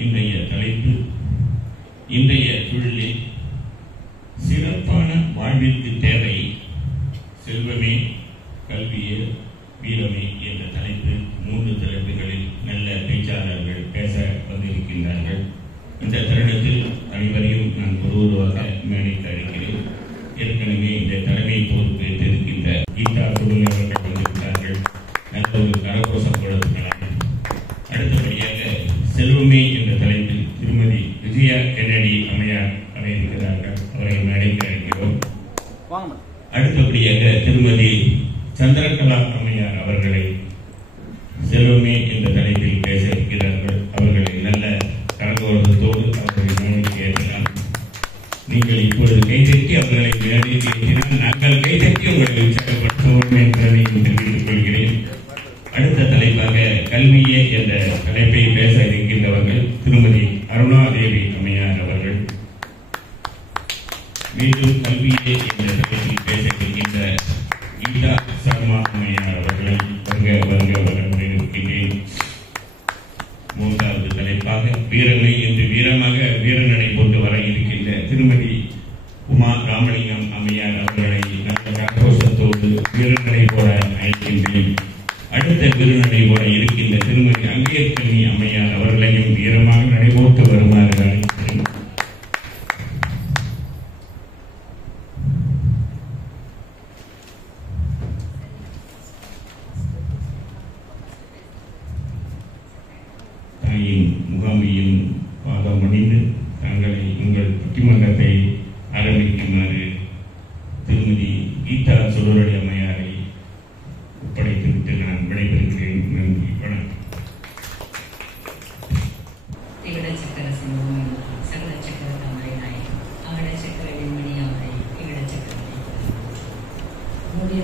இன்றைய தலைப்பு, இன்றைய சூழலில் சிறப்பான வாழ்விற்கு தேவை செல்வமே, கல்வியே, வீரமே என்ற தலைப்பு 3 தலைப்புகளில் நல்ல பேச்சாளர்கள் பேச வந்திருக்கின்றார்கள். இந்த தருணத்தில் அனைவரையும் நான் ஒருவராக மேடைக்கு அழைக்கிறேன். ஏற்கனவே இந்த தலைமை பொறுப்பு ஏற்றிருக்கின்ற கீதா சுருளி அவர்கள் வந்திருக்கிறார்கள். நல்ல ஒரு கரகோஷம் கொடுக்கலாம். அடுத்தபடியாக செல்வமே என்ற தலைப்பில் திருமதி விஜயா கென்னடி அம்மையார் அமையிருக்கிறார்கள். அவரை மேடைக்கு அழைக்கிறோம். அடுத்தபடியாக திருமதி சந்திரகலா அம்மையார் அவர்களை செல்வமே என்ற தலைப்பில் பேச இருக்கிறார்கள். அவர்களை நல்ல கரகோஷத்தோடு அவர்களை மேடைக்கு ஏற்றலாம். நீங்கள் இப்பொழுது கைதட்டி அவர்களை மேடைக்கு ஏற்றினால் நாங்கள் கைதட்டி உங்களை உற்சாகப்படுத்துவோம் என்பதை தெரிவித்துக் கொள்கிறேன். அடுத்த தலைப்பாக கல்வியே என்ற தலைப்பை பேச இருக்கின்றவர்கள் திருமதி அருணாதேவி அம்மையார் அவர்கள். மீண்டும் கல்வியே என்ற தலைப்பில் பேச இருக்கின்ற கீதா சர்மா அம்மையார் அவர்களை வரவேற்கின்றேன். 3வது தலைப்பாக வீரனை என்று வீரமாக வீரநடை கொண்டு வர இருக்கின்ற திருமதி உமா ராமலிங்கம் அம்மையார் அவர்களை நல்ல கரகோஷத்தோடு வீரநடை போட அழைக்கின்றேன். அடுத்த வீரநடை போட இருக்கின்ற திருமதி அங்கேற்கனி அம்மையார் அவர்களையும் வீரமாக நடைபோட்டு வருமாறு அழைக்கிறேன். தாயின் முகாமையும் பாதம் அணிந்து தங்களை உங்கள் பட்டிமன்றத்தை ஆரம்பிக்குமாறு திருமதி கீதா சுடரடி அம்மையாரை ஒப்படைத்துவிட்டு நான் விடைபெறுகிறேன். நன்றி, வணக்கம்.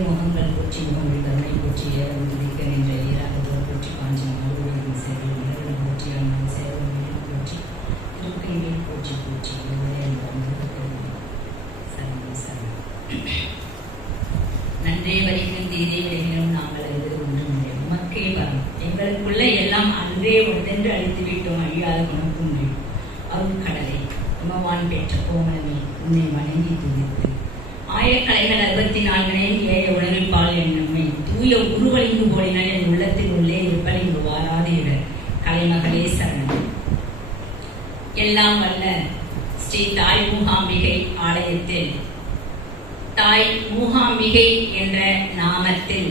முகங்கள் போற்றி முகங்கள் கருணை போற்றிய உதிக்க என்ற ஈராகத்தோடு போற்றி காஞ்சி மாறுவதின் சேவை நிறுவனம் போற்றி அண்ணன் சேவை போற்றி திருக்கையில் போற்றி போற்றி நன்றே வரைக்கும் தீதே விளைவினும் நாங்கள் அறிவது ஒன்றுமில்லை உமக்கே வரும் எங்களுக்குள்ள எல்லாம் அன்றே ஒன்றென்று அழித்து விட்டோம் அழியாத குணக்குன்றி அருள் கடலை உமவான் பெற்ற கோமலமே உன்னை வணங்கி துதித்து ஆயக்கலைகள் 64 ஏழ உணவில் பால் எண்ணம்மை தூய உருவழிந்து போடினால் என் உள்ளத்தில் உள்ளே இருப்பழிந்து வாராது இட கலைமகளே சரணம். எல்லாம் வல்ல ஸ்ரீ தாய் மூகாம்பிகை ஆலயத்தில் தாய் மூகாம்பிகை என்ற நாமத்தில்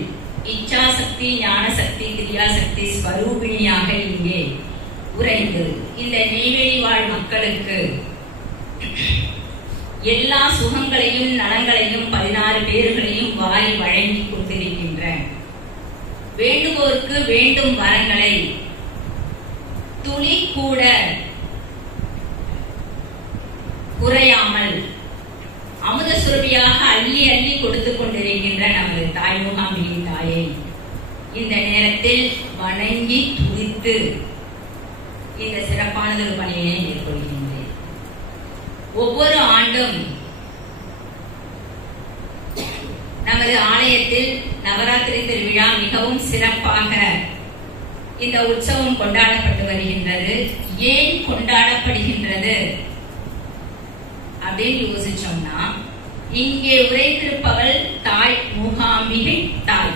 இச்சாசக்தி, ஞானசக்தி, கிரியாசக்தி ஸ்வரூபிணியாக இங்கே உறைந்து இந்த நெய்வேலி வாழ் மக்களுக்கு எல்லா சுகங்களையும் நலங்களையும் 16 பேர்களையும் வாரி வழங்கி கொண்டிருக்கின்ற வேண்டுவோருக்கு வேண்டும் வரங்களை துளி கூட குறையாமல் அமுத சுரபியாக அள்ளி அள்ளி கொடுத்துக் கொண்டிருக்கின்ற நமது தாய் மூகாம்பிகையின் தாயை இந்த நேரத்தில் வணங்கி துதித்து இந்த சிறப்பானதொரு பணியை மேற்கொள்கின்றேன். ஒவ்வொரு ஆண்டும் நமது ஆலயத்தில் நவராத்திரி திருவிழா மிகவும் சிறப்பாக இந்த உற்சவம் கொண்டாடப்பட்டு வருகின்றது. ஏன் கொண்டாடப்படுகின்றது அப்படின்னு யோசிச்சோம்னா, இங்கே உரைத்திருப்பவள் தாய் மூகாம்பிகை தாய்.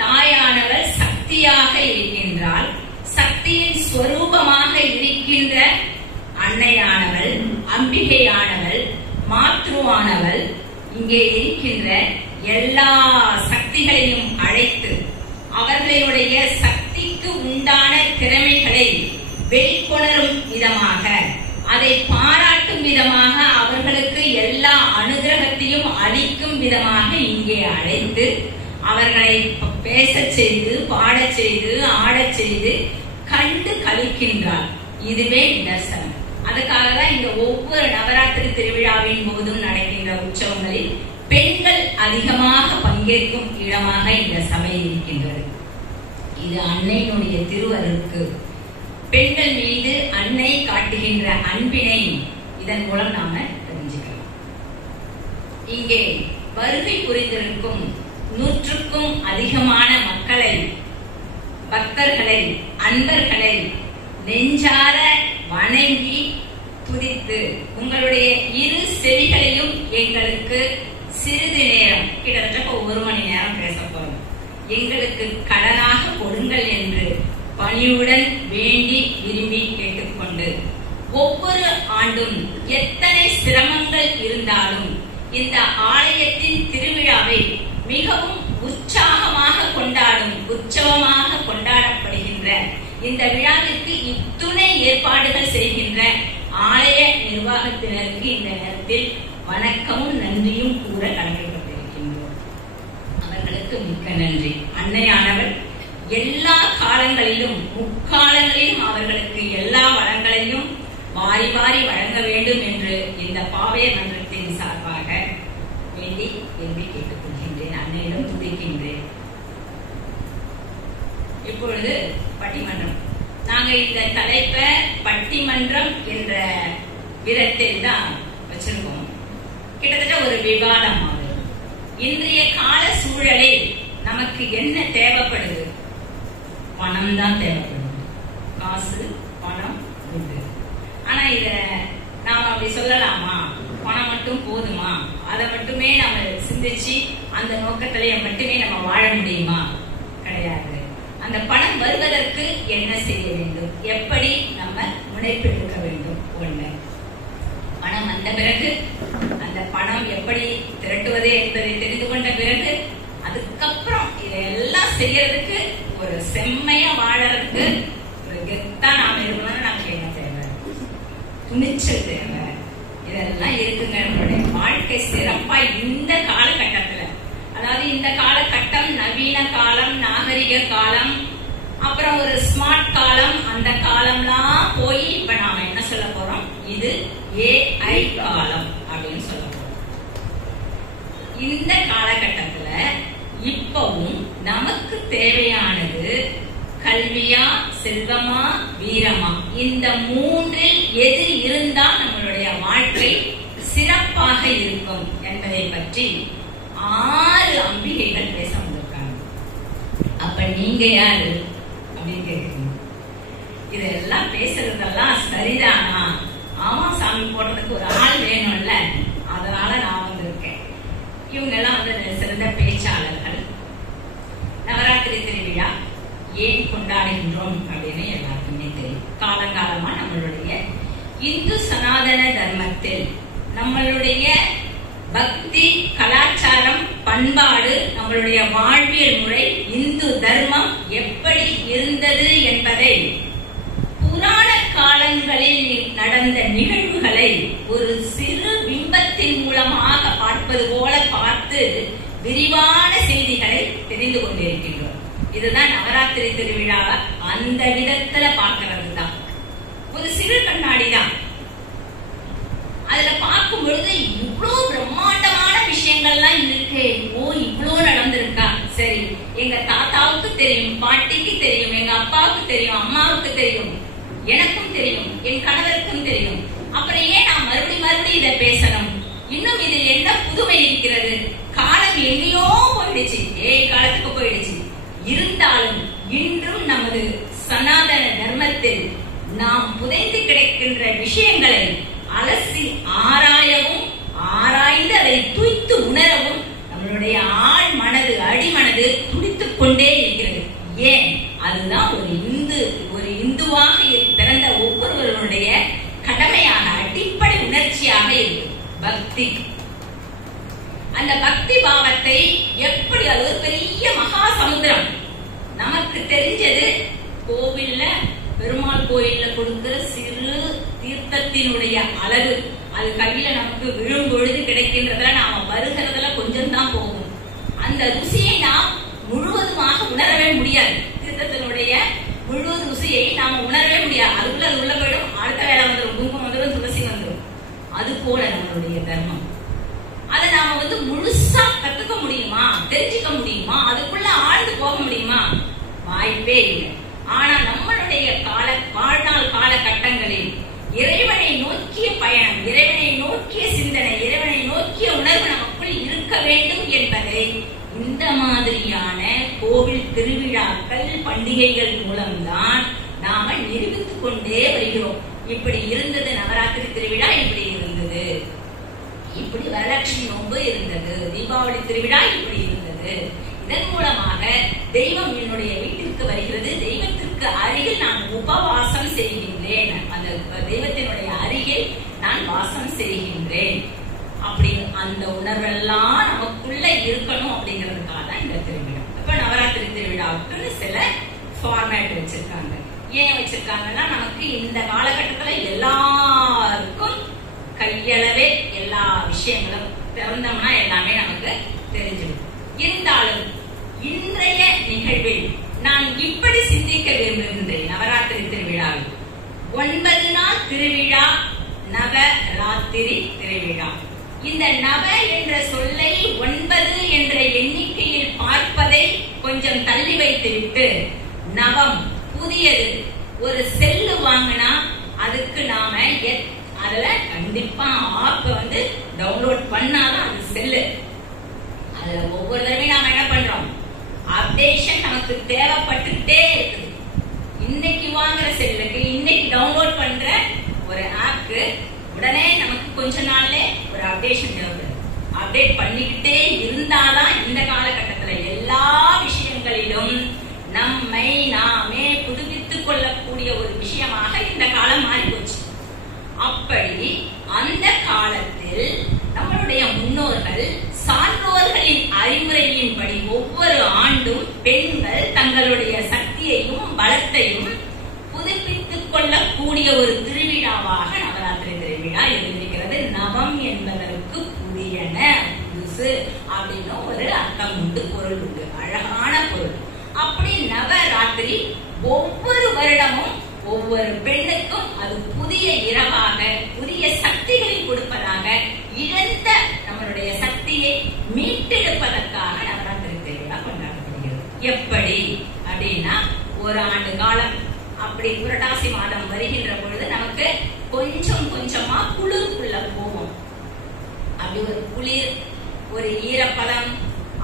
தாயானவள் சக்தியாக இருக்கின்றாள். சக்தியின் ஸ்வரூபமாக இருக்கின்ற அன்னையானவள், அம்பிகையானவள், மாத்ருவானவள் இங்கே இருக்கின்ற எல்லா சக்திகளையும் அழைத்து அவர்களுடைய சக்திக்கு உண்டான திறமைகளை வெளிக்கொணரும் விதமாக, அதை பாராட்டும் விதமாக, அவர்களுக்கு எல்லா அனுகிரகத்தையும் அளிக்கும் விதமாக இங்கே அழைத்து அவர்களை பேசச் செய்து, பாடச் செய்து, ஆடச் செய்து கண்டு கழிக்கின்றார். இதுவே நிதர்சனம். அதுக்காக தான் இந்த ஒவ்வொரு நவராத்திரி திருவிழாவின் போதும் நடக்கின்ற உற்சவங்களில் பெண்கள் அதிகமாக பங்கேற்கும் இடமாக இந்த சபை இருக்கின்றது. இது அன்னையினுடைய திருவருளுக்கு பெண்கள் மீது அன்னை காட்டுகின்ற அன்பினை இதன் மூலம் நாம தெரிஞ்சுக்கலாம். இங்கே வருகை புரிந்திருக்கும் 100க்கும் அதிகமான மக்களை, பக்தர்களை, அன்பர்களை நெஞ்சார வணங்கி துதித்து உங்களுடைய இரு செவிகளையும் எங்களுக்கு சிறிது நேரம், கிட்டத்தட்ட 1 மணி நேரம் பேச போறோம், எங்களுக்கு கடனாக கொடுங்கள் என்று பணியுடன் வேண்டி விரும்பி கேட்டுக்கொண்டு, ஒவ்வொரு ஆண்டும் எத்தனை சிரமங்கள் இருந்தாலும் இந்த ஆலயத்தின் திருவிழாவை மிகவும் உற்சாகமாக கொண்டாடும், உற்சவமாக கொண்டாடப்படுகின்ற இந்த விழாவிற்கு இத்துணை ஏற்பாடுகள் செய்கின்ற ஆலய நிர்வாகத்தினருக்கு இந்த நேரத்தில் வணக்கமும் நன்றியும் கூற கடமைப்பட்டிருக்கின்றோம். அவர்களுக்கு மிக்க நன்றி. அன்னையானவர் எல்லா காலங்களிலும் முக்காலங்களிலும் அவர்களுக்கு எல்லா வளங்களையும் வாரி வாரி வழங்க வேண்டும் என்று இந்த பாவைய மன்றத்தின் சார்பாக வேண்டி விரும்பி கேட்டுக்கொள்கின்றேன். அன்னையிடம் துதிக்கின்றேன். இப்பொழுது பட்டிமன்றம். நாங்க இந்த தலைப்பை பட்டிமன்றம் என்ற விதத்தில் தான் வச்சிருக்கோம். கிட்டத்தட்ட ஒரு விவாதம் ஆகுது. இன்றைய கால சூழலில் நமக்கு என்ன தேவைப்படுது? பணம் தான் தேவைப்படுது. காசு, பணம் உண்டு. ஆனா இத நாம அப்படி சொல்லலாமா? பணம் மட்டும் போதுமா? அதை மட்டுமே நம்ம சிந்திச்சு அந்த நோக்கத்திலேயே மட்டுமே நம்ம வாழ முடியுமா? கிடையாது. அந்த பணம் வருவதற்கு என்ன செய்ய வேண்டும்? எப்படி நம்ம முனைப்பெடுக்க வேண்டும்? ஒண்ணு, பணம் வந்த பிறகு அந்த பணம் எப்படி திரட்டுவது என்பதை தெரிந்து கொண்ட பிறகு அதுக்கப்புறம் இதெல்லாம் செய்யறதுக்கு ஒரு செம்மையா வாழறதுக்கு ஒரு கெத்தா நாம இருக்கணும்னு நமக்கு என்ன தேவை? துணிச்சல் தேவை. இதெல்லாம் இருக்குங்க. நம்மளுடைய வாழ்க்கை சிறப்பா இந்த காலகட்டத்துல, அதாவது இந்த காலகட்டம் நவீன காலம், நாகரிக காலம், அப்புறம் ஒரு ஸ்மார்ட் காலம், அந்த காலம்லாம் போய் இப்ப நாம என்ன சொல்ல போறோம்? இது AI காலம் அப்படின்னு சொல்ல போறோம். இந்த காலகட்டத்துல இப்பவும் நமக்கு தேவையானது கல்வியா, செல்வமா, வீரமா, இந்த மூன்றில் எது இருந்தா நம்மளுடைய வாழ்க்கை சிறப்பாக இருக்கும் என்பதை பற்றி 6 அம்பிகைகள் பேச வந்திருக்காங்க. அப்ப நீங்க யாரு அப்படின்னு கேக்குறீங்க. இதெல்லாம் பேசுறதெல்லாம் சரிதானா? ஆமா சாமி, போடுறதுக்கு ஒரு ஆள் வேணும்ல, அதனால நான் வந்திருக்கேன். இவங்க எல்லாம் சிறந்த பேச்சாளர்கள். நவராத்திரி திருவிழா ஏன் கொண்டாடுகின்றோம் அப்படின்னு எல்லாருக்குமே தெரியும். காலங்காலமா நம்மளுடைய இந்து சனாதன தர்மத்தில் நம்மளுடைய பக்தி, கலாச்சாரம், பண்பாடு, நம்மளுடைய வாழ்வியல் முறை, இந்து தர்மம் எப்படி இருந்தது என்பதை புராண காலங்களில் நடந்த நிகழ்வுகளை ஒரு சிறு பிம்பத்தின் மூலமாக பார்ப்பது போல பார்த்து விரிவான செய்திகளை தெரிந்து கொண்டிருக்கின்றோம். இதுதான் நவராத்திரி திருவிழா. அந்த விதத்துல பார்க்கிறது தான் ஒரு சிறு கண்ணாடி தான். அதுல பார்க்கும் பொழுது இவ்வளவு பிரம்மாண்டமான விஷயங்கள்லாம் இருக்கு. ஓ, இவ்வளவு நடந்திருக்கா? சரி, எங்க தாத்தாவுக்கு தெரியும், பாட்டிக்கு தெரியும், எங்க அப்பாவுக்கு தெரியும், அம்மாவுக்கு தெரியும், எனக்கும் தெரியும், என் கணவருக்கும் தெரியும். அப்புறம் ஏன் நான் மறுபடியும் இதை பேசணும்? இன்னும் இதில் என்ன புதுமை இருக்கிறது? காலம் எங்கேயோ போயிடுச்சு, காலத்துக்கு போயிடுச்சு. இருந்தாலும் இன்றும் நமது சனாதன தர்மத்தில் நாம் புதைந்து கிடக்கின்ற விஷயங்களை அலசி ஆராயவும், ஆராய்ந்து அதை துய்த்து உணரவும் நம்மளுடைய ஆழ் மனது, அடிமனது துடித்துக் கொண்டே இருக்கிறது. ஏன்? அதுதான் ஒரு இந்துவாக பிறந்த ஒவ்வொருவருடைய கடமையாக, அடிப்படை உணர்ச்சியாக இருக்கு பக்தி. அந்த பக்தி பாவத்தை எப்படி, அது ஒரு பெரிய மகா சமுத்திரம். நமக்கு தெரிஞ்சது கோவில்ல, பெருமாள் கோயில்ல கொடுக்கிற சிறு தீர்த்தத்தினுடைய அளவு, அது கையில நமக்கு விழும் பொழுது கிடைக்கின்றதுல நாம வருகிறதுல கொஞ்சம் தான் போகும். அந்த ருசியை நாம் முழுவதுமாக உணரவே முடியாது. தீர்த்தத்தினுடைய முழு ருசியை நாம உணரவே முடியாது. அதுக்குள்ள அது உள்ள போயிடும், அடுத்த வேலை வந்துடும், குங்குமம் வந்துடும், துளசி வந்துடும். அது போல நம்மளுடைய தர்மம். அதை நாம முழுசா கத்துக்க முடியுமா? தெரிஞ்சுக்க முடியுமா? அதுக்குள்ள ஆழ்ந்து போக முடியுமா? வாய்ப்பே இல்லை. ஆனா நம்மளுடைய வாழ்நாள் காலகட்டங்களில் இறைவனை நோக்கிய பயணம், இறைவனை நோக்கிய சிந்தனை, இறைவனை நோக்கிய உணர்வு நமக்குள் இருக்க வேண்டும் என்பதை இந்த மாதிரியான கோவில் திருவிழாக்கள், பண்டிகைகள் மூலம்தான் நாம நிரூபித்துக் கொண்டே வருகிறோம். இப்படி இருந்தது நவராத்திரி திருவிழா, இப்படி இருந்தது, இப்படி வரலட்சுமி நோன்பு இருந்தது, தீபாவளி திருவிழா இப்படி இருந்தது. இதன் மூலமாக தெய்வம் என்னுடைய வீட்டிற்கு வருகிறது, தெய்வத்திற்கு அருகில் நான் உபவாசம் செய்கின்றேன், அந்த தெய்வத்தினுடைய அருகில் நான் வாசம் செய்கின்றேன். அப்படி அந்த உணர்வெல்லாம் நமக்குள்ள இருக்கணும் அப்படிங்கிறதுக்காக தான் இந்த திருவிழா. இப்ப நவராத்திரி திருவிழாவுக்கு சில ஃபார்மேட் வச்சிருக்காங்க. ஏன் வச்சிருக்காங்கன்னா, நமக்கு இந்த காலகட்டத்துல எல்லாருக்கும் கையளவே எல்லா விஷயங்களும் திறந்தோம்னா எல்லாமே நமக்கு தெரிஞ்சிடும். இருந்தாலும் இன்றைய நிகழ்வில் நான் இப்படி சிந்திக்க விரும்புகின்றேன். நவராத்திரி திருவிழாவில் 9 நாள் திருவிழா, நவராத்திரி திருவிழா. இந்த நவ என்ற சொல்லை 9 என்ற எண்ணிக்கையில் பார்ப்பதை கொஞ்சம் தள்ளி வைத்துவிட்டு, நவம் புதியது, ஒரு செல்லு வாங்கினா அதுக்கு நாம அதுல கண்டிப்பா ஆப் டவுன்லோட் பண்ணாதான் அது செல்லு. அதுல ஒவ்வொரு தடவையும் நாம என்ன பண்றோம், அப்டேஷன் நமக்கு தேவைப்பட்டுட்டே இருக்குது. இன்னைக்கு வாங்குற செல்லுக்கு, இன்னைக்கு டவுன்லோட் பண்ற ஒரு ஆப்க்கு உடனே நமக்கு கொஞ்ச நாள்ல ஒரு அப்டேஷன் தேவைப்படுது. அப்டேட் பண்ணிக்கிட்டே இருந்தாதான் இந்த காலகட்டத்துல எல்லா விஷயங்களிலும் நம்மை நாமே புதுப்பித்துக் கொள்ளக்கூடிய ஒரு விஷயமாக இந்த காலம் மாறி போச்சு. அப்படி அந்த காலத்தில் நம்மளுடைய முன்னோர்கள் சான்றோர்களின் அறிவுரையின்படி ஒவ்வொரு ஆண்டும் பெண்கள் தங்களுடைய சக்தியையும் பலத்தையும் புதுப்பித்துக் கொள்ளக்கூடிய ஒரு திருவிழாவாக நவராத்திரி திருவிழா இருந்திருக்கிறது. நவம் என்பதற்கு புதியன, புதுசு அப்படின்னு ஒரு அர்த்தம் உண்டு, பொருள் உண்டு, அழகான பொருள். அப்படி நவராத்திரி ஒவ்வொரு வருடமும் ஒவ்வொரு பெண்ணுக்கும் அது புதிய இரவாக, புதிய சக்திகளை கொடுப்பதாக, இழந்த நம்மளுடைய சக்தியை மீட்டெடுப்பதற்காக நவராத்திரி திருவிழா கொண்டாடப்படுகிறது. எப்படி அப்படின்னா, ஒரு ஆண்டு காலம் அப்படி புரட்டாசி மாதம் வருகின்ற பொழுது நமக்கு கொஞ்சம் கொஞ்சமா குளிர்க்குள்ள போவோம். அப்படி ஒரு குளிர், ஒரு ஈரப்பதம்,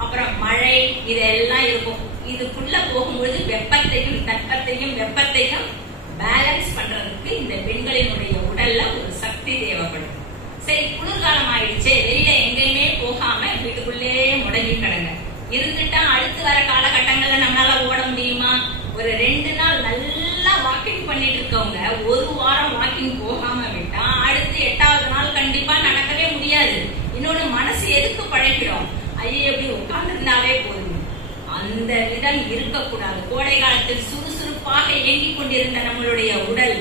அப்புறம் மழை, இதெல்லாம் இருக்கும். இதுக்குள்ள போகும்பொழுது வெப்பத்தையும் தட்பத்தையும் வெப்பத்தையும் பேலன்ஸ் பண்றதுக்கு இந்த பெண்களினுடைய உடல்ல ஒரு சக்தி தேவைப்படும். சரி, குளிர்காலம் ஆயிடுச்சு, வெளியில எங்கேயுமே போகாம வீட்டுக்குள்ளே முடங்கி கிடங்க இருந்துட்டா அடுத்து வர காலகட்டங்கள்ல நம்மளால ஓட முடியுமா? ஒரு 2 நாள் நல்லா வாக்கிங் பண்ணிட்டு இருக்கவங்க ஒரு வாரம் வாக்கிங் போகாம விட்டா அடுத்து 8வது நாள் கண்டிப்பா நடக்கவே முடியாது. இன்னொன்னு, மனசு எதுக்கு பழக்கிறோம், ஐயோ எப்படி உட்கார்ந்து இருந்தாவே போதும், அந்த விதம் இருக்கக்கூடாது. கோடை காலத்தில் சுறுசுறுப்பாக இயங்கிக் கொண்டிருந்த நம்மளுடைய உடல்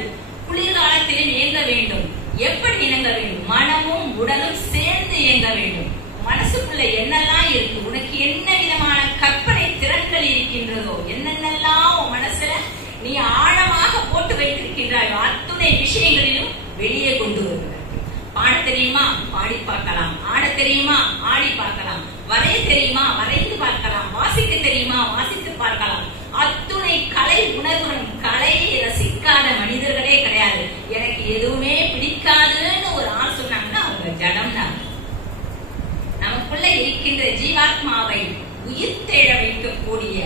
குளிர்காலத்திலும் இயங்க வேண்டும். எப்படி இயங்க வேண்டும்? மனமும் உடலும் சேர்ந்து இயங்க வேண்டும். மனசுக்குள்ள என்னெல்லாம் இருக்கு, உனக்கு என்ன விதமான கற்பனை திறன்கள் இருக்கின்றதோ, என்னென்னலாம் உன் மனசுல நீ ஆழமாக போட்டு வைத்திருக்கின்றாயோ அத்துணை விஷயங்களிலும் வெளியே கொண்டு வருவதற்கு. பாட தெரியுமா, பாடி பார்க்கலாம். ஆட தெரியுமா, ஆடி பார்க்கலாம். வரைய தெரியுமா, வரைந்து பார்க்கலாம். வாசிக்க தெரியுமா, வாசித்து பார்க்கலாம். அத்துணை கலை உணர்வுகளும், கலையை ரசிக்காத மனிதர்களே கிடையாது. எனக்கு எதுவுமே பிடிக்காதுன்னு ஒரு ஆள் சொன்னாங்கன்னா அவங்க ஜடம் தான். நமக்குள்ள இருக்கின்ற ஜீவாத்மாவை உயிர் தேட வைக்கக்கூடிய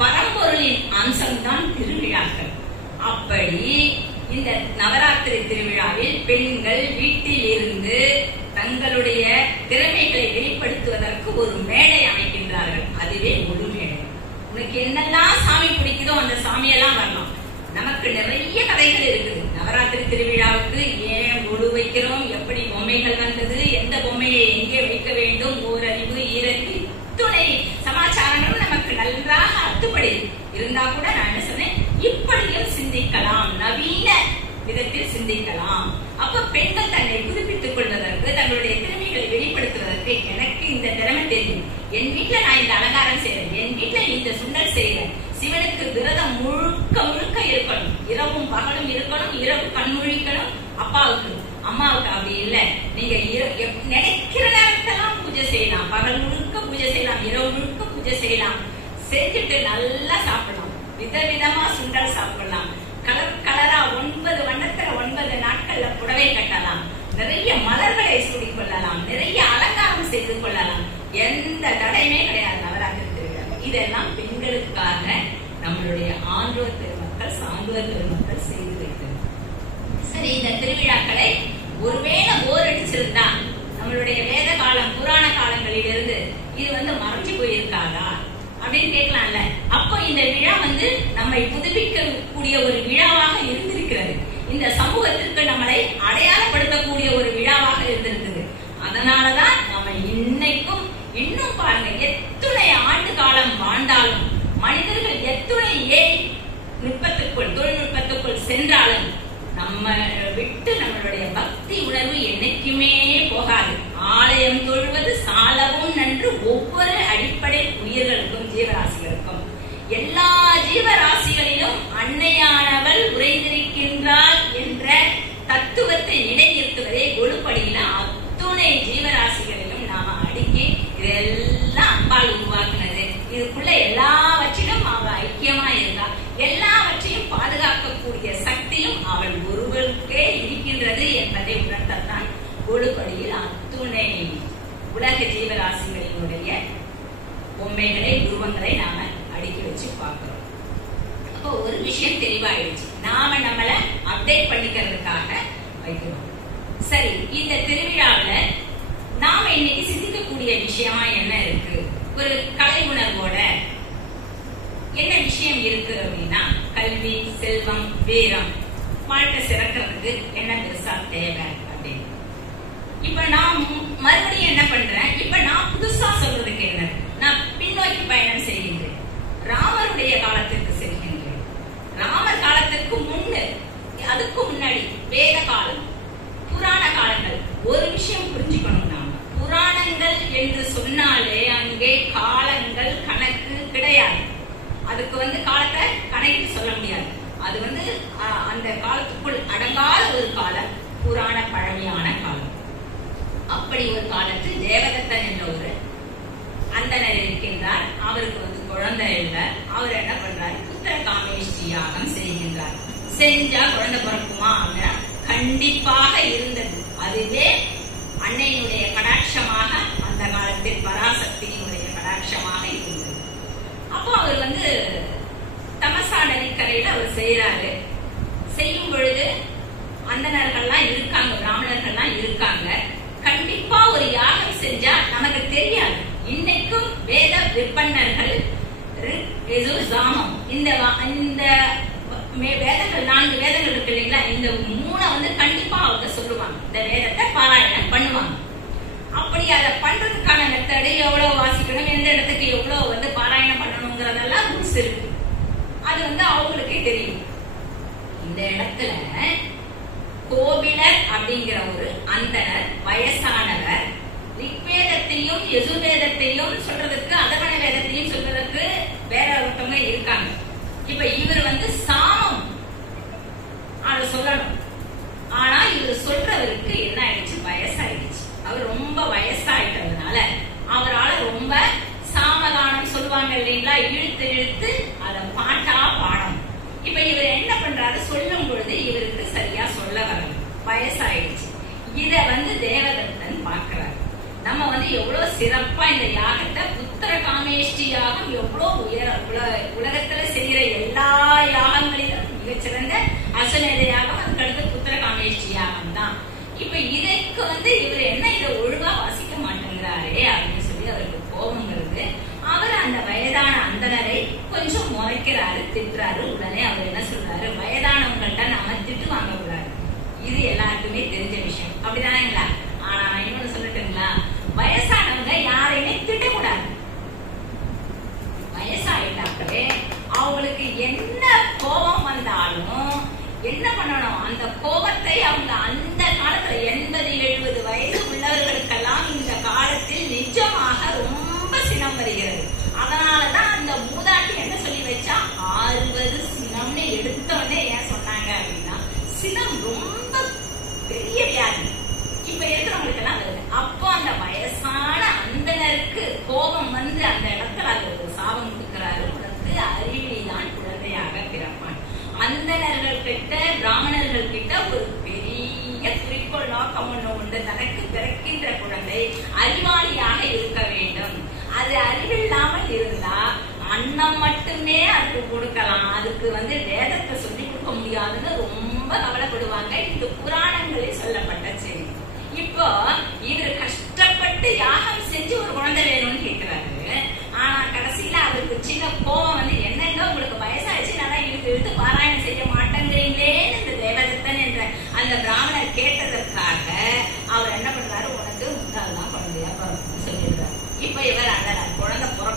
பரம்பொருளின் அம்சம்தான் திருவிழாக்கள். அப்படி இந்த நவராத்திரி திருவிழாவில் பெண்கள் வீட்டில் இருந்து தங்களுடைய திறமைகளை வெளிப்படுத்துவதற்கு ஒரு மேடை அமைக்கின்றார்கள். அதுவே ஒரு மேடை. உனக்கு என்னெல்லாம் சாமி பிடிக்குதோ அந்த சாமியெல்லாம் வரலாம். நமக்கு நிறைய கதைகள் இருக்குது. நவராத்திரி திருவிழாவுக்கு ஏன் ஒழு வைக்கிறோம், எப்படி பொம்மைகள் வந்தது, எந்த பொம்மையை எங்கே வைக்க வேண்டும், ஓரறிவு, ஈரறிவு, துணை சமாச்சாரங்களும் நமக்கு நன்றாக அத்துப்படி இருந்தா கூட நான் என்ன சொன்னேன், இப்படியும் சிந்திக்கலாம், நவீன விதத்தில் சிந்திக்கலாம். அப்ப பெண்கள் தன்னை புதுப்பித்துக் கொள்வதற்கு, தங்களுடைய திறமைகளை வெளிப்படுத்துவதற்கு, எனக்கு இந்த திறமை தெரியும், என் வீட்டுல நான் இந்த அலங்காரம் செய்யறேன், என் வீட்டுல இந்த சுண்டல் செய்யறேன், சிவனுக்கு விரதம் முழுக்க முழுக்க இருக்கணும், இரவும் பகலும் இருக்கணும், இரவு கண்முழிக்கணும், அப்பாவுக்கு அம்மாவுக்கு அப்படி இல்ல, நீங்க நினைக்கிற நேரத்தெல்லாம் பூஜை செய்யலாம், பகல் முழுக்க பூஜை செய்யலாம், இரவு முழுக்க பூஜை செய்யலாம், செஞ்சுட்டு நல்லா சாப்பிடலாம், விதவிதமா சுண்டல் சாப்பிடலாம், கலர் கலரா 9 வண்ணத்துல 9 நாட்கள்ல புடவை கட்டலாம், நிறைய மலர்களை சூடிக் கொள்ளலாம், நிறைய அலங்காரம் செய்து கொள்ளலாம், எந்த தடையுமே கிடையாது நவராத்திரி திருவிழா. இதெல்லாம் பெண்களுக்காக நம்மளுடைய ஆன்றோர் பெருமக்கள், சான்றோர் பெருமக்கள் செய்து வைக்கிறது. சரி, இந்த திருவிழாக்களை ஒருவேளை போர் அடிச்சிருந்தா நம்மளுடைய வேத காலம் புராண காலங்களிலிருந்து இது மறைஞ்சு போயிருக்காதா அப்படின்னு கேட்கலாம்ல. அப்போ இந்த விழா நம்மை புதுப்பிக்கக்கூடிய ஒரு விழாவாக இருந்திருக்கிறது. இந்த சமூகத்திற்கு நம்மளை அடையாளப்படுத்தக்கூடிய ஒரு விழாவாக இருந்திருக்குது. அதனாலதான் நம்ம இன்னைக்கும் இன்னும் பாருங்க, எத்துணை ஆண்டு காலம் வாழ்ந்தாலும் மனிதர்கள் எத்துணை தொழில்நுட்பத்துக்குள் சென்றாலும் நம்ம விட்டு நம்மளுடைய பக்தி உணர்வு என்னைக்குமே போகாது. ஆலயம் தொழுவது சாலவும் நன்று ஒவ்வொரு அடிப்படை உயிர்களுக்கும் ஜீவராசிகளுக்கும். எல்லா ஜீவராசிகளிலும் அன்னையானவள் உறைந்திருக்கின்றாள் என்ற தத்துவத்தை நிலைநிறுத்துவதே கொலுப்படியில அத்துணை ஜீவராசிகளிலும் நாம அடுக்கி இதெல்லாம் அம்பாள் உருவாக்குனது. இதுக்குள்ள எல்லாவற்றிலும் அவள் ஐக்கியமா இருக்கா. எல்லாவற்றையும் பாதுகாக்கக்கூடிய சக்தியும் அவள் ஒருவருக்கே இருக்கின்றது என்பதை உணர்த்தத்தான் கொலுப்படியில் அத்துணை உலக ஜீவராசிகளினுடைய பொம்மைகளை உருவங்களை நாம அடுக்கி வச்சு பார்க்கிறோம். அப்போ ஒரு விஷயம் தெளிவாயிடுச்சு, நாம நம்மளை அப்டேட் பண்ணிக்கிறதுக்காக வைக்கிறோம். சரி, இந்த திருவிழாவில நாம இன்னைக்கு சிந்திக்கக்கூடிய விஷயமா என்ன இருக்கு? ஒரு கலை உணர்வோட என்ன விஷயம் இருக்கு அப்படின்னா, கல்வி, செல்வம், வீரம், வாழ்க்கை சிறக்கிறதுக்கு என்ன பெருசா தேவை அப்படின்னு. இப்ப நான் மறுபடியும் என்ன பண்றேன், இப்ப நான் புதுசா சொல்றதுக்கு என்ன, நான் பின்னோக்கி பயணம் செய்கின்றேன். ராமருடைய காலத்திற்கு செல்கின்றேன். ராமர் காலத்திற்கு முன்னு, அதுக்கு முன்னாடி வேத காலம், புராண காலங்கள். ஒரு விஷயம் புரிஞ்சுக்கணும், நாம புராணங்கள் என்று சொன்னாலே அங்கே காலங்கள் கணக்கு கிடையாது. அதுக்கு காலத்தை கணக்கு சொல்ல முடியாது. அது அந்த காலத்துக்குள் அடங்காத ஒரு காலம், புராண பழமையான காலம். அப்படி ஒரு காலத்தில் தேவதத்தன் என்ற ஒரு அந்தனர் இருக்கின்றார். அவருக்கு குழந்தை இல்லை. அவர் என்ன பண்றாரு, புத்திர காமேஷ்டி யாகம் செய்கின்றார். செஞ்சா குழந்தை பிறக்குமா? கண்டிப்பாக இருந்தது. அதுவே அன்னையினுடைய கடாட்சமாக, அந்த காலத்தில் பராசக்தியினுடைய கடாட்சமாக இருந்தது. அப்போ அவர் தமசா நதிக்கரையில அவர் செய்யறாரு. செய்யும் பொழுது அந்தணர்கள்லாம் இருக்காங்க, பிராமணர்கள்லாம் இருக்காங்க. கண்டிப்பா ஒரு யாகம் செஞ்சா நமக்கு தெரியாது. இன்னைக்கும் வேத விற்பனர்கள் இந்த வேதங்கள் 4 வேதங்கள் இருக்கு இல்லைங்களா, இந்த 3 கண்டிப்பா அவங்க சொல்லுவாங்க. இந்த வேதத்தை பாராயணம் பண்ணுவாங்க. அப்படி அதை பண்றதுக்கான மெத்தடு, எவ்வளவு வாசிக்கணும், எந்த இடத்துக்கு எவ்வளவு பாராயணம் பண்ணணுங்கிறதெல்லாம் ரூல்ஸ் இருக்கு. அது அவங்களுக்கே தெரியும். இந்த இடத்துல கோபிலர் அப்படிங்கிற ஒரு அந்தனர், வயசானவர், ரிக்வேதத்தையும் யஜுர்வேதத்தையும் சொல்றதுக்கு, அதர்வண வேதத்தையும் சொல்றதுக்கு வேற ஒருத்தவங்க இருக்காங்க. இப்ப இவர் சாமம் அதை சொல்லணும். ஆனா இவர் சொல்றவருக்கு என்ன ஆயிடுச்சு, வயசாயிடுச்சு. அவர் ரொம்ப வயசாயிட்டதுனால அவரால் ரொம்ப சாமகானம் சொல்லுவாங்க இல்லைங்களா, இழுத்து இழுத்து அதை பாட்டா பாடணும். இப்ப இவர் என்ன பண்றாரு, சொல்லும் பொழுது இவருக்கு சரியா சொல்ல வரணும், வயசாயிடுச்சு. இத தேவதத்தன் பாக்குறாரு. நம்ம எவ்வளவு சிறப்பா இந்த யாகத்தை, புத்திர காமேஷ்டி யாகம் எவ்வளவு உலகத்துல செய்யற எல்லா யாகங்களிலும் மிகச்சிறந்த அஸ்வமேத யாகம், அதுக்கடுத்து புத்திர காமேஷ்டி யாகம் தான். இப்ப இதற்கு இவர் என்ன இதை ஒழுங்கா வாசிக்க மாட்டேங்கிறாரே அப்படின்னு சொல்லி அவருக்கு கோபம் வருது. அவர் அந்த வயதான அந்தனரை கொஞ்சம் முறைக்கிறாரு, திட்டுறாரு. உடனே அவர் என்ன சொல்றாரு, வயதானவங்கள்ட்ட நாம திட்டு வாங்க கூடாது. இது எல்லாருக்குமே தெரிஞ்ச விஷயம், அப்படிதானேங்களா? ஆனா இன்னொன்னு சொல்லட்டுங்களா, வயசானவங்க யாரையுமே திட்டக்கூடாது. வயசாயிட்டாங்களே அவங்களுக்கு என்ன கோபம் வந்தாலும் என்ன பண்ணணும், அந்த கோபத்தை அவங்க அந்த காலத்துல 80-70 வயசு உள்ளவர்களுக்கெல்லாம் இந்த காலத்தில் நிஜமாக ரொம்ப சினம் வருகிறது. அதனாலதான் அந்த மூதாட்டி என்ன சொல்லி வச்சா, 60 சினம்னு எடுத்தோடனே ஏன் சொன்னாங்க அப்படின்னா, சினம் ரொம்ப பெரிய வியாதி இப்ப இருக்கிறவங்களுக்கு எல்லாம் வருது. அப்போ அந்த வயசான அந்தனருக்கு கோபம் அந்த இடத்துல அது ஒரு சாபம் கொடுக்கிறாரு, அறிவிலிதான் குழந்தையாக பிறப்பான். அந்தணர்கள் கிட்ட, பிராமணர்கள் கிட்ட ஒரு பெரிய குறிக்கோள், நோக்கம் ஒண்ணு உண்டு. தனக்கு பிறக்கின்ற குழந்தை அறிவாளியாக இருக்க வேண்டும். அது அறிவில்லாமல் இருந்தா அன்னம் மட்டுமே அதுக்கு கொடுக்கலாம், அதுக்கு வேதத்தை சொல்லி கொடுக்க முடியாதுன்னு ரொம்ப கவலைப்படுவாங்க. இதுக்கு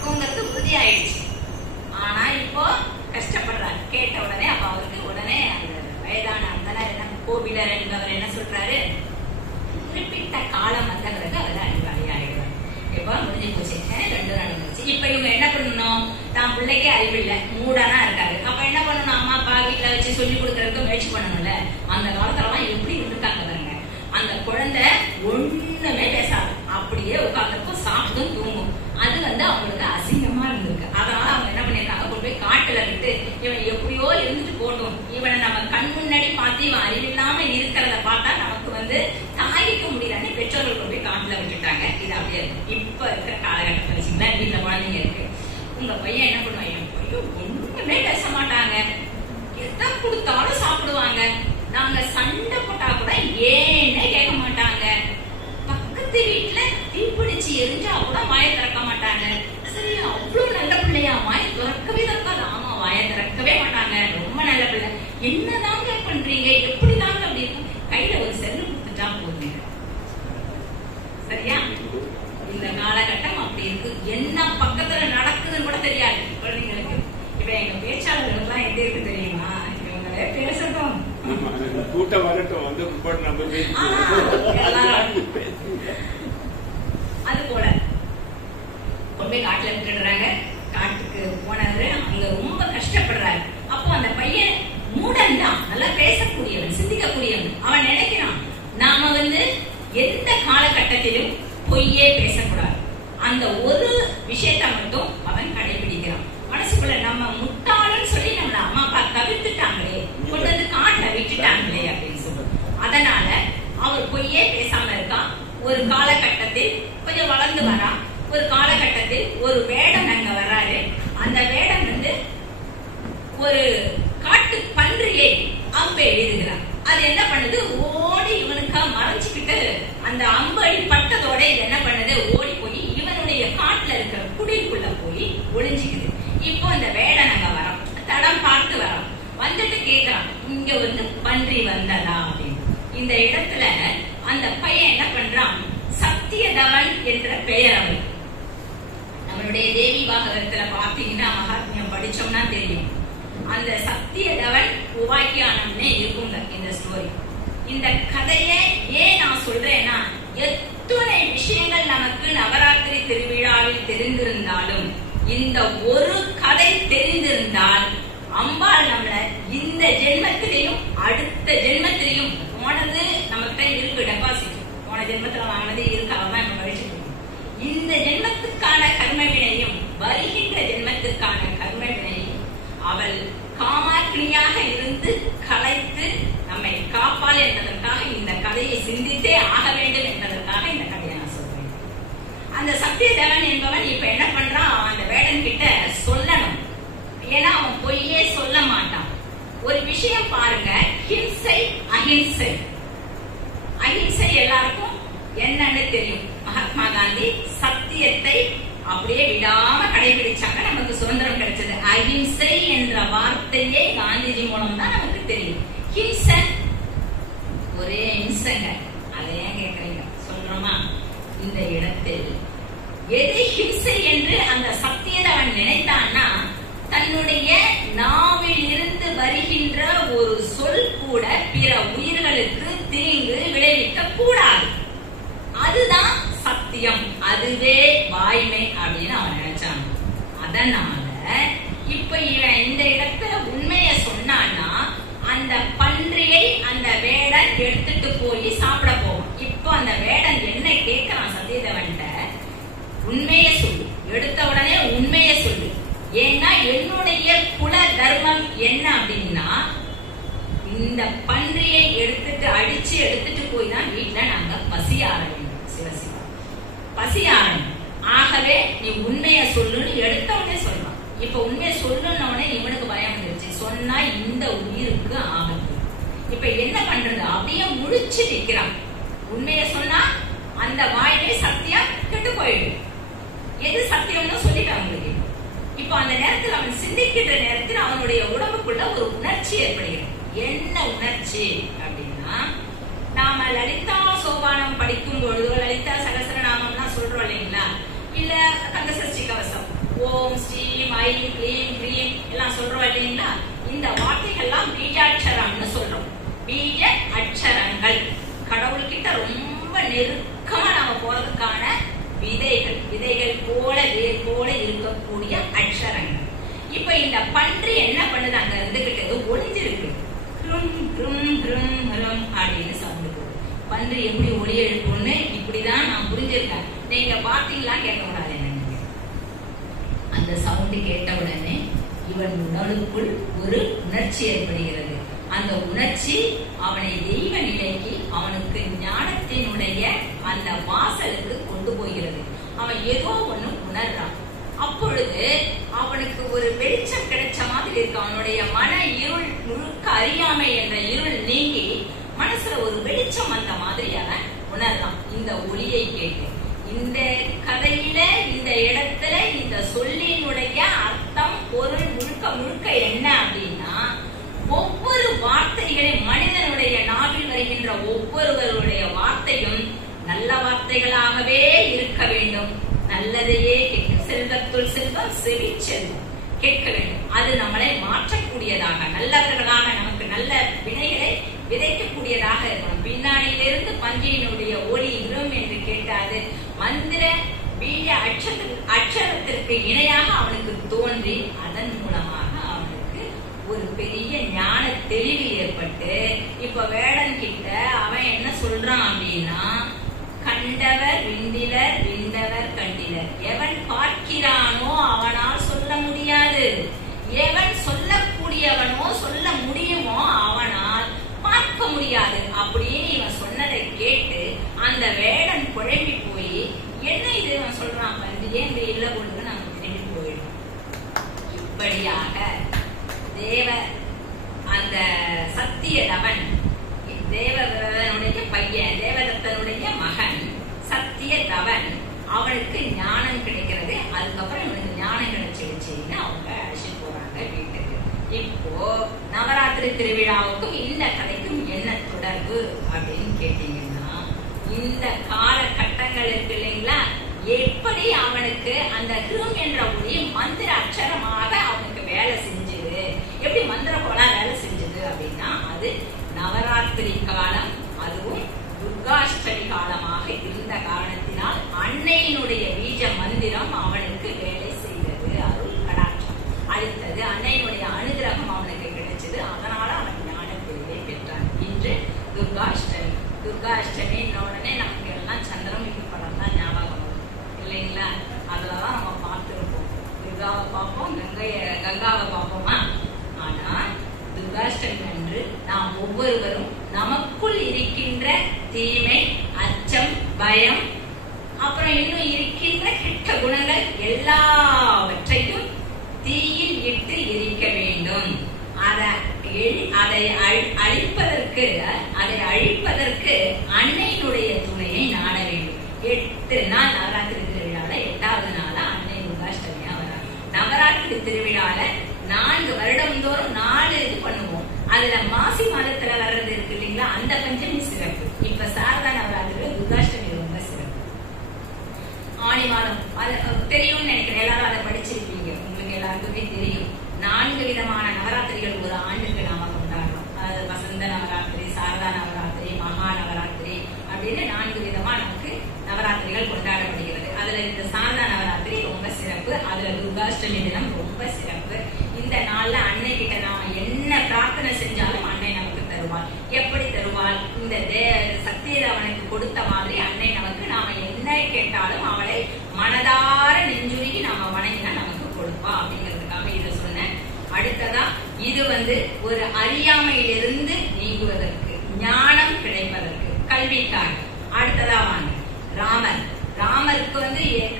நடக்குங்கிறது உறுதியாயிடுச்சு. ஆனா இப்போ கஷ்டப்படுறாரு. கேட்ட உடனே அப்ப அவருக்கு உடனே அந்த வயதான அந்தனர் என்ன கோவிலர் என்பவர் என்ன சொல்றாரு, குறிப்பிட்ட காலம் வந்த பிறகு அவர் அறிவாளி ஆயிடுவார். இப்ப முடிஞ்சு போச்சு, 2 நடந்துச்சு. இப்ப இவங்க என்ன பண்ணணும், தான் பிள்ளைக்கே அறிவில்லை, மூடனா இருக்காரு. அப்ப என்ன பண்ணணும், அம்மா அப்பா வீட்டுல வச்சு சொல்லி கொடுக்கறதுக்கு முயற்சி பண்ணணும்ல. அந்த காலத்துல எல்லாம் எப்படி இருந்திருக்காங்க பாருங்க. அந்த குழந்தை ஒண்ணுமே பேசாது, அப்படியே உட்கார்ந்துருக்கும், சாப்பிட்டும் தூங்கும். அது அவங்களுக்கு அசிங்கமா இருந்திருக்கு. அதனால அவங்க என்ன பண்ணிருக்காங்க, கொண்டு போய் காட்டுல விட்டு இவன் எப்படியோ இருந்துட்டு போட்டும், இவனை நம்ம கண் முன்னாடி பார்த்து இவன் அறிவில்லாம இருக்கிறத பார்த்தா நமக்கு தாங்கிக்க முடியலன்னு பெற்றோர்கள் கொண்டு போய் காட்டுல விட்டுட்டாங்க. இது அப்படியே இப்ப இருக்கிற காலகட்டத்தில் வச்சுங்களா, வீட்டுல குழந்தைங்க இருக்கு. உங்க பையன் என்ன பண்ணுவாங்க, என் பையன் ஒண்ணுமே பேச மாட்டாங்க, எதை கொடுத்தாலும் சாப்பிடுவாங்க, நாங்க சண்டை போட்டா கூட ஏன்னு கேட்க மாட்டாங்க, பக்கத்து வீட்டுல தீப்பிடிச்சு எரிஞ்சா கூட வாயை திறக்க மாட்டாங்க. சரி, அவ்வளவு நல்ல பிள்ளையா, வாயை திறக்கவே திறக்காது. ஆமா, வாயை திறக்கவே மாட்டாங்க, ரொம்ப நல்ல பிள்ளை. என்னதாங்க பண்றீங்க, எப்படிதாங்க அப்படி இருக்கும், கையில ஒரு செல்லு கொடுத்துட்டா போதுங்க. சரியா, இந்த காலகட்டம் அப்படி இருக்கு. என்ன பக்கத்துல நடக்குதுன்னு கூட தெரியாது குழந்தைங்களுக்கு. இப்ப எங்க பேச்சாளர்கள் எல்லாம் எப்படி இருக்கு தெரியுமா, இவங்களே பேசட்டும், கூட்டம் வரட்டும், அது போல கொண்டு காட்டுல விட்டுடுறாங்க. காட்டுக்கு போனது அங்க ரொம்ப கஷ்டப்படுறாரு. அப்போ அந்த பையன் மூடன் தான், நல்லா பேசக்கூடியவன், சிந்திக்கக்கூடியவன். அவன் நினைக்கிறான், நாம எந்த காலகட்டத்திலும் பொய்யே பேசக்கூடாது. அந்த ஒரு விஷயத்தை மட்டும் அவன் கடைபிடிக்கிறான். மனசுக்குள்ள நம்ம முட்டாளன்னு சொல்லி நம்மள அம்மா அப்பா தவிர்த்துட்டாங்களே, கொண்டு காட்டுல விட்டுட்டாங்களே அப்படின்னு சொல்லுவோம். அதனால அவர் பொய்யே பேசாம இருக்கான். ஒரு காலகட்டத்தில் கொஞ்சம் வளர்ந்து வரான். ஒரு காலகட்டத்தில் ஒரு வேடன் அங்க வர்றாரு. அந்த வேடன் ஒரு காட்டு பன்றியை அம்பு எழுதுகிறான். அது என்ன பண்ணுது, ஓடி இவனுக்கா மறைஞ்சுக்கிட்டு அந்த அம்பு அடி பட்டதோட இது என்ன பண்ணுது, ஓடி போய் இவனுடைய காட்டுல இருக்கிற குடிக்குள்ள போய் ஒளிஞ்சுக்குது. இப்போ இந்த வேடன் அங்க வரான், தடம் பார்த்து வரான், வந்துட்டு கேட்கிறான், இங்க பன்றி வந்ததா அப்படின்னு. இந்த இடத்துல அந்த பையன் என்ன பண்றான், சத்தியதவன் என்ற பெயர் அவன். நம்மளுடைய தேவி பாகவதத்துல பாத்தீங்கன்னா மகாத்மியம் படிச்சோம்னா தெரியும். அந்த சத்தியதவன் உபாக்கியானம்னே இருக்குங்க இந்த ஸ்டோரி. இந்த கதையை ஏன் நான் சொல்றேன்னா, எத்தனை விஷயங்கள் நமக்கு நவராத்திரி திருவிழாவில் தெரிந்திருந்தாலும் இந்த ஒரு கதை தெரிந்திருந்தால் அம்பாள் நம்மள இந்த ஜென்மத்திலையும் அடுத்த ஜென்மத்திலையும், போனது நமக்கிட்ட இருக்கு டெபாசிட், போன ஜென்மத்துல வாங்கினது இருக்கு, அவன் நம்ம கழிச்சு இந்த ஜென்மத்துக்கான கர்ம வினையும் வருகின்ற ஜென்மத்துக்கான கர்ம வினையும் அவள் காமாக்கினியாக இருந்து கலைத்து நம்மை காப்பாள் என்பதற்காக இந்த கதையை சிந்தித்தே ஆக வேண்டும் என்பதற்காக இந்த கதையை நான் சொல்றேன். அந்த சத்தியதேவன் என்பவன் இப்ப என்ன பண்றான், அந்த வேடன் கிட்ட சொல்லணும். ஏன்னா அவன் பொய்யே சொல்ல மாட்டான். ஒரு விஷயம் பாருங்க, ஹிம்சை அஹிம்சை. அஹிம்சை எல்லாருக்கும் என்னன்னு தெரியும். மகாத்மா காந்தி சத்தியத்தை அப்படியே விடாம கடைபிடிச்சாங்க, நமக்கு சுதந்திரம் கிடைச்சது. அஹிம்சை என்ற வார்த்தையே காந்திஜி மூலம் தான் நமக்கு தெரியும். ஹிம்சை ஒரே ஹிம்சைங்க, அதை ஏன் கேட்கறீங்க சொல்றோமா. இந்த இடத்தில் எது ஹிம்சை என்று அந்த சத்தியதவன் நினைத்தான்னா, தன்னுடைய நாவில் இருந்து வருகின்ற ஒரு சொல் கூட பிற உயிர்களுக்கு தீங்கு விளைவிக்க கூடாது, அதுதான் சத்தியம், அதுவே வாய்மை அப்படின்னு அவன் நினைச்சான். அதனால இப்ப இவன் இந்த இடத்துல உண்மைய சொன்னான்னா அந்த பன்றியை அந்த வேடன் எடுத்துட்டு போய் சாப்பிட போவான். இப்போ அந்த வேடன் என்ன கேட்கிறான் சத்தியதேவன்ட்ட, உண்மைய சொல்லு, எடுத்த உடனே உண்மைய சொல்லு. ஏன்னா என்னுடைய குல தர்மம் என்ன அப்படின்னா, இந்த பன்றியை எடுத்துட்டு அடிச்சு எடுத்துட்டு போய் தான் வீட்டுல நாங்க பசி ஆரம்பிக்கும், சிவசிவா பசி ஆரம்பி. ஆகவே நீ உண்மைய சொல்லுன்னு எடுத்த உடனே சொல்றான். இப்ப உண்மைய சொல்லுன்னு இவனுக்கு பயம் வந்துருச்சு, சொன்னா இந்த உயிருக்கு ஆபத்து. இப்ப என்ன பண்றது, அப்படியே முடிச்சு நிக்கிறான். உண்மைய சொன்னா அந்த வாயிலே சத்தியம் கெட்டு போயிடும். எது சத்தியம்னு சொல்லிட்டான் அவங்களுக்கு. இப்ப அந்த நேரத்தில் அவன் சிந்திக்கின்ற நேரத்தில் அவனுடைய உடம்புக்குள்ள ஒரு உணர்ச்சி ஏற்படுகிறது. என்ன உணர்ச்சி அப்படின்னா, நாம லலிதா படிக்கும் பொழுது லலிதா சகஸ்ரநாமம்லாம் சொல்றோம் இல்லைங்களா, இல்ல கந்தசஷ்டி கவசம் ஓம் ஸ்ரீம் ஐம் க்ளீம் க்ரீம் எல்லாம் சொல்றோம் இல்லைங்களா? இந்த வார்த்தைகள்லாம் பீஜாட்சரம்னு சொல்றோம். பீஜ அட்சரங்கள் கடவுள்கிட்ட ரொம்ப நெருக்கமா நாம போறதுக்கான விதைகள் போல வேர் போல இருக்கக்கூடிய அட்சரங்கள். இப்ப இந்த பன்றி என்ன பண்ணுது? அங்க இருந்துகிட்டு ஒளிஞ்சிருக்கு. ஹ்ரும் ஹ்ரும் ஹ்ரும் ஹ்ரும் அப்படின்னு சவுண்ட் போகுது. பன்றி எப்படி ஒளி எழுப்பும்னு இப்படிதான் நான் புரிஞ்சிருக்கேன். நீங்க பாத்தீங்களா? கேட்க கூடாது. என்ன அந்த சவுண்ட் கேட்ட உடனே இவன் உடலுக்குள் ஒரு உணர்ச்சி ஏற்படுகிறது. அந்த உணர்ச்சி அவனை தெய்வ நிலைக்கு, அவனுக்கு ஞானத்தினுடைய அந்த வாசலுக்கு கொண்டு போகிறது. அவன் ஏதோ ஒண்ணு உணர்றான். அப்பொழுது அவனுக்கு ஒரு வெளிச்சம் கிடைச்ச மாதிரி இருக்கு. அவனுடைய மன இருள் முழுக்க அறியாமை என்ற இருள் நீங்கி மனசுல ஒரு வெளிச்சம் வந்த மாதிரியான உணர்றான் இந்த ஒளியை கேட்டு. இந்த கதையில இந்த இடத்துல இந்த சொல்லினுடைய அர்த்தம் பொருள் முழுக்க முழுக்க என்ன அப்படின்னா, ஒவ்வொரு வார்த்தைகளையும் மனிதனுடைய நாவில் வருகின்ற ஒவ்வொருவருடைய வார்த்தையும் நல்ல வார்த்தைகளாகவே இருக்க வேண்டும். நல்லதையே கேட்க, செல்வத்துள் செல்வம் செவி செல்வம் கேட்க வேண்டும். அது நம்மளை மாற்றக்கூடியதாக, நல்லவர்களாக நமக்கு நல்ல வினைகளை விதைக்கக்கூடியதாக இருக்கணும். பின்னாடியிலிருந்து பன்றியினுடைய ஒளி இரும் என்று கேட்டாது மந்திர பீஜ அட்சரத்திற்கு இணையாக அவனுக்கு தோன்றி அதன் மூலமாக அவனுக்கு ஒரு பெரிய ஞான தெளிவு ஏற்பட்டு, இப்ப வேடன் கிட்ட அவன் என்ன சொல்றான் அப்படின்னா, கண்டவர் விண்டிலர் விண்டவர் கண்டிலர். எவன் பார்க்கிறானோ அவனால் சொல்ல முடியாது, எவன் சொல்லக்கூடியவனோ சொல்ல முடியுமோ அவனால் பார்க்க முடியாது அப்படின்னு இவன் சொன்னதை கேட்டு அந்த வேடன் குழம்பி போய், என்ன இது இவன் சொல்றான் பன்றியே இந்த இல்ல பொழுது நம்ம திரும்பி போயிடும். இப்படியாக தேவ அந்த சத்தியதவன், தேவதனுடைய பையன், தேவதத்தனுடைய மகன் சத்தியதவன், அவனுக்கு ஞானம் கிடைக்கிறது. அதுக்கப்புறம் இவனுக்கு ஞானம் கிடைச்சிடுச்சுன்னு அவங்க அழைச்சிட்டு போறாங்க வீட்டுக்கு. இப்போ நவராத்திரி திருவிழாவுக்கும் இந்த கதைக்கும் என்ன தொடர்பு அப்படின்னு கேட்டீங்கன்னா, இந்த காலகட்டங்கள் இருக்கு இல்லைங்களா, எப்படி அவனுக்கு அந்த ஹ்ரும் என்ற ஒளி மந்திர அக்ஷரமாக அவனுக்கு வேலை செஞ்சது, எப்படி மந்திர கோலா வேலை செஞ்சது அப்படின்னா, அது நவராத்திரி காலம், அதுவும் துர்காஷ்டமி காலமாக இருந்த காரணத்தினால் அன்னையினுடைய பீஜ மந்திரம் அவனுக்கு வேலை செய்தது, அருள் கடாட்சம் அளித்தது, அன்னையினுடைய அனுகிரகம் அவனுக்கு கிடைச்சது. அதனால அவன் ஞான பிரிவை பெற்றான். இன்று துர்காஷ்டமி. துர்காஷ்டமி உடனே நமக்கு எல்லாம் சந்திரமுகி படம் தான் ஞாபகம் வரும் இல்லைங்களா? அதுலதான் நம்ம பார்த்துருப்போம். துர்காவை பார்ப்போம், கங்காவை பார்ப்போமா? ஆனா துர்காஷ்டமி அன்று நாம் ஒவ்வொருவரும் நமக்குள் இருக்கின்ற தீமை, அச்சம், பயம், அப்புறம் இன்னும் இருக்கின்ற கெட்ட குணங்கள் எல்லாவற்றையும் தீயில் இட்டு எரிக்க வேண்டும். அதை அழிப்பதற்கு அன்னையினுடைய துணையை நாட வேண்டும். 8 நாள் நவராத்திரி திருவிழால 8வது நாளா அன்னை துர்காஷ்டமியா வராங்க. நவராத்திரி திருவிழால 4 வருடம் தோறும் 4 இது பண்ணுவோம். அதுல மாசி மாதத்துல வர்றது இருக்கு இல்லைங்களா, அந்த பஞ்சமி சிறப்பு. இப்ப சாரதா நவராத்திரி துர்காஷ்டமி ரொம்ப சிறப்பு. ஆணி மாதம் தெரியும்னு நினைக்கிறேன், எல்லாரும் அதை படிச்சிருப்பீங்க, உங்களுக்கு எல்லாருக்குமே தெரியும். 4 விதமான நவராத்திரிகள் ஒரு ஆண்டுக்கு நாம கொண்டாடுறோம். அதாவது வசந்த நவராத்திரி, சாரதா நவராத்திரி, மகா நவராத்திரி அப்படின்னு 4 விதமா நமக்கு நவராத்திரிகள் கொண்டாடப்படுகிறது. அதுல இந்த சாரதா நவராத்திரி ரொம்ப சிறப்பு. அதுல துர்காஷ்டமி தினம் ரொம்ப சிறப்பு. இந்த நாள்ல அன்னை கிட்ட நாம என்ன பிரார்த்தனை செஞ்சாலும் அன்னை நமக்கு தருவாள். எப்படி தருவாள்? இந்த சத்தியதவனுக்கு கொடுத்த மாதிரி அன்னை நமக்கு நாம என்ன கேட்டாலும் அவளை மனதார நெஞ்சுருகி நாம வணங்கினா நமக்கு கொடுப்பா அப்படிங்கிறதுக்காக இதை சொன்னேன். அடுத்ததா இது ஒரு அறியாமையிலிருந்து நீங்குவதற்கு, ஞானம் கிடைப்பதற்கு, கல்விக்காக. அடுத்ததா வாங்க ராமருக்கு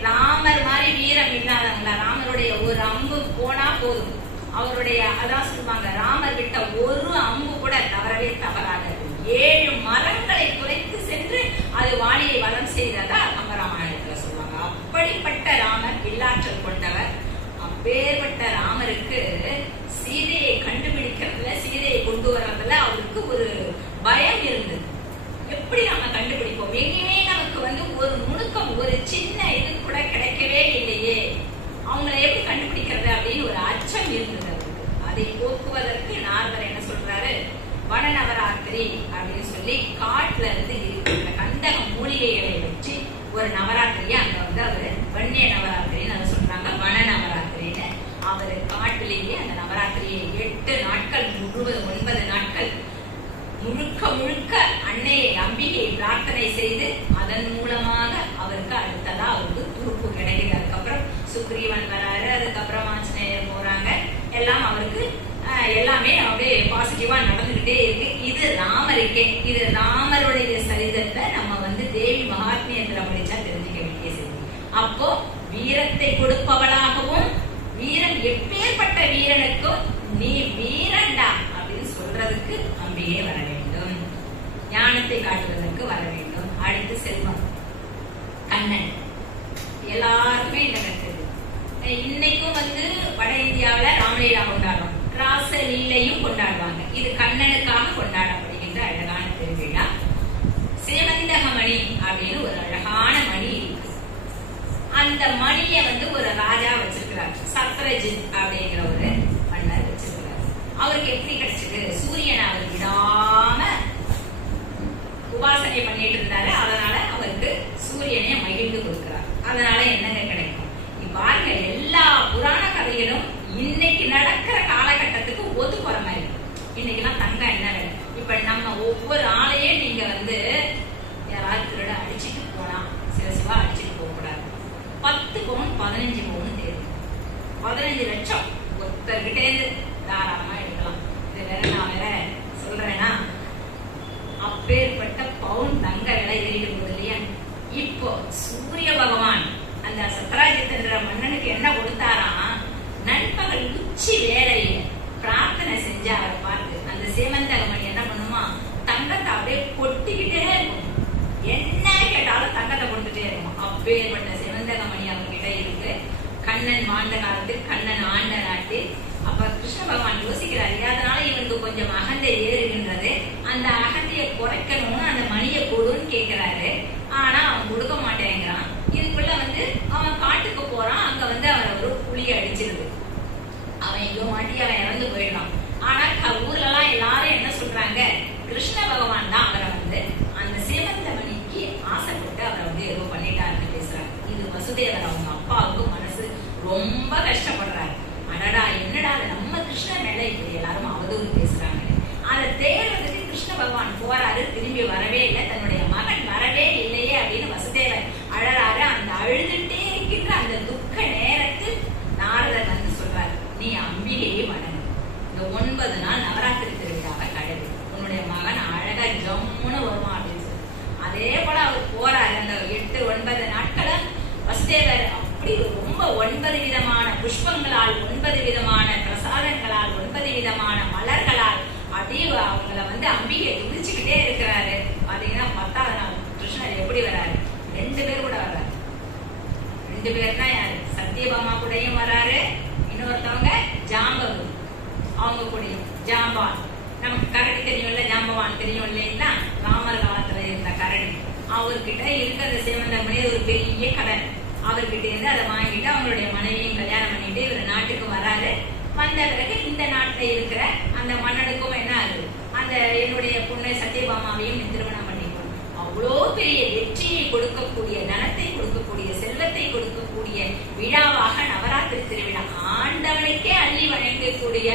ராமர் மாதிரி வீரம் இல்லாதவங்களா, ராமருடைய ஒரு அம்பு போனா போதும், அவருடைய அதான் சொல்லுவாங்க, ராமர் விட்ட ஒரு அம்பு கூட தவறவே தவறாது. 7 மரங்களை குறைத்து சென்று அது வாணியை வளம் செய்ததா கம்பராமாயணத்துல சொல்லுவாங்க. அப்படிப்பட்ட ராமர் வில்லாற்றல் கொண்டவர். அப்பேற்பட்ட ராமருக்கு சீதையை கண்டுபிடிக்கிறதுல, சீதையை கொண்டு வர்றதுல அவருக்கு ஒரு பயம் இருந்தது. எப்படி நம்ம கண்டுபிடிப்போம்? எங்கேயுமே நமக்கு ஒரு நுணுக்கம், ஒரு சின்ன இது கூட கிடைக்கவே இல்லையே அவங்களை எப்படி கண்டுபிடிக்கிறது அப்படின்னு ஒரு அச்சம் இருந்தது அவருக்கு. அதை போக்குவதற்கு நாரதர் என்ன சொல்றாரு, வன நவராத்திரி அப்படின்னு சொல்லி காட்டுல இருந்து இருக்கிற கந்தக மூலிகைகளை வச்சு ஒரு நவராத்திரியை அங்க வந்து அவரு வன்னிய நவராத்திரின்னு அதை சொல்றாங்க, வன நவராத்திரின்னு. அவரு காட்டிலேயே அந்த நவராத்திரியை 8 நாட்கள் 9 நாட்கள் முழுக்க முழுக்க அன்னையை அம்பிகையை பிரார்த்தனை செய்து அதன் மூலமாக அவருக்கு அடுத்ததா அவருக்கு துருப்பு கிடைக்குது. அதுக்கப்புறம் சுக்ரீவன் வராரு, அதுக்கப்புறம் ஆஞ்சநேயர் போறாங்க, எல்லாம் அவருக்கு எல்லாமே அப்படியே பாசிட்டிவா நடந்துகிட்டே இருக்கு. இது ராமருக்கே, இது ராமருடைய சரிதத்தை நம்ம வந்து தேவி மகாத்மியத்துல படிச்சா தெரிஞ்சுக்க வேண்டிய செய்தி. அப்போ வீரத்தை கொடுப்பவளாகவும் வீரன் எப்பேற்பட்ட வீரனுக்கும் நீ வீரன்டா அப்படின்னு சொல்றதுக்கு அம்பியே வர வேண்டும், ஞானத்தை காட்டுவதற்கு வர வேண்டும். அடுத்து செல்வம், கண்ணன் எல்லாருக்குமே இந்த கருத்து. இன்னைக்கும் வந்து வட இந்தியாவில ராமலீலா கொண்டாடுறோம், ராசலீலையும் கொண்டாடுவாங்க. இது கண்ணனுக்காக கொண்டாடப்படுகின்ற அழகான திருவிழா. சேவந்தகமணி அப்படின்னு ஒரு அழகான மணி இருக்கு. அந்த மணியை வந்து ஒரு ராஜா வச்சிருக்கிறார், சத்ரஜித் அப்படிங்கிற ஒரு மன்னர் வச்சிருக்கிறார். அவருக்கு எப்படி கிடைச்சது, சூரியனை அவர் விடாம உபாசனை பண்ணிட்டு இருந்தாரு, அதனால அவருக்கு சூரியனை மகிழ்ந்து கொடுக்கிறார். அதனால என்னங்க கிடைக்கும் பாருங்க, எல்லா புராண கதைகளும் இன்னைக்கு நடக்கிற காலகட்டத்துக்கு ஒத்து போற மாதிரி. இன்னைக்கு எல்லாம் தங்கம் என்ன வேலை, இப்ப நம்ம ஒவ்வொரு ஆளையும் நீங்க வந்து யாராவது திருட அடிச்சுட்டு போனா சிவசிவா அடிச்சுட்டு போக கூடாது. 10 பவுன் 15 பவுன் தேவை, 15 லட்சம் ஒருத்தர்கிட்ட இருந்து தாராளமா எடுக்கலாம். இது வேற நான் வேற சொல்றேன்னா, அப்பேற்பட்ட பவுன் தங்க விலை ஏறிட்டு போகுது இல்லையா. இப்போ சூரிய பகவான் அந்த சத்ராஜித் என்ற மன்னனுக்கு என்ன கொடுத்தாராம், நண்பகல் உச்சி வேலையில பிரார்த்தனை செஞ்சு அவரை பார்த்து அந்த சேவந்தகமணி என்ன பண்ணுமா, தங்கத்தை அப்படியே கொட்டிக்கிட்டே இருக்கும், என்ன கேட்டாலும் தங்கத்தை கொடுத்துட்டே இருக்கும். அப்பேற்பட்ட சேவந்தகமணி அவர்கிட்ட இருக்கு. கண்ணன் வாழ்ந்த காலத்தில் கண்ணன் ஆண்ட நாட்டில் அப்ப கிருஷ்ண பகவான் யோசிக்கிறாரு, அதனால இவனுக்கு கொஞ்சம் அகந்தை ஏறுகின்றது, அந்த அகந்தையை குறைக்கணும்னு அந்த மணியை கொடுன்னு கேட்கிறாரு. ஆனா அவன் கொடுக்க மாட்டேங்கிறான். இதுக்குள்ள வந்து அவன் காட்டுக்கு போறான், அங்க வந்து அவன் ஒரு புலி அடிச்சிருது, அவன் எங்கோ மாட்டி அவன் இறந்து போயிடலாம். ஆனா ஊர்ல எல்லாம் எல்லாரும் என்ன சொல்றாங்க, கிருஷ்ண பகவான் தான் அவரை வந்து அந்த சேவந்தமணிக்கு ஆசைப்பட்டு அவரை வந்து ஏதோ பண்ணிட்டாருன்னு பேசுறாங்க. இது வசுதேவர் அவங்க அப்பாவுக்கு மனசு ரொம்ப கஷ்டப்படுறாரு. அடடா என்னடா நம்ம கிருஷ்ண மேல இப்படி எல்லாரும் அவதூறு பேசுறாங்க. அதை தேடுறதுக்கு கிருஷ்ண பகவான் போறாரு, திரும்பி வரவே இல்லை, தன்னுடைய மகன் வரவே இல்லையே அப்படின்னு வசுதேவர் அழறாரு. அந்த அழுதுட்டே இருக்கின்ற அந்த துக்க நேரத்தில் நாரதர் வந்து சொல்றாரு, நீ அம்பிகையை வணங்கு, இந்த 9 நாள் நவராத்திரி திருவிழாவை கழுது, உன்னுடைய மகன் அழகா ஜம்முன்னு வருவான் அப்படின்னு சொல்லி. அதே போல அவர் போறாரு. அந்த 8-9 நாட்கள வசுதேவர் அப்படி ரொம்ப 9 விதமான புஷ்பங்களால், 9 விதமான பிரசாதங்களால், 9 விதமான மலர்களால் அப்படியே அவங்கள வந்து அம்பிகை துதிச்சுக்கிட்டே இருக்கிறாரு. பாத்தீங்கன்னா 10ஆவது நாள் கிருஷ்ணர் எப்படி வராரு, 2 பேர் கூட வர்றாரு. 2 பேர்னா யாரு, சத்யபாமா கூடயும் வராரு, இன்னொருத்தவங்க ஜாம்பவதி அவங்க கூடயும். ஜாம்பான் நமக்கு கரடி தெரியும்ல, ஜாம்பவான் தெரியும் இல்லைங்களா, ராமர் காலத்துல இருந்த கரடி. அவர்கிட்ட இருக்கிற சேவந்தமணி ஒரு பெரிய கதை, அவர்கிட்ட இருந்து அதை வாங்கிட்டு அவங்களுடைய மனைவியும் கல்யாணம் பண்ணிட்டு இவர் நாட்டுக்கு வராரு. வந்த பிறகு இந்த நாட்டுல இருக்கிற அந்த மன்னனுக்கும் என்ன ஆகுது, அந்த என்னுடைய பொண்ணு சத்யபாமாவையும் திருமணம் பண்ணிக்கணும். அவ்வளோ பெரிய வெற்றியை கொடுக்கக்கூடிய, தனத்தை கொடுக்கக்கூடிய, செல்வத்தை கொடுக்கக்கூடிய விழாவாக நவராத்திரி திருவிழா, ஆண்டவனுக்கே அள்ளி வணங்கக்கூடிய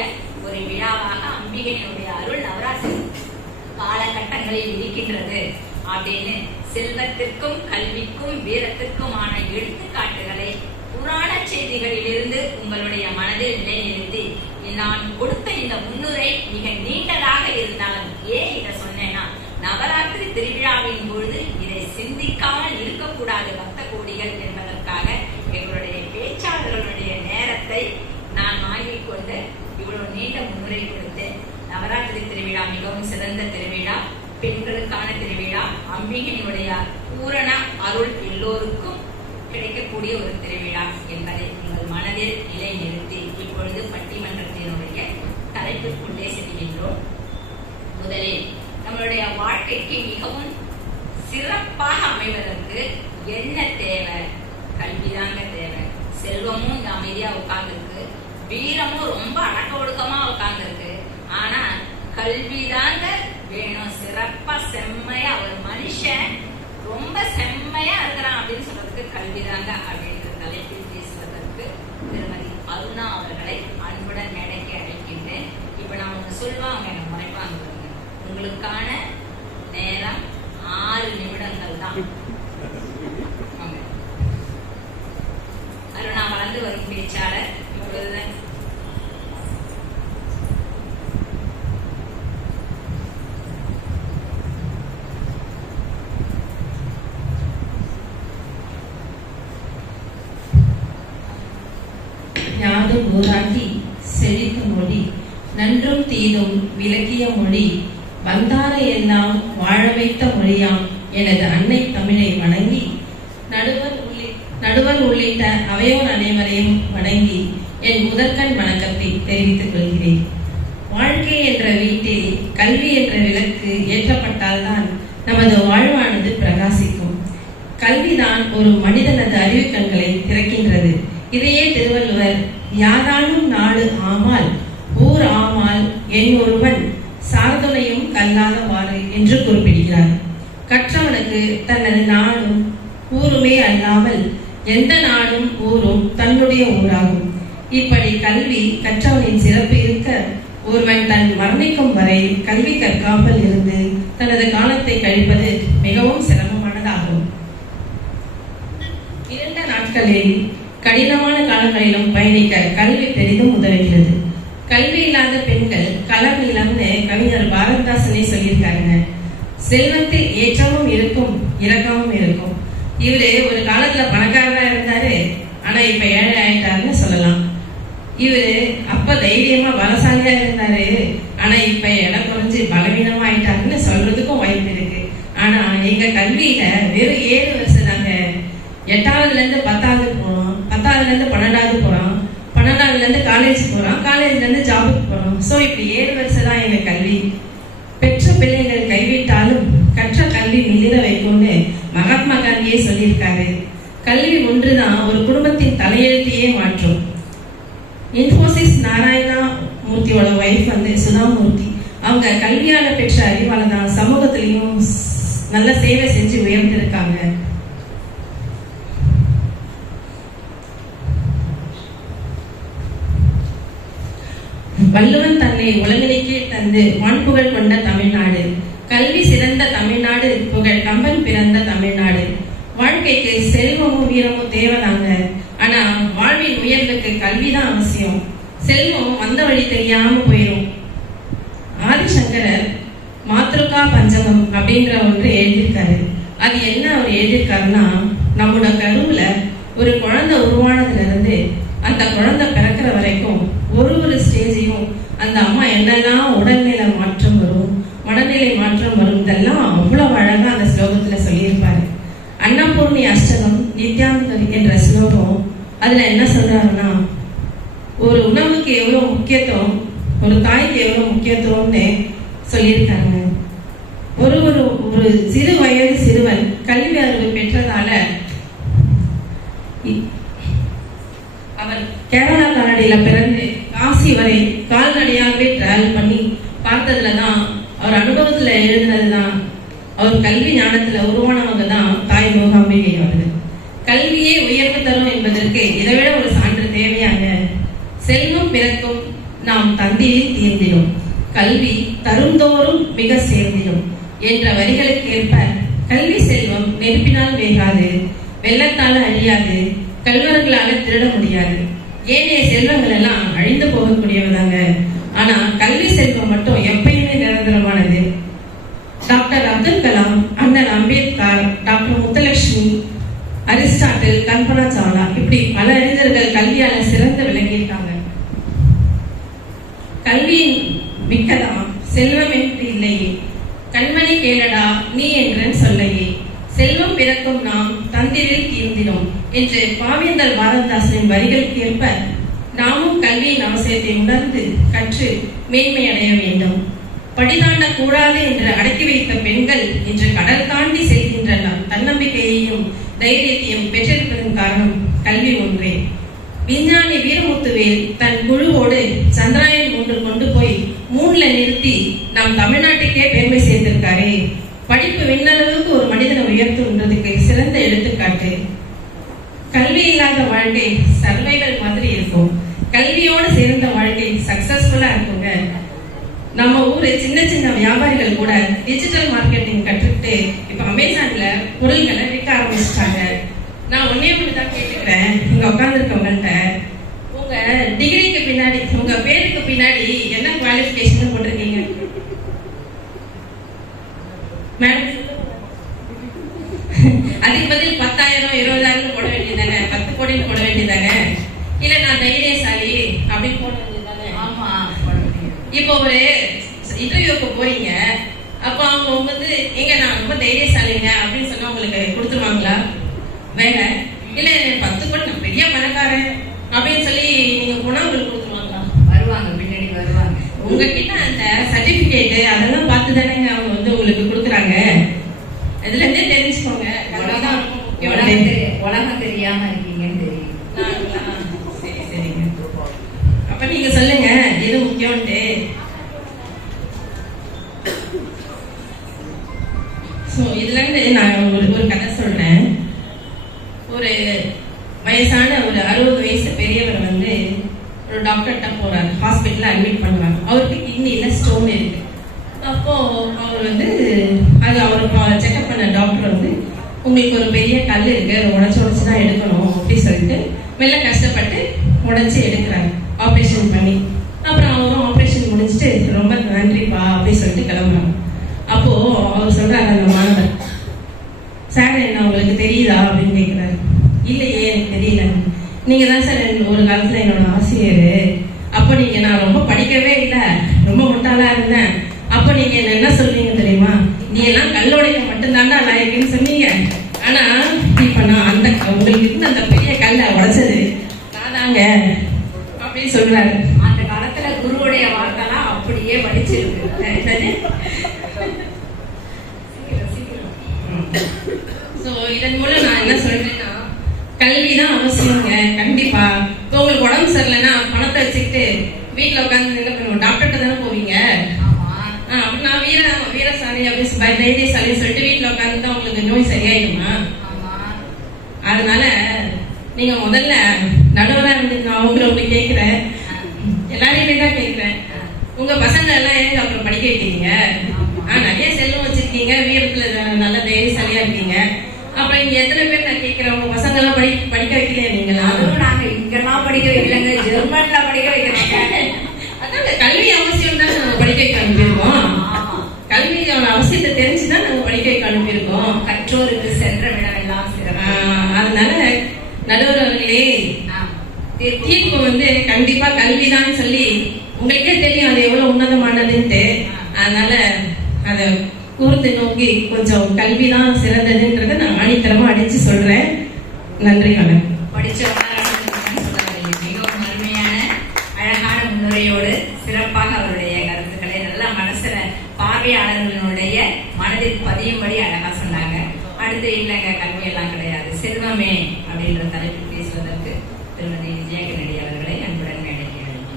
ஒரு விழாவாக அம்பிகையினுடைய அருள் நவராத்திரி காலகட்டங்களில் இருக்கின்றது அப்படின்னு செல்வத்திற்கும் கல்விக்கும் வீரத்திற்குமான எடுத்துக்காட்டுகளை புராண செய்திகளிலிருந்து உங்களுடைய மனதில் நிலைநிறுத்தி நான் கொடுத்த இந்த முன்னுரை மிக நீண்டதாக இருந்தாலும் ஏன் இதை சொன்னேன்னா, நவராத்திரி திருவிழாவின் பொழுது இதை சிந்திக்காமல் இருக்கக்கூடாது பக்த கோடிகள் என்பதற்காக எங்களுடைய பேச்சாளர்களுடைய நேரத்தை நான் வாங்கிக் கொண்டு இவ்வளவு நீண்ட முன்னுரை கொடுத்தேன். நவராத்திரி திருவிழா மிகவும் சிறந்த திருவிழா, பெண்களுக்கான திருவிழா, அம்பிகையினுடைய பூரண அருள் எல்லோருக்கும் கிடைக்கக்கூடிய ஒரு திருவிழா என்பதை உங்கள் மனதில் நிலை நிறுத்தி இப்பொழுது பட்டிமன்றத்தினுடைய தலைப்பிற்குள்ளே செல்கின்றோம். முதலில் நம்மளுடைய வாழ்க்கைக்கு மிகவும் சிறப்பாக அமைவதற்கு என்ன தேவை? கல்விதாங்க தேவை. செல்வமும் அமைதி அமைதியா உட்கார்ந்துருக்கு, வீரமும் ரொம்ப அடக்க ஒடுக்கமா உட்கார்ந்துருக்கு. ஆனா கல்விதாங்க வேணும், சிறப்பா செம்மையா ஒரு மனுஷன் ரொம்ப செம்மையா இருக்கிறான் அப்படின்னு சொல்றதுக்கு கல்விதாங்க அப்படின்ற தலைப்பில் பேசுவதற்கு திருமதி அருணா அவர்களை அன்புடன் மேடைக்கு அழைக்கின்றேன். இப்ப நான் ஒண்ணு சொல்லுவாங்க, எனக்கு முறைப்பாங்க, உங்களுக்கான நேரம் 6 நிமிடங்கள் தான். அருணா வளர்ந்து வரும் பேச்சாளர். இப்பொழுதுதான் யாதும் ஊராகி செழித்த மொழி, நன்றும் தீதும் விளக்கிய மொழி, வந்தாரை எல்லாம் வாழ வைத்த மொழியாம் எனது அன்னை தமிழை வணங்கி, நடுவர் உள்ளிட்ட அவையோர் அனைவரையும் வணங்கி என் முதற்கண் வணக்கத்தை தெரிவித்துக் கொள்கிறேன். வாழ்க்கை என்ற வீட்டில் கல்வி என்ற விளக்கு ஏற்றப்பட்டால்தான் நமது வாழ்வானது பிரகாசிக்கும். கல்விதான் ஒரு மனிதனது அறிவு கண்களை திறக்கின்றது. இதையே திருவள்ளுவர் யாதானும் நாடு ஆமால் ஊர் ஆமால் என் ஒருவன் சார்துணையும் கல்லாதவாறு என்று குறிப்பிடுகிறார். கற்றவனுக்கு தனது நாடும் ஊருமே அல்லாமல் எந்த நாடும் ஊரும் தன்னுடைய ஊராகும். இப்படி கல்வி கற்றவனின் சிறப்பு இருக்க, ஒருவன் தன் மரணிக்கும் வரை கல்வி கற்காமல் இருந்து தனது காலத்தை கழிப்பது மிகவும் சிரமமானதாகும். இருண்ட நாட்களில் கடினமான காலங்களிலும் பயணிக்க கல்வி பெரிதும் உதவுகிறது. கல்வி இல்லாத பெண்கள் களம் இளம்னு கவிஞர் பாரதிதாசனே சொல்லியிருக்காருங்க. செல்வத்தில் ஏற்றமும் இருக்கும், இறக்கமும் இருக்கும். இவரு ஒரு காலத்துல பணக்காரனா இருந்தாரு, ஆனா இப்ப ஏழை ஆயிட்டாருன்னு சொல்லலாம். இவரு அப்ப தைரியமா பலசாலியா இருந்தாரு, ஆனா இப்ப இடம் குறைஞ்சு பலவீனமா ஆயிட்டாருன்னு சொல்றதுக்கும் வாய்ப்பு இருக்கு. ஆனா எங்க கல்வியில வெறும் 7 வருஷம் தாங்க. 8ஆவதுல இருந்து 10ஆவது போறோம், 10ஆவதுல இருந்து 12ஆவது போறோம், 12ஆவதுல இருந்து காலேஜ் போறோம், காலேஜ்ல இருந்து ஜாபுக்கு போறோம். சோ இப்படி 7 வருஷம் தான் எங்க கல்வி. பெற்ற பிள்ளைகள் கைவிட்டாலும் கற்ற கல்வி மிளிர வைக்கும்னு மகாத்மா காந்தியே சொல்லியிருக்காரு. கல்வி ஒன்றுதான் ஒரு குடும்பத்தின் தலையெழுத்தையே மாற்றும். இன்ஃபோசிஸ் நாராயணா மூர்த்தியோட வைஃப் சுதாமூர்த்தி, அவங்க கல்வியால பெற்ற அறிவால தான் சமூகத்திலையும் நல்ல சேவை செஞ்சு உயர்ந்திருக்காங்க. வள்ளுவன் தன்னை உலகிற்கே தந்து வான்புகழ் கொண்ட தமிழ்நாடு, கல்வி சிறந்த தமிழ்நாடு, புகழ் கம்பன் பிறந்த தமிழ்நாடு. வாழ்க்கைக்கு செல்வமும் வீரமும் தேவைதாங்க, ஆனா வாழ்வின் உயர்வுக்கு கல்விதான் அவசியம். செல்வம் வந்த வழி தெரியாம போயிடும். ஆதிசங்கரர் மாத்ருகா பஞ்சகம் அப்படின்ற ஒன்று எழுதியிருக்காரு. அது என்ன அவர் எழுதியிருக்காருன்னா, நம்மளோட கருவுல ஒரு குழந்தை உருவானதுல இருந்து அந்த குழந்தை பிறக்கிற வரைக்கும் ஒரு ஸ்டேஜையும் அந்த அம்மா என்னெல்லாம் உடல்நிலை மாற்றம் வரும், மனநிலை மாற்றம் வரும், இதெல்லாம் அவ்வளவு அழகா அந்த ஸ்லோகத்துல சொல்லியிருப்பாரு. அன்னபூர்ணி அஷ்டகம் நித்யாந்தரி என்ற ஸ்லோகம், அதுல என்ன சொல்றாருன்னா, ஒரு உணவுக்கு எவ்வளவு முக்கியத்துவம், ஒரு தாய்க்கு எவ்வளவு முக்கியத்துவம்னு சொல்லியிருக்காங்க. ஒரு சிறு வயது சிறுவன் கல்வி அறிவு பெற்றதால அவர் கேரளா காலடியில பிறந்து காசி வரை கால்நடையாகவே டிராவல் பண்ணி பார்த்ததுலதான், அவர் அனுபவத்துல எழுதுனதுதான், அவர் கல்வி ஞானத்துல உருவானவங்க தான் தாய் மூகாம்பிகை அவர்கள். கல்வியே உயர்வு தரும் என்பதற்கு இதைவிட ஒரு சான்று தேவையாங்க. செல்வம் பிறக்கும் நாம் தந்தியில் தீர்ந்திடும், கல்வி தருந்தோறும் மிக சேர்ந்திடும் என்ற வரிகளுக்கு ஏற்ப கல்வி செல்வம் நெருப்பினால் வேகாது, வெள்ளத்தால அழியாது, கல்வர்களால திருட முடியாது. ஏனைய செல்வங்கள் எல்லாம் அழிந்து போகக்கூடியவதாங்க. ஆனா கல்வி செல்வம் மட்டும் எப்பயுமே நிரந்தரமானது. டாக்டர் அப்துல் கலாம், அண்ணல் அம்பேத்கர், டாக்டர் முத்துலட்சுமி, அரிஸ்டாட்டில், கல்பனா சாவ்லா, இப்படி பல அறிஞர்கள் கல்வியால சிறந்து விளங்கியிருக்காங்க. கல்வியின் மிக்கதாம் செல்வம் என்று இல்லையே, கண்மணி கேளடா நீ என்றன் சொல்லையே, செல்வம் பிறக்கும் நாம் தந்திரில் தீர்ந்திடும் என்று பாவேந்தர் பாரதிதாசனின் வரிகளுக்கு ஏற்ப நாமும் கல்வியின் அவசியத்தை உணர்ந்து கற்று மேன்மை அடைய வேண்டும். படிதாண்ட கூடாது என்று அடக்கி வைத்த பெண்கள் இன்று கடல் தாண்டி செல்கின்ற தன்னம்பிக்கையையும் தைரியத்தையும் பெற்றிருப்பதன் காரணம் கல்வி ஒன்றே. விஞ்ஞானி வீரமுத்துவேல் தன் குழுவோடு சந்திராயன் 3 கொண்டு போய் 3ல நிறுத்தி நம் தமிழ்நாட்டுக்கே பெருமை சேர்த்திருக்காரே. படிப்பு விண்ணளவுக்கு ஒரு மனிதனை உயர்த்துன்றதுக்கு சிறந்த எடுத்துக்காட்டு. கல்வி இல்லாத வாழ்க்கை சர்வைவல் மாதிரி இருக்கும், கல்வியோடு சேர்ந்த வாழ்க்கை சக்சஸ்ஃபுல்லா இருக்குங்க. நம்ம ஊரு சின்ன சின்ன வியாபாரிகள் கூட டிஜிட்டல் மார்க்கெட்டிங் கற்றுக்கிட்டு இப்ப அமேசான்ல பொருள்களை விற்க ஆரம்பிச்சிட்டாங்க. நான் ஒன்னே ஒண்ணுதான் கேட்டுக்கிறேன், இங்க உட்கார்ந்துருக்கவங்கள்ட்ட, உங்க டிகிரிக்கு பின்னாடி உங்க பேருக்கு பின்னாடி என்ன குவாலிபிகேஷன் போட்டிருக்கீங்க மேடம்? அதுக்கு பதில் 10,000 20,000 போட வேண்டியதானே, 10 கோடி போட வேண்டியதானே, இல்ல நான் தைரியசாலி அப்படின்னு போட வேண்டியதானே. ஆமா, இப்போ ஒரு இன்டர்வியூக்கு போறீங்க, அப்ப அவங்க வந்து எங்க நான் ரொம்ப தைரியசாலிங்க அப்படின்னு சொன்னா உங்களுக்கு கொடுத்துருவாங்களா வேலை? இல்ல 10 கோடி நான் பெரிய பணக்காரன் அப்படின்னு சொல்லி நீங்க போனா உங்களுக்கு கொடுத்துருவாங்களா? வருவாங்க, பின்னாடி வருவாங்க. உங்ககிட்ட அந்த சர்டிபிகேட் அதெல்லாம் பார்த்து தானேங்க அவங்க வந்து உங்களுக்கு கொடுக்குறாங்க. இதுல இருந்தே தெரிஞ்சுக்கோங்க. உலகம் தெரியாம இருக்கீங்கன்னு தெரியும். சரி சரிங்க. அப்ப நீங்க சொல்லுங்க எது முக்கியம்ட்டு. இதுல இருந்து நான் ஒரு கதை சொல்றேன். ஒரு வயசான ஒரு 60 வயசு பெரியவர் வந்து ஒரு டாக்டர்கிட்ட போறாரு, ஹாஸ்பிட்டல்ல அட்மிட் பண்றாங்க. அவருக்கு கிட்னில ஸ்டோன் இருக்கு. அப்போ அவர் வந்து அது அவர் செக்அப் பண்ண டாக்டர் வந்து உங்களுக்கு ஒரு பெரிய கல் இருக்கு, அதை உடைச்சு தான் எடுக்கணும் அப்படின்னு சொல்லிட்டு மெல்ல கஷ்டப்பட்டு உடைச்சு எடுக்கிறாங்க ஆப்ரேஷன் பண்ணி. அப்புறம் அவரும் ஆப்ரேஷன் முடிச்சுட்டு ரொம்ப நன்றிப்பா அப்படின்னு சொல்லிட்டு கிளம்புறாங்க. அப்போ அவர் சொல்றாரு அந்த மாணவர், சார் என்ன உங்களுக்கு தெரியுதா அப்படின்னு கேட்கிறாரு. இல்லையே எனக்கு தெரியல. நீங்க தான் சார் ஒரு காலத்துல என்னோட ஆசிரியர். அப்போ நீங்க நான் ரொம்ப படிக்கவே இல்லை, ரொம்ப முட்டாளா இருந்தேன். அப்ப நீங்க என்ன சொல்றீங்க தெரியுமா? நீ எல்லாம் கல்லோடைக்க மட்டும்தாண்டா லாயக்குன்னு சொன்னீங்க. ஆனா இப்ப நான் அந்த உங்களுக்கு இருந்து அந்த பெரிய கல்லை உடைச்சது நான் தாங்க அப்படின்னு சொல்றாரு. அந்த காலத்துல குருவுடைய வார்த்தைலாம் அப்படியே படிச்சிருக்கு. இதன் மூலம் நான் என்ன சொல்றேன்னா, கல்விதான் அவசியங்க. கண்டிப்பா இப்போ உங்களுக்கு உடம்பு சரியில்லைன்னா பணத்தை வச்சுக்கிட்டு வீட்டுல உட்காந்து என்ன பண்ணுவோம், டாக்டர்கிட்ட தானே போவீங்க. நான் வீரசாலி அப்படின்னு தைரியசாலி சொல்லிட்டு வீட்டுல உட்காந்து தான் உங்களுக்கு நோய் சரியாயிடுமா? அதனால நீங்க முதல்ல நடுவரா இருந்து நான் உங்களுக்கு கேட்கிறேன், எல்லாரையுமே தான் கேட்கிறேன், உங்க பசங்க எல்லாம் ஏங்க அப்புறம் படிக்க வைக்கிறீங்க? நிறைய செல்வம் வச்சிருக்கீங்க, வீரத்துல நல்ல தைரியசாலியா இருக்கீங்க. அப்புறம் இங்க எத்தனை பேர் நான் கேட்கிறேன், உங்க பசங்க எல்லாம் படிக்க வைக்கலையா? நீங்களா? நாங்க இங்கெல்லாம் படிக்க வைக்கலங்க, ஜெர்மன்ல படிக்க வைக்கிறாங்க. அதான் கல்வி அவசியம் தான் நாங்க படிக்க வைக்க அனுப்பியிருக்கோம். கல்வியோட அவசியத்தை தெரிஞ்சுதான் நாங்க படிக்க வைக்க அனுப்பியிருக்கோம். கற்றோருக்கு சென்ற விடமெல்லாம் சிறப்பு. அதனால நடுவர் அவர்களே, தீர்ப்பு வந்து கண்டிப்பா கல்விதான் சொல்லி உங்களுக்கே தெரியும் அது எவ்வளவு உன்னதமானதுன்ட்டு. அதனால அத கூர்ந்து நோக்கி கொஞ்சம் கல்விதான் சிறந்ததுன்றத நான் ஆணித்தரமா அடிச்சு சொல்றேன். நன்றி. வணக்கம். படிச்சவங்க மிகவும் அருமையான அழகான முன்னுரையோடு சிறப்பாக அவருடைய கருத்துக்களை நல்ல மனசுல பார்வையாளர்களுடைய மனதில் பதியும்படி அழகா சொன்னாங்க. அடுத்து இல்லைங்க கல்வி எல்லாம் கிடையாது, செல்வமே அப்படின்ற தலைப்பில் பேசுவதற்கு திருமதி விஜயா கென்னடி அவர்களை அன்புடன் மேடைக்கு அழைக்கிறேன்.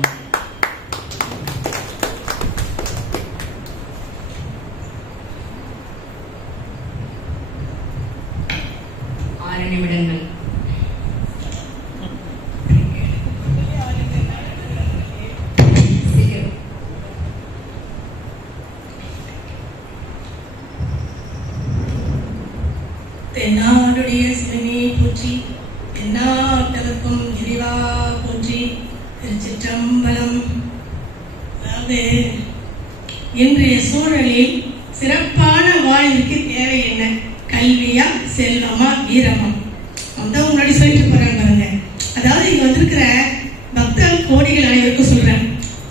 6 நிமிடங்கள். தென்னாடுடைய சிவனே போற்றி, எந்நாட்டவர்க்கும் இறைவா போற்றி. திருச்சிற்றம்பலம். அதாவது இன்றைய சூழலில் சிறப்பான வாழ்வுக்கு தேவை என்ன? கல்வியா, செல்வமா, வீரமா? அதான் முன்னாடி சொல்லிட்டு போறாங்க பாருங்க. அதாவது இங்க வந்திருக்கிற பக்தர் கோடிகள் அனைவருக்கும் சொல்றேன்,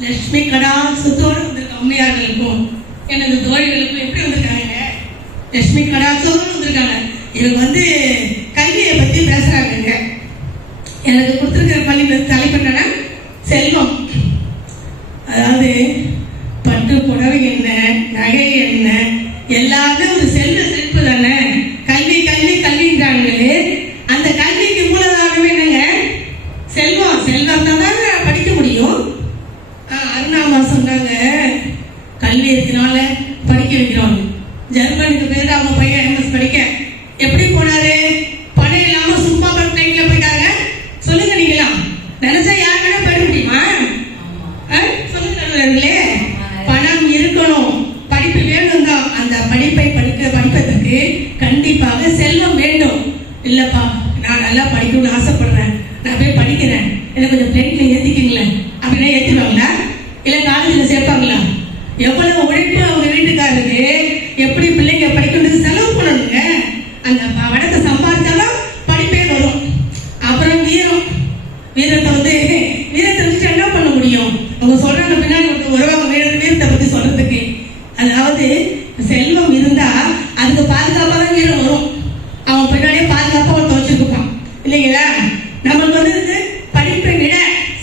லட்சுமி கடாட்சத்தோடு வந்திருக்க அம்மையார்களுக்கும் எனது தோழிகளுக்கும் எப்படி வந்திருக்காங்க? லட்சுமி கடாட்சத்தோடு வந்திருக்காங்க. இவங்க வந்து கல்வியை பத்தி பேசுறாங்க. எனக்கு கொடுத்திருக்கிற பள்ளி தலைப்பு என்னன்னா செல்வம். அதாவது பட்டு புடவை என்ன, நகை என்ன, எல்லாமே ஒரு செல்வ செழிப்பு தானே. கல்வி கல்வி கல்வின்றாங்களே, அந்த கல்விக்கு மூலதானமே என்னங்க? செல்வம். செல்வம் தான் படிக்க முடியும். அருணாமா சொன்னாங்க, கல்வி இருக்கனால படிக்க வைக்கிறோம். ஜெர்மனிக்கு போயிட்டு அவங்க பையன் MS படிக்க எப்படி போனாரு? பணம் இல்லாம சும்மா ட்ரெயின்ல போயிட்டாங்க. சொல்லுங்க, நீங்களா நினைச்சா யார் வேணா போயிட முடியுமா? சொல்லுங்க, பணம் இருக்கணும், படிப்பு வேணும் தான். அந்த படிப்பை படிப்பதற்கு கண்டிப்பாக செல்வம் வேண்டும். இல்லப்பா, நான் நல்லா படிக்கணும்னு ஆசைப்படுறேன், நான் போய் படிக்கிறேன், எனக்கு கொஞ்சம் பிளைட்ல ஏத்திக்கீங்களேன் அப்படின்னா ஏத்திடுவாங்களா? இல்ல காலேஜ்ல சேர்ப்பாங்களா? எவ்வளவு உழைப்பு அவங்க வீட்டுக்காரருக்கு, எப்படி பிள்ளைங்க படிக்கணும் செலவு பண்ணணுங்க. அந்த வடத்தை சம்பாதிச்சாலும் படிப்பே வரும். அப்புறம் வீரத்தை வச்சுட்டு என்ன பண்ண முடியும்? அவங்க சொல்றாங்க பின்னாடி வருவாங்க வீரத்தை பத்தி சொல்றதுக்கு. அதாவது செல்வம் இருந்தா அதுக்கு பாதுகாப்பா தான் வீரம் வரும். அவன் பின்னாடியே பாதுகாப்பா ஒருத்த வச்சிருப்பான் இல்லைங்களா? நமக்கு வந்து படிப்பை விட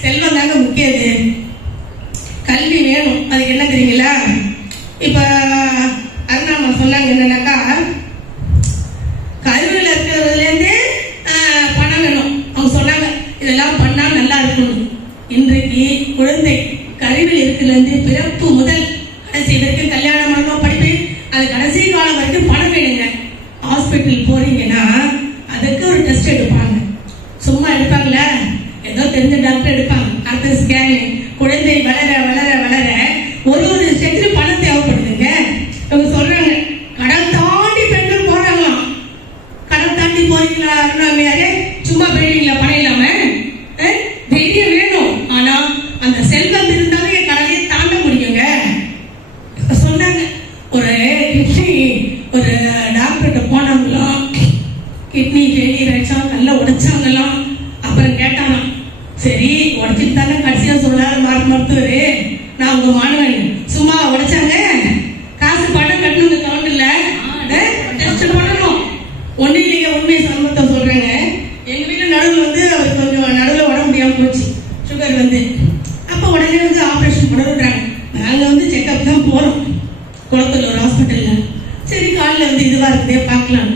செல்வம் தாங்க முக்கியது. கல்வி வேணும். அதுக்கு என்ன தெரியுங்களா? இப்ப அருணாமா சொன்னாங்க என்னன்னாக்கா, கல்வியில இருக்கிறதுல இருந்து பணம் வேணும். அவங்க சொன்னாங்க இதெல்லாம் பண்ணா நல்லா இருக்கும். இன்றைக்கு குழந்தை கருவில் இருக்கிறதுல இருந்து பிறப்பு முதல் கடைசி வரைக்கும் கல்யாணம் பண்ணணும், படிப்பு, அது கடைசி காலம் வரைக்கும் பணம் வேணுங்க. ஹாஸ்பிட்டல் போறீங்கன்னா அதுக்கு ஒரு டெஸ்ட் எடுப்பாங்க. சும்மா எடுப்பாங்களா? ஏதோ தெரிஞ்ச டாக்டர் எடுப்பாங்க. அடுத்த ஸ்கேனிங். குழந்தை வளர வளர வளர ஒரு செகண்ட் பணம் தேவைப்படுதுங்க. இவங்க சொல்றாங்க கடல் தாண்டி பெண்கள் போறாங்களாம். கடல் தாண்டி போறீங்களா அருணாமையாரே? சும்மா போயிடுவீங்களா பணம் இல்லாம? தைரியம் வேணும். ஆனா அந்த செல்வம் இருந்தாலே கடலையே தாண்ட முடியுங்க. சொன்னாங்க ஒரு டாக்டர்கிட்ட போனாங்களாம். கிட்னி ஃபெயிலியர் ஆயிடுச்சா, நல்லா உடைச்சாங்களாம். அப்புறம் கேட்டானா, சரி உடைச்சிட்டு தானே கடைசியா சொன்னாரு மருத்துவரு, நான் உங்க மாணவன், சும்மா உடைச்சாங்க, காசு பணம் கட்டணுங்க, கவுண்டர்ல டெஸ்ட் பண்ணணும். ஒண்ணு இல்லைங்க, உண்மையை சம்பவத்தை சொல்றேங்க. எங்க வீட்டுல நடுவில் வந்து அவர் கொஞ்சம் நடுவில் உடம்பு முடியாம போச்சு, சுகர் வந்து. அப்ப உடனே வந்து ஆபரேஷன் பண்ணணுன்றாங்க. நாங்க வந்து செக்அப் தான் போறோம் குளத்தூர் ஒரு ஹாஸ்பிட்டல்ல. சரி காலில் வந்து இதுவா இருக்குதே பார்க்கலாம்.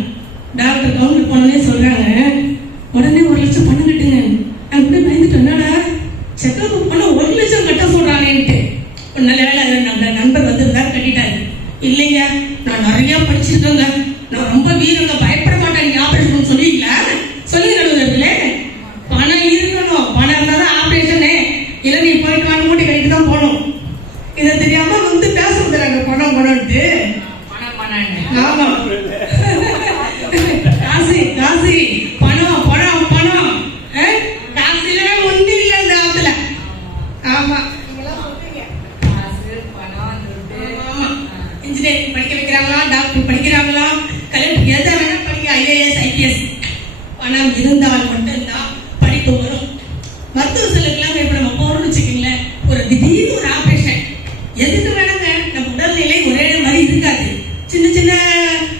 டாக்டர் கவுண்டர் போனே சொல்றாங்க, உடனே 1 லட்சம் பணம் கட்டுங்க. அப்படி பயந்துட்டு, என்னடா செக்அப் பண்ண 1 லட்சம் கட்ட சொல்றானேன்ட்டு. ஒரு நல்ல வேலை நம்ம நண்பர் வந்து கட்டிட்டாரு. இல்லைங்க, நான் நிறைய படிச்சிருக்கேங்க, நான் ரொம்ப வீரங்க, பயப்பட மாட்டேன், நீங்க ஆபரேஷன் சொல்லுவீங்களா? சொல்லுங்க நடுவர்களே, பணம் இருக்கணும். பணம் இருந்தாதான் ஆபரேஷனே. இல்ல நீ போயிட்டு வாங்க, மூட்டை கட்டிட்டு தான் போகணும். இதை தெரியாம வந்து பேச வந்துடுறாங்க பணம் பணம்ட்டு. ஆமா, காசு காசு, பணம் பணம் பணம். காசு இல்ல ஒண்ணு இல்ல இந்த காலத்துல. ஆமா, இன்ஜினியரிங் படிக்க வைக்கிறாங்களா, டாக்டர் படிக்கிறாங்களா, கலெக்டர் எதை வேணா படிக்க, IAS IPS. பணம் இருந்தால் மட்டும்தான் படிப்பு வரும். மருத்துவ செலவுக்கெல்லாம் இப்ப நம்ம போறோம்னு வச்சுக்கீங்களேன், ஒரு திடீர்னு ஒரு ஆபரேஷன் எதுக்கு வேணாங்க, நம்ம உடல்நிலை ஒரே மாதிரி இருக்காது. சின்ன சின்ன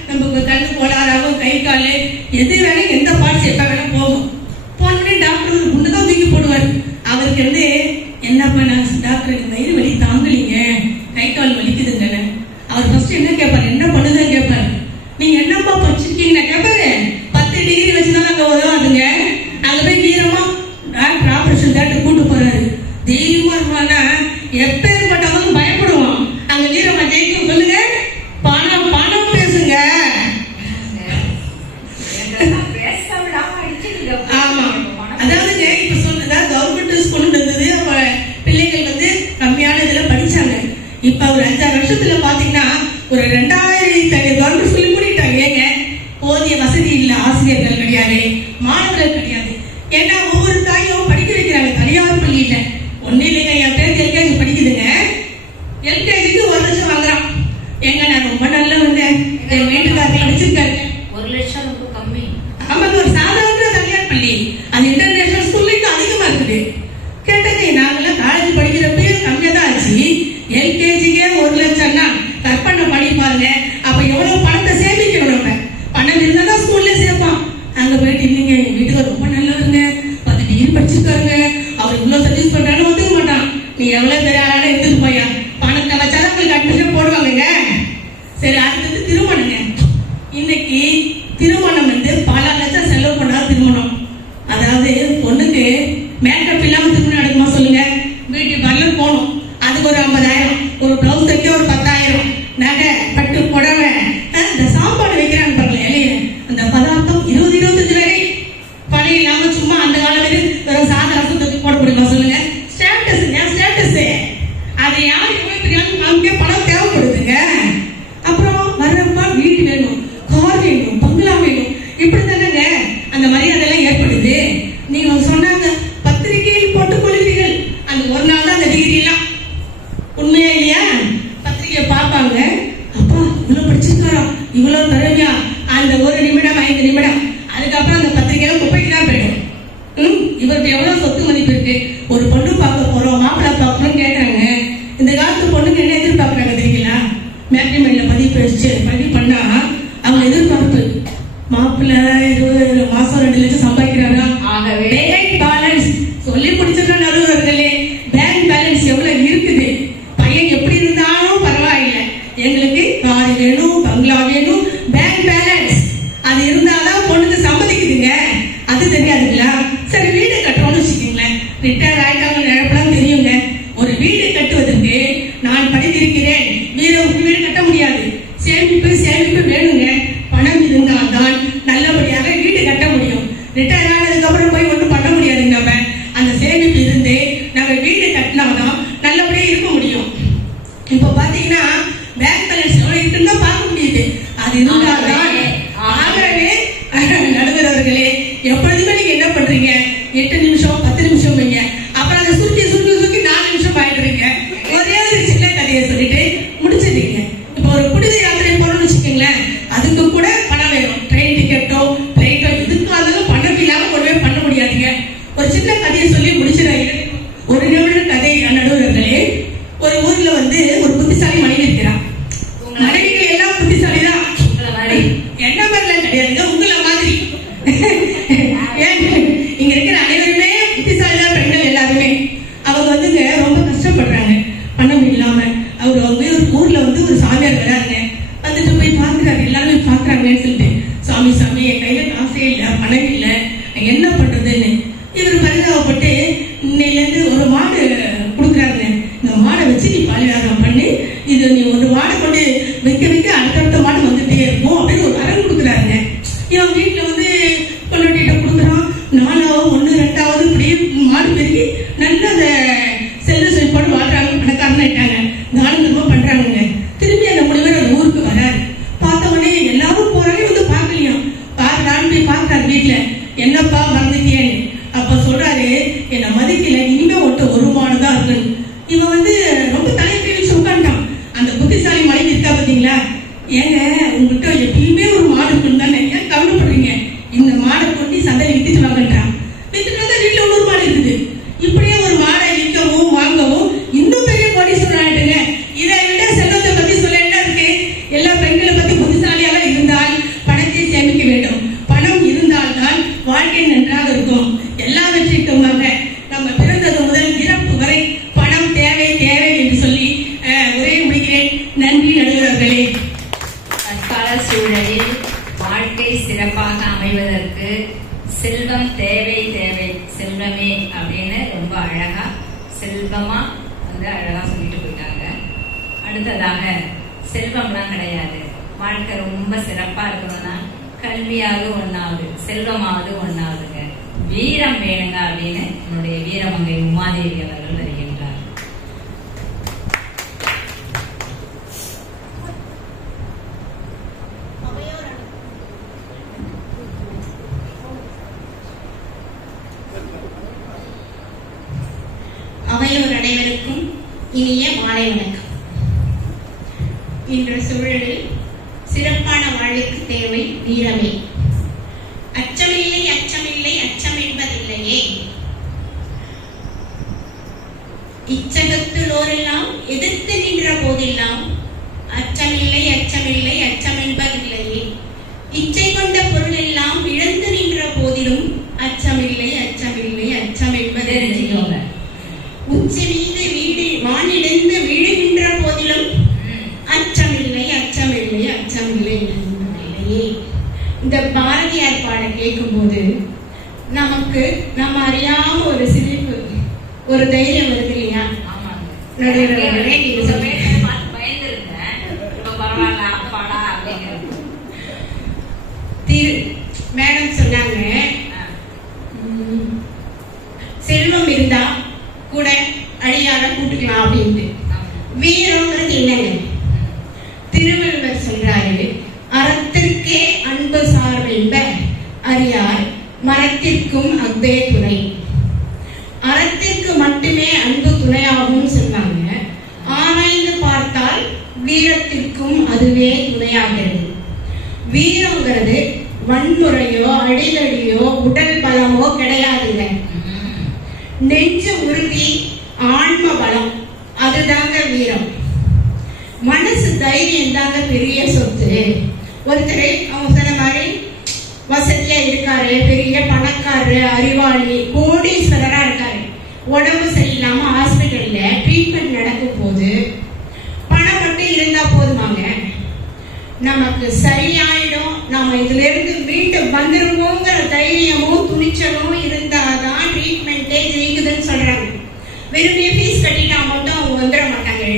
நமக்கு கண்ணு கோளாறாகும், கை காலு எது வேணா, எந்த பார்ட்ஸ் எப்ப வேணா போகும். போனோடனே டாக்டர் ஒரு குண்டு தான் தூக்கி போடுவார். அவருக்கு வந்து என்ன பண்ண டாக்டர், வயிறு வலி தாங்கலீங்க, கை கால் வலிக்குதுங்க. அவர் ஃபர்ஸ்ட் என்ன கேட்பாரு, என்ன பண்ணுதுன்னு கேட்பாரு. நீங்க என்னப்பா படிச்சிருக்கீங்க கேட்பாரு. 10 டிகிரி வச்சுதான் அங்க உதவாதுங்க. அங்க போய் வீரமா டாக்டர் ஆபரேஷன் தேட்டர் கூட்டு போறாரு. தைரியமா இருப்பானா, எப்பேற்பட்டவங்களும் பயப்படுவான். அங்க வீரமா ஜெயிக்கும். சொல்லுங்க, பணம் பணம் பேசுங்க. ஆமா, அதாவதுங்க இப்ப சொன்னதா கவர்மெண்ட் ஸ்கூல் இருந்தது, பிள்ளைகள் வந்து கம்மியான இதுல படிச்சாங்க. இப்ப ஒரு 5-6 வருஷத்துல பாத்தீங்கன்னா ஒரு 2000 கவர்மெண்ட் ஸ்கூல் மூடிட்டாங்க. ஏங்க, போதிய வசதி இல்ல, ஆசிரியர்கள் கிடையாது, மாணவர்கள் கிடையாது. ஏன்னா ஒவ்வொரு தாயும் படிக்க வைக்கிறாங்க தனியார் பள்ளியில. ஒண்ணு இல்லைங்க, என் பேர் LKG படிக்குதுங்க. LKGக்கு 1 லட்சம் வாங்குறான். ஏங்க, நான் ரொம்ப நல்லவங்க, என் வீட்டுக்காரங்க படிச்சிருக்காரு. 1 லட்சம் ரொம்ப கம்மி. ஆமாங்க, ஒரு சாதாரண தனியார் பள்ளி, அது இன்டர்நேஷனல் ஸ்கூல்ல அதிகமா இருக்குது. கேட்டாங்க, நாங்கெல்லாம் காலேஜ் படிக்கிறப்ப கம்மியா தான் ஆச்சு, LKGக்கே 1 லட்சம்னா கற்பனை பண்ணி பாருங்க. அப்ப எவ்வளவு பணத்தை சேமிக்கணும். நம்ம பணம் இருந்தாதான் ஸ்கூல்ல சேர்ப்பான். அங்க போயிட்டு இல்லைங்க, எங்க வீட்டுக்கு ரொம்ப நல்லவருங்க, 10 டிகிரி படிச்சிருக்காருங்க, அவர் இவ்வளவு சர்வீஸ் பண்றாலும் ஒத்துக்க மாட்டான். நீ எவ்வளவு பெரிய ஆளான எடுத்துட்டு போயா, பணத்தை வச்சாலும் உங்களுக்கு அட்மிஷன் போடுவாங்க. சரி, அடுத்தது திருமணங்க. இன்னைக்கு திருமணம் வந்து பல லட்சம் செலவு பண்ணா திருமணம். அதாவது பொண்ணுக்கு மேக்கப் இல்லாம அதுக்கே ஒரு 10,000 நகை, பட்டு புடவை, இந்த சாப்பாடு வைக்கிறாங்க பாருங்க இலையில, அந்த பதார்த்தம் 20-25 வரை பணம் இல்லாம சும்மா அந்த காலம் வெறும் சாதாரண போட முடியுமா சொல்லுங்க? ஸ்டேட்டஸ், என் ஸ்டேட்டஸ் அது யார் எவ்வளவு பெரிய நமக்கே பணம் தேவைப்படுதுங்க. அப்புறம் வர்றப்ப வீடு வேணும், கார் வேணும், பங்களா வேணும், இப்படி தானங்க அந்த மரியாதை எல்லாம் ஏற்படுது. நீங்க சொன்னாங்க பத்திரிகையில் போட்டுக் கொள்கிறீர்கள், அந்த ஒரு நாள் தான் அந்த டிகிரி எல்லாம் உண்மையா இல்லையா? பத்திரிகையை பார்ப்பாங்க, அப்பா இவ்வளவு படிச்சிருக்காரா, இவ்வளவு திறமையா, அந்த 1 நிமிடம் 5 நிமிடம், அதுக்கப்புறம் அந்த பத்திரிகையில குப்பைக்கு தான் போயிடும். இவருக்கு எவ்வளவு சொத்து மதிப்பு இருக்கு, ஒரு பொண்ணு பார்க்க போறோம், மாப்பிள்ளை பார்க்கணும்னு கேட்கறாங்க. இந்த காலத்து பொண்ணுங்க என்ன எதிர்பார்க்கறாங்க தெரியுங்களா? மேட்ரிமோனியில பதிவு பண்ணா அவங்க எதிர்பார்ப்பு மாப்பிள்ளை 20 மாசம் 2 லட்சம் சம்பாதிக்கிறாரா, ஆகவே பேங்க் பேலன்ஸ் சொல்லி முடிச்சிருக்க நடுவர்களே, பேங்க் பேலன்ஸ் எவ்வளவு இருக்குது, பையன் எப்படி இருந்தாலும் பரவாயில்லை, எங்களுக்கு கார் வேணும், பங்களா வேணும், பேங்க் பேலன்ஸ் அது இருந்தாதான் பொண்ணுக்கு சம்மதிக்குதுங்க. அது தெரியாதுங்களா? சரி வீடு கட்டுறோம்னு வச்சுக்கீங்களேன், ரிட்டையர் ஆயிட்டாங்க நினைப்பெல்லாம் தெரியுங்க. ஒரு வீடு கட்டுவதற்கு நான் படித்திருக்கிறேன், வீடு கட்ட முடியாது, சேமிப்பு வேணுங்க. பணம் இருந்தால்தான் நல்லபடியாக வீடு கட்ட முடியும். ரிட்டையர் ஆனதுக்கு அப்புறம் போய் ஒன்றும் பண்ண முடியாதுங்க. நம்ம அந்த சேமிப்பு இருந்து நம்ம வீடு கட்டினாதான் நல்லபடியா இருக்க முடியும். இப்ப பாத்தீங்கன்னா பேங்க் பேலன்ஸ் எவ்வளவு இருக்குன்னு பார்க்க முடியுது, அது இருந்தால்தான். ஆகவே நடுவர்களே, எப்பொழுதுமே நீங்க என்ன பண்றீங்க, 8 நிமிஷம் 10 நிமிஷம் வைங்க, அப்புறம் அதை சுருக்கி 4 நிமிஷம் ஆயிடுறீங்க. ஒரே ஒரு சின்ன கதையை சொல்லிட்டு முடிச்சிருக்கீங்க. இப்ப ஒரு புனித யாத்திரை போறோம்னு வச்சுக்கீங்களேன், அதுக்கு கூட பணம் வேணும். ட்ரெயின் டிக்கெட்டோ பிளைட்டோ இதுக்காக பணம் இல்லாம ஒண்ணுமே பண்ண முடியாதுங்க. ஒரு சின்ன கதையை சொல்லி முடிச்சிடறாங்க. ஒரு நிமிடம் கதை நடுவர்களே. ஒரு ஊர்ல ஒரு புத்திசாலி மனைவி இருக்கிறான். மனைவிகள் எல்லாம் புத்திசாலி தான், என்ன மாதிரிலாம் கிடையாதுங்க, உங்களை மாதிரி. இங்க இருக்கிற அனைவருமே புத்திசாலிதான் பெண்கள் எல்லாருமே. அவங்க ரொம்ப கஷ்டப்படுறாங்க பணம் இல்லாம. அவங்க ஒரு ஊர்ல ஒரு சாமியார் வராங்க, வந்துட்டு போய் பாக்குறாரு, எல்லாருமே பாக்குறாங்கன்னு சொல்லிட்டு, சாமி என் கையில காசே இல்ல, பணம் இல்ல, என்ன பண்றதுன்னு. இவர் பரிதாபப்பட்டு இன்னையில இருந்து ஒரு மாடு கொடுக்குறாருங்க, இந்த மாடை வச்சு நீ பால் வியாபாரம் பண்ணி, இது நீ ஒரு மாடை கொண்டு வைக்க அடுத்தடுத்த மாடு வந்துட்டே இருக்கும் அப்படின்னு ஒரு வரம் கொடுக்குறாருங்க. இவன் வீட்டுல பொண்ணு கொடுக்குறான், 4வது 1 2வது இப்படியே மாடு பெருகி நல்ல அந்த செல்வ செழிப்போடு வாழ்றாங்க, பணக்காரன் ஆயிட்டாங்க, தானந்தமா பண்றாங்க. திரும்பி அந்த முனிவர் அந்த ஊருக்கு வராரு. பார்த்தவொடனே எல்லாரும் போறாங்க, பாக்கலையா, பாக்குறான்னு போய் பாக்குறாரு வீட்டுல, என்னப்பா மறந்துட்டியேன்னு. அப்ப சொல்றாரு, என்ன மதிக்கல, இனிமே ஒரு மாடு தான் இருக்குன்னு. இவன் ரொம்ப தலையை வச்சு உட்காந்துட்டான். அந்த புத்திசாலி மனைவி இருக்கா பாத்தீங்களா, ஏங்க உங்ககிட்ட எப்பயுமே ஒரு மாடு இருக்குன்னு தானே, ஏன் கவலைப்படுறீங்க, இந்த மாடை கொண்டு சந்தையில வித்துட்டு வாங்கன்றான். வித்துட்டு வந்தா வீட்டுல இன்னொரு மாடு இருக்குது. இப்படியே ஒரு மாடை விற்கவும் வாங்கவும் இன்னும் பெரிய கோடீஸ்வரன் ஆயிட்டுங்க. இதை விட செல்வத்தை பத்தி சொல்ல என்ன இருக்கு? எல்லா பெண்களை பத்தி புத்திசாலியாக இருந்தால் பணத்தை சேமிக்க வேண்டும். பணம் இருந்தால்தான் வாழ்க்கை நன்றாக இருக்கும். எல்லாவற்றிற்குமாக நம்ம பிறந்தது முதல் இறப்பு வரை பணம் தேவை என்று சொல்லி உரையை முடிக்கிறேன். நன்றி நடுவர்களே. தற்கால சூழலில் வாழ்க்கை சிறப்பாக அமைவதற்கு செல்வம் தேவை, செல்வமே அப்படின்னு ரொம்ப அழகா செல்வமா அழகா சொல்லிட்டு போயிட்டாங்க. அடுத்ததாக செல்வம்லாம் கிடையாது, வாழ்க்கை ரொம்ப சிறப்பா இருக்கணும்னா கல்வியாவது ஒண்ணாவது, செல்வமாவது ஒண்ணாவதுங்க, வீரம் வேணுங்க அப்படின்னு என்னுடைய வீரமங்கை உமாதேவி அவர்கள் வருகின்றார். அவையோர் அனைவருக்கும் இனிய மாலை வணக்கம். இன்ற சூழலில் சிறப்பான வாழ்வுக்கு தேவை வீரமே. அச்சமில்லை அச்சம் என்பதில்லையே, இச்சகத்துள்ளோரெல்லாம் எதிர்த்து நின்ற போதெல்லாம் அச்சமில்லை அச்சம் என்பதில்லையே, இச்சை கொண்ட பொருள் எல்லாம் இழந்து நின்ற போதிலும் அச்சமில்லை அச்சம் என்பதில்லையே, உச்சி மீது வீடு வானிடந்து வீழுகின்ற போதிலும் அச்சமில்லை என்பதில்லையே. இந்த பாரதியார் பாடல் கேட்கும் போது நமக்கு நம்ம அறியாம ஒரு சிரிப்பு, ஒரு தைரியம் வருது இல்லையா? பயந்து மட்டுமே அன்பு துணையாகும் சொன்னாங்க. ஆராய்ந்து பார்த்தால் வீரத்திற்கும் அதுவே துணையாகிறது. வீரங்கிறது வன்முறையோ அடிதடியோ உடல் பலமோ கிடையாதுங்க. நெஞ்ச உறுதி, ஆன்ம பலம், அதுதாங்க வீரம். மனசு தைரியம் தாங்க பெரிய சொத்து. ஒருத்தர் அவங்க சொன்ன மாதிரி வசதியா இருக்காரு, பெரிய பணக்காரரு, அறிவாளி, கோடீஸ்வரரா இருக்காரு. உடம்பு சரியில்லாம ஹாஸ்பிட்டல்ல ட்ரீட்மெண்ட் நடக்கும் போது பணம் மட்டும் இருந்தா போதுமாங்க? நமக்கு சரியாயிடும், நம்ம இதுல இருந்து மீண்டும் வந்துருவோங்கிற தைரியமும் துணிச்சலும் இருந்தாதான் ட்ரீட்மெண்டே ஜெயிக்குதுன்னு சொல்றாங்க. விரும்பிய ஃபீஸ் கட்டிட்டா மட்டும் அவங்க வந்துட மாட்டாங்க.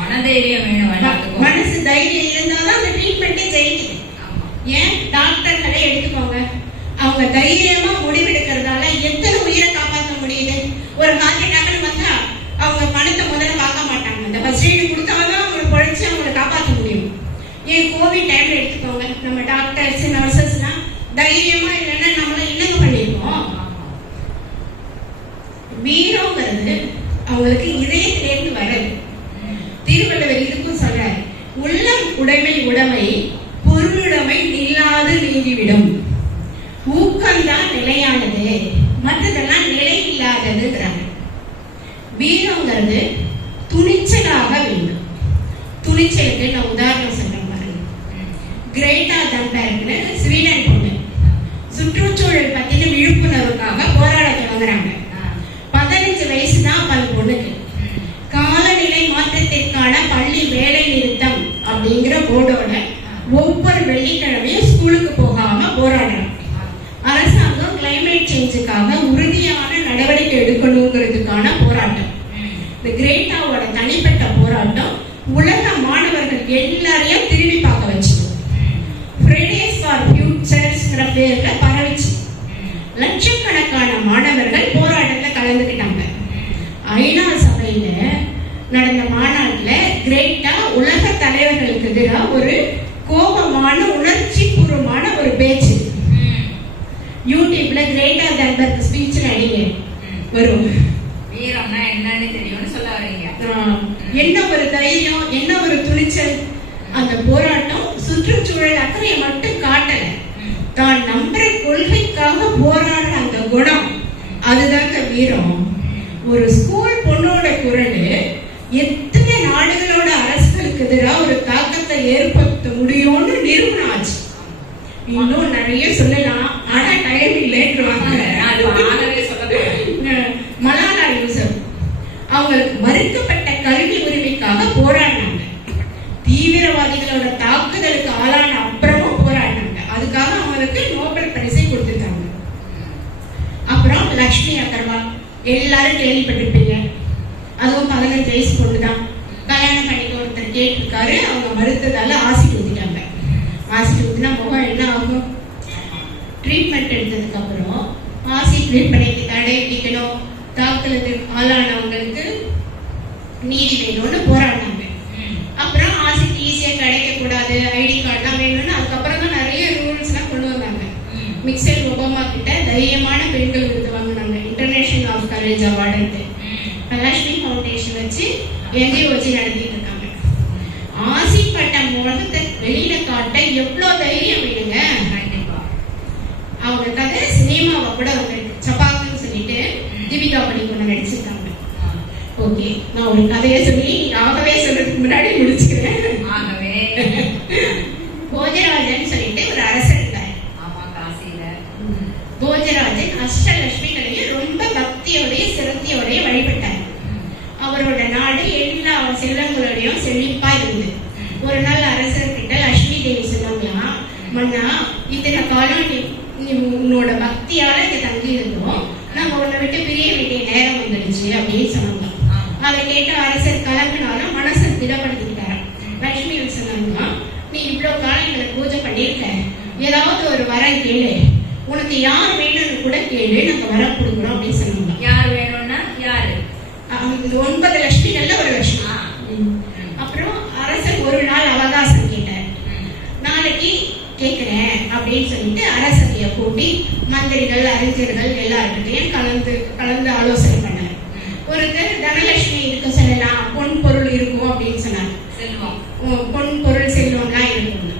மனதைரியம் வேணும், மனசு தைரியம் இருந்தாதான் அந்த ட்ரீட்மெண்டே ஜெயிக்குது. ஏன் டாக்டர்களே எடுத்துக்கோங்க, அவங்க தைரியமா முடிவெடுக்கிறதால எத்தனை உயிரை காப்பாற்ற முடியுது. ஒரு ஹார்ட் அட்டாக்னு வந்தா அவங்க பணத்தை முதல்ல பார்க்க மாட்டாங்க, அந்த ஃபர்ஸ்ட் எய்டு கொடுத்தாதான் அவங்களை பொழைச்சு அவங்களை காப்பாற்ற முடியும். ஏன் கோவிட் டைம்ல எடுத்துக்கோங்க, நம்ம டாக்டர்ஸ் நர்சஸ்லாம் தைரியமா இல்லைன்னா நம்மள என்னங்க பண்ணிருக்கோம். வீரங்கிறது அவங்களுக்கு இதயத்திலேருந்து வர்றது. திருவள்ளுவர் இதுக்கும் சொல்றாரு, உள்ளம் உடைமை உடைமை பொருளுடைமை இல்லாது நீங்கிவிடும். ஊக்கம்தான் நிலையானது, மற்றதெல்லாம் நிலை இல்லாததுங்கிறாங்க. வீரங்கிறது துணிச்சலாக வேண்டும். துணிச்சலுக்கு நான் உதாரணம் சொல்றேன் பாருங்க. கிரேட்டா தன்பெர்க்னு ஸ்வீடன் பொண்ணு சுற்றுச்சூழல் பத்தின விழிப்புணர்வுக்காக போராட தொடங்குறாங்க. 15 வயசு தான் அந்த பொண்ணுக்கு. காலநிலை மாற்றத்திற்கான பள்ளி வேலை நிறுத்தம் அப்படிங்கிற போர்டோட ஒவ்வொரு வெள்ளிக்கிழமையும் ஸ்கூலுக்கு போகாம போராடுறாங்க. அரசாங்கம் கிளைமேட் சேஞ்சுக்காக உறுதியான நடவடிக்கை எடுக்கணுங்கிறதுக்கான போராட்டம். இந்த கிரேட்டாவோட தனிப்பட்ட போராட்டம் உலக மாணவர்கள் எல்லாரையும் திரும்பி பார்க்க வச்சு ஃப்ரைடேஸ் ஃபார் ஃபியூச்சர்ஸ்ங்கிற பேர்ல பரவிச்சு. லட்சக்கணக்கான மாணவர்கள் போராட்டத்துல கலந்துக்கிட்டாங்க. ஐநா சபையில நடந்த மாநாட்டுல கிரேட்டா உலக தலைவர்களுக்கு எதிராக ஒரு கோபமான உணர்ச்சி பூர்வமான ஒரு பேச்சு. யூடியூப்ல கிரேட்டா தன்பெர்க் ஸ்பீச் அடிங்க வரும். வீரம்னா என்னன்னு தெரியும்னு சொல்ல வரீங்க. என்ன ஒரு தைரியம், என்ன ஒரு துணிச்சல். அந்த போராட்டம் சுற்றுச்சூழல் அக்கறையை மட்டும் காட்டல, தான் நம்புற கொள்கைக்காக போராடுற அந்த குணம், அதுதாங்க வீரம். ஒரு ஸ்கூல் பொண்ணோட குரல் எத்தனை நாடுகளோட அரசுகளுக்கு எதிராக ஒரு தாக்கத்தை ஏற்படுத்த முடியும்னு நிரூபணம் ஆச்சு. இன்னும் நிறைய சொல்லலாம், ஆனா டைம் இல்லைன்றாங்க. மலாலா யூசப் அவங்களுக்கு மறுக்கப்பட்ட கல்வி உரிமைக்காக போராடினாங்க. தீவிரவாதிகளோட தாக்குதலுக்கு ஆளான அப்புறமும் போராடினாங்க. அதுக்காக அவங்களுக்கு நோபல் பரிசை கொடுத்திருக்காங்க. அப்புறம் லட்சுமி அகர்வால் எல்லாரும் கேள்விப்பட்டிருப்பீங்க. அதுவும் 15 வயசு பொண்ணுதான். கல்யாணம் பண்ணிக்க ஒருத்தர் கேட்டிருக்காரு, அவங்க மறுத்ததால ஆசிட் ஊத்திட்டாங்க. ஆசிட் ஊத்தினா முகம் என்ன ஆகும்? ட்ரீட்மெண்ட் எடுத்ததுக்கு அப்புறம் ஆசிட் விற்பனைக்கு தடை விதிக்கணும், தாக்குதலுக்கு ஆளானவங்களுக்கு நீதி வேணும்னு போராடினாங்க. அப்புறம் ஆசிட் ஈஸியா கிடைக்க கூடாது, ஐடி கார்டு தான் வேணும்னு அதுக்கப்புறம் தான் நிறைய ரூல்ஸ் எல்லாம் கொண்டு வந்தாங்க. மிக்சல் ஒபாமா கிட்ட தைரியமான பெண்கள் விருது வாங்கினாங்க, international of courage award. Lakshmi foundation வச்சு என்ஜிஓஜி நடத்திட்டு இருக்காங்க. ஆசிட் பட்ட முகத்தை வெளியில காட்ட எவ்வளவு தைரியம் வேணுங்க. அவங்க கதை சினிமாவை கூட சப்பாக்குன்னு சொல்லிட்டு தீபிகா படுகோன் நடிச்சிருக்காங்க. ஓகே, நான் ஒரு கதையை சொல்லி ஆகவே சொல்றதுக்கு முன்னாடி முடிச்சுக்கிறேன். போஜராஜன் சொல்லிட்டு ஒரு அரசர் இருக்காரு. போஜராஜன் அஷ்டலட்சுமிகளையும் ரொம்ப பக்தியோடைய சிரத்தையோடைய வழிபட்டார். அவரோட நாடு எல்லா செல்வங்களோடையும் செழிப்பா இருந்தது. ஒரு நாள் அரசர் கிட்ட லட்சுமி தேவி சொன்னாங்களா, மன்னா இத்தனை காலம் நீ உன்னோட பக்தியால இங்க தங்கி இருந்தோம், நம்ம உன்னை விட்டு பிரிய வேண்டிய நேரம் வந்துடுச்சு அப்படின்னு சொன்னாங்க. அதை கேட்டு அரசர் கலங்கினாலும் மனசை திடப்படுத்திக்கிட்டாரு. லட்சுமி சொன்னாங்க, நீ இவ்வளவு காலம் எங்களுக்கு பூஜை பண்ணிருக்க, ஏதாவது ஒரு வரம் கேளு, உனக்கு யார் வேணும்னு கூட கேளு, நாங்க வரம் கொடுக்குறோம் அப்படின்னு சொன்னாங்க. யார் வேணும்னா யாரு? 9 லட்சுமிகள்ல ஒரு லட்சுமி. அப்புறம் அரசர் ஒரு நாள் அவகாசம் கேட்டார். நாளைக்கு கேட்கிறேன் அப்படின்னு சொல்லிட்டு அரசவைய கூட்டி மந்திரிகள் அறிஞர்கள் எல்லார்கிட்டையும் கலந்து ஆலோசனை பண்ணார். ஒருத்தர் தனலட்சுமி இருக்க சொல்லலாம், பொன் பொருள் இருக்கும் அப்படின்னு சொன்னாங்க. செல்வம், பொன் பொருள் செல்வம்லாம் இருக்கும்.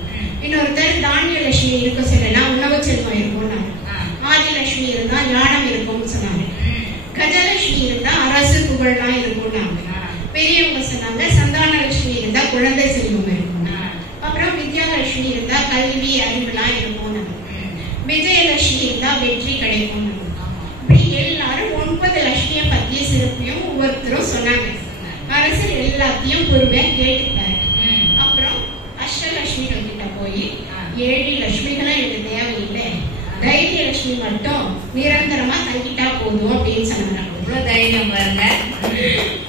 இன்னொருத்தர் தானியலட்சுமி இருக்க சொல்லலாம், உணவு செல்வம் இருக்கும். ஆதிலட்சுமி இருந்தா ஞானம் இருக்கும்னு சொன்னாங்க. கஜலட்சுமி இருந்தா அரசு புகழ்லாம் இருக்கும். பெரியவங்க சொன்னாங்க சந்தானலட்சுமி இருந்தா குழந்தை செல்வம் இருக்கும். அப்புறம் வித்யாலட்சுமி இருந்தா கல்வி அறிவுலாம் இருக்கும். விஜயலட்சுமி இருந்தா வெற்றி கிடைக்கும். இப்படி எல்லாரும் 9 லட்சுமிய பத்திய சிறப்பையும் ஒவ்வொருத்தரும் சொன்னாங்க. அரசர் எல்லாத்தையும் பொறுமையா கேட்டுட்டாரு. அப்புறம் அஷ்டலட்சுமிகள் கிட்ட போய் 7 லட்சுமிகளும் எனக்கு தேவையில்லை, தைரியலட்சுமி மட்டும் நிரந்தரமா தங்கிட்டா போதும் அப்படின்னு சொன்னாங்க. தைரியம் வரல.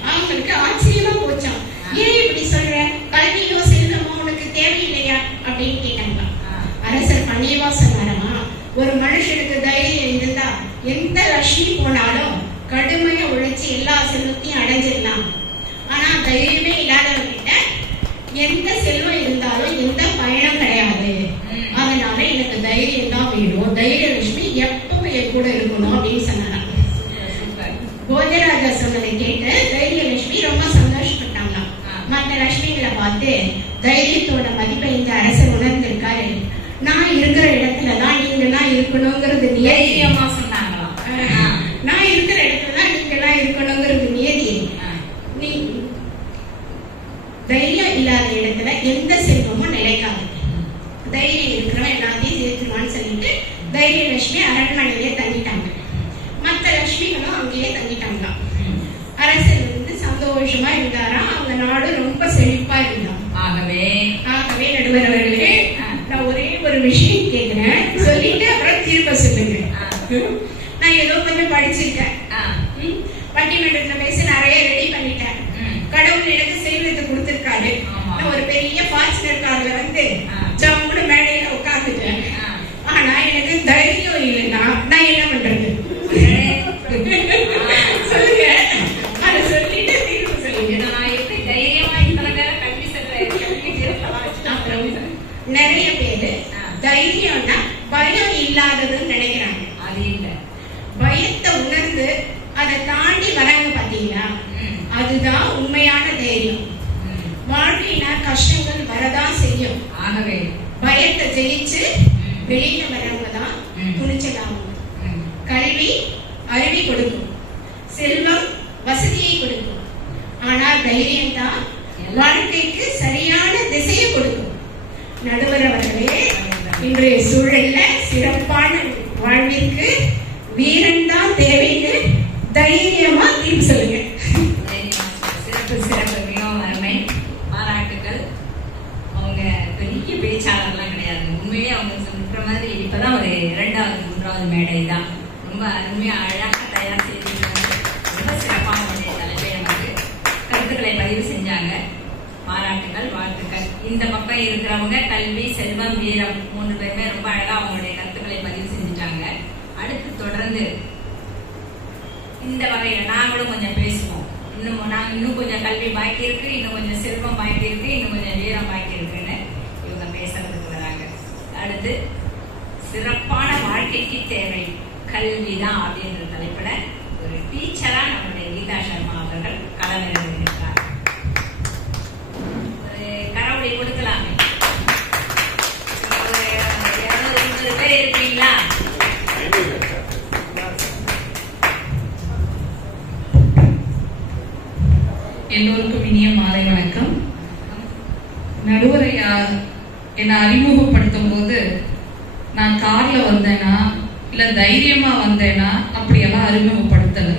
அவங்களுக்கு ஆச்சரியமா போச்சான். ஏன் இப்படி சொல்ற, கல்வியோ செல்வமோ உனக்கு தேவையில்லையா அப்படின்னு கேட்டாங்க. அரசர் பணியவா சொன்னாரமா, ஒரு மனுஷனுக்கு தைரியம் இருந்தா எந்த லட்சுமி போனாலும் கடுமையா உழைச்சி எல்லா செல்வத்தையும் அடைஞ்சிடலாம். ஆனா தைரியமே இல்லாதவங்கிட்ட எந்த செல்வம் இருந்தாலும் எந்த பயணம் கிடையாது. அதனால எனக்கு தைரியம் தான் வேணும், தைரிய லட்சுமி எப்பவும் என் கூட இருக்கணும் அப்படின்னு சொன்னாங்க. போஜராஜா சொன்னதை கேட்டு தைரியலட்சுமி ரொம்ப சந்தோஷப்பட்டாங்களாம். மற்ற லட்சுமிகளை பார்த்து தைரியத்தோட மதிப்பை இந்த அரசர் உணர்ந்திருக்காரு, நான் இருக்கிற இடத்துலதான் நீங்கெல்லாம் இருக்கணுங்கிறது தைரியமா சொன்னாங்களாம். நான் இருக்கிற இடத்துலதான் நீங்கெல்லாம் இருக்கணுங்கிறது நியதி. நீ தைரியம் இல்லாத இடத்துல எந்த செல்வமும் நிலைக்காது. தைரியம் இருக்கிறவன் எல்லாத்தையும் சேர்த்துருவான்னு சொல்லிட்டு தைரியலட்சுமி அரண்மனையிலே தங்கிட்டாங்க. மற்ற லட்சுமிகளும் அங்கேயே தங்கிட்டாங்களாம். அரசர் சந்தோஷமா இருந்தாராம். அவங்க நாடு ரொம்ப செழிப்பா இருந்தாங்க. ஆகவே நடுவர் அவர்களே, நான் ஒரே ஒரு விஷயம் கேட்கிறேன், சொல்லிட்டு அப்புறம் திரும்ப சொல்லுங்க. நான் ஏதோ கொஞ்சம் படிச்சிருக்கேன், பட்டிமன்றத்துல பேச நிறைய ரெடி பண்ணிட்டேன். கடவுள் எனக்கு செல்வத்தை கொடுத்திருக்காரு. நான் ஒரு பெரிய ஃபார்ச்சுனர் கார்ல வந்து ஜம்முன்னு மேடையில உட்காந்துட்டேன். ஆனா எனக்கு தைரியம் இல்லைன்னா நான் என்ன பண்றது சொல்லுங்க. அதை சொல்லிட்டு தீர்ப்பு சொல்லுங்க. நான் எப்படி தைரியமா கல்வி சொல்றேன். நிறைய பேரு தைரியம்னா பயம் இல்லாததுன்னு நினைக்கிறாங்க. அது இல்ல, பயத்தை உணர்ந்து அதை தாண்டி வராங்க பாத்தீங்களா, அதுதான் உண்மையான தைரியம். வாழ்க்கையில கஷ்டங்கள் வரதான் செய்யும். ஆகவே பயத்தை ஜெயிச்சு வெளியில வரவங்க தான் துணிச்சலாகும். கல்வி அறிவை கொடுக்கும், செல்வம் வசதியை கொடுக்கும். ஆனால் தைரியம் தான் வாழ்க்கைக்கு சரியான திசையை கொடுக்கும். நடுவர் அவர்களே, இன்றைய சூழல்ல சிறப்பான வாழ்விற்கு வீரன் தான் தேவைன்னு தைரியமா தீர்ப்பு சொல்லுங்க. சிறப்பு மிகவும் அருமை, பாராட்டுக்கள். அவங்க பெரிய பேச்சாளர்லாம் கிடையாது, உண்மையிலே அவங்க சொல்ற மாதிரி இப்பதான் ஒரு 2வது 3வது மேடை தான். ரொம்ப அருமையா அழகா தயார் செய்திருக்காங்க. ரொம்ப சிறப்பான தலைப்பை நமக்கு கருத்துக்களை பதிவு செஞ்சாங்க. பாராட்டுகள், வாழ்த்துக்கள். இந்த பக்கம் இருக்கிறவங்க கல்வி, செல்வம், வீரம் 3 பேருமே ரொம்ப அழகா அவங்களுடைய கருத்துக்களை பதிவு செஞ்சுட்டாங்க. அடுத்து தொடர்ந்து இந்த வகையில நாங்களும் கொஞ்சம் பேசுவோம். இன்னும் கொஞ்சம் கல்வி பாக்கி இருக்கு, இன்னும் கொஞ்சம் செல்வம் பாக்கி இருக்கு, இன்னும் கொஞ்சம் வீரம் பாக்கி இருக்குன்னு இவங்க பேசுறதுக்கு வராங்க. அடுத்து சிறப்பான வாழ்க்கைக்கு தேவை கல்விதான் அப்படின்ற தலைப்புல ஒரு டீச்சரா நம்மளுடைய கீதா சர்மா அவர்கள் களமிறங்கியிருக்கிறார். ஒரு கரவொலி கொடுக்கலாமே. ஒரு 200 பேர் இருப்பீங்களா? எல்லோருக்கும் இனிய மாலை வணக்கம். நடுவரை என்னை அறிமுகப்படுத்தும் போது நான் கார்ல வந்தேனா இல்ல தைரியமா வந்தேனா அப்படியெல்லாம் அறிமுகப்படுத்தல.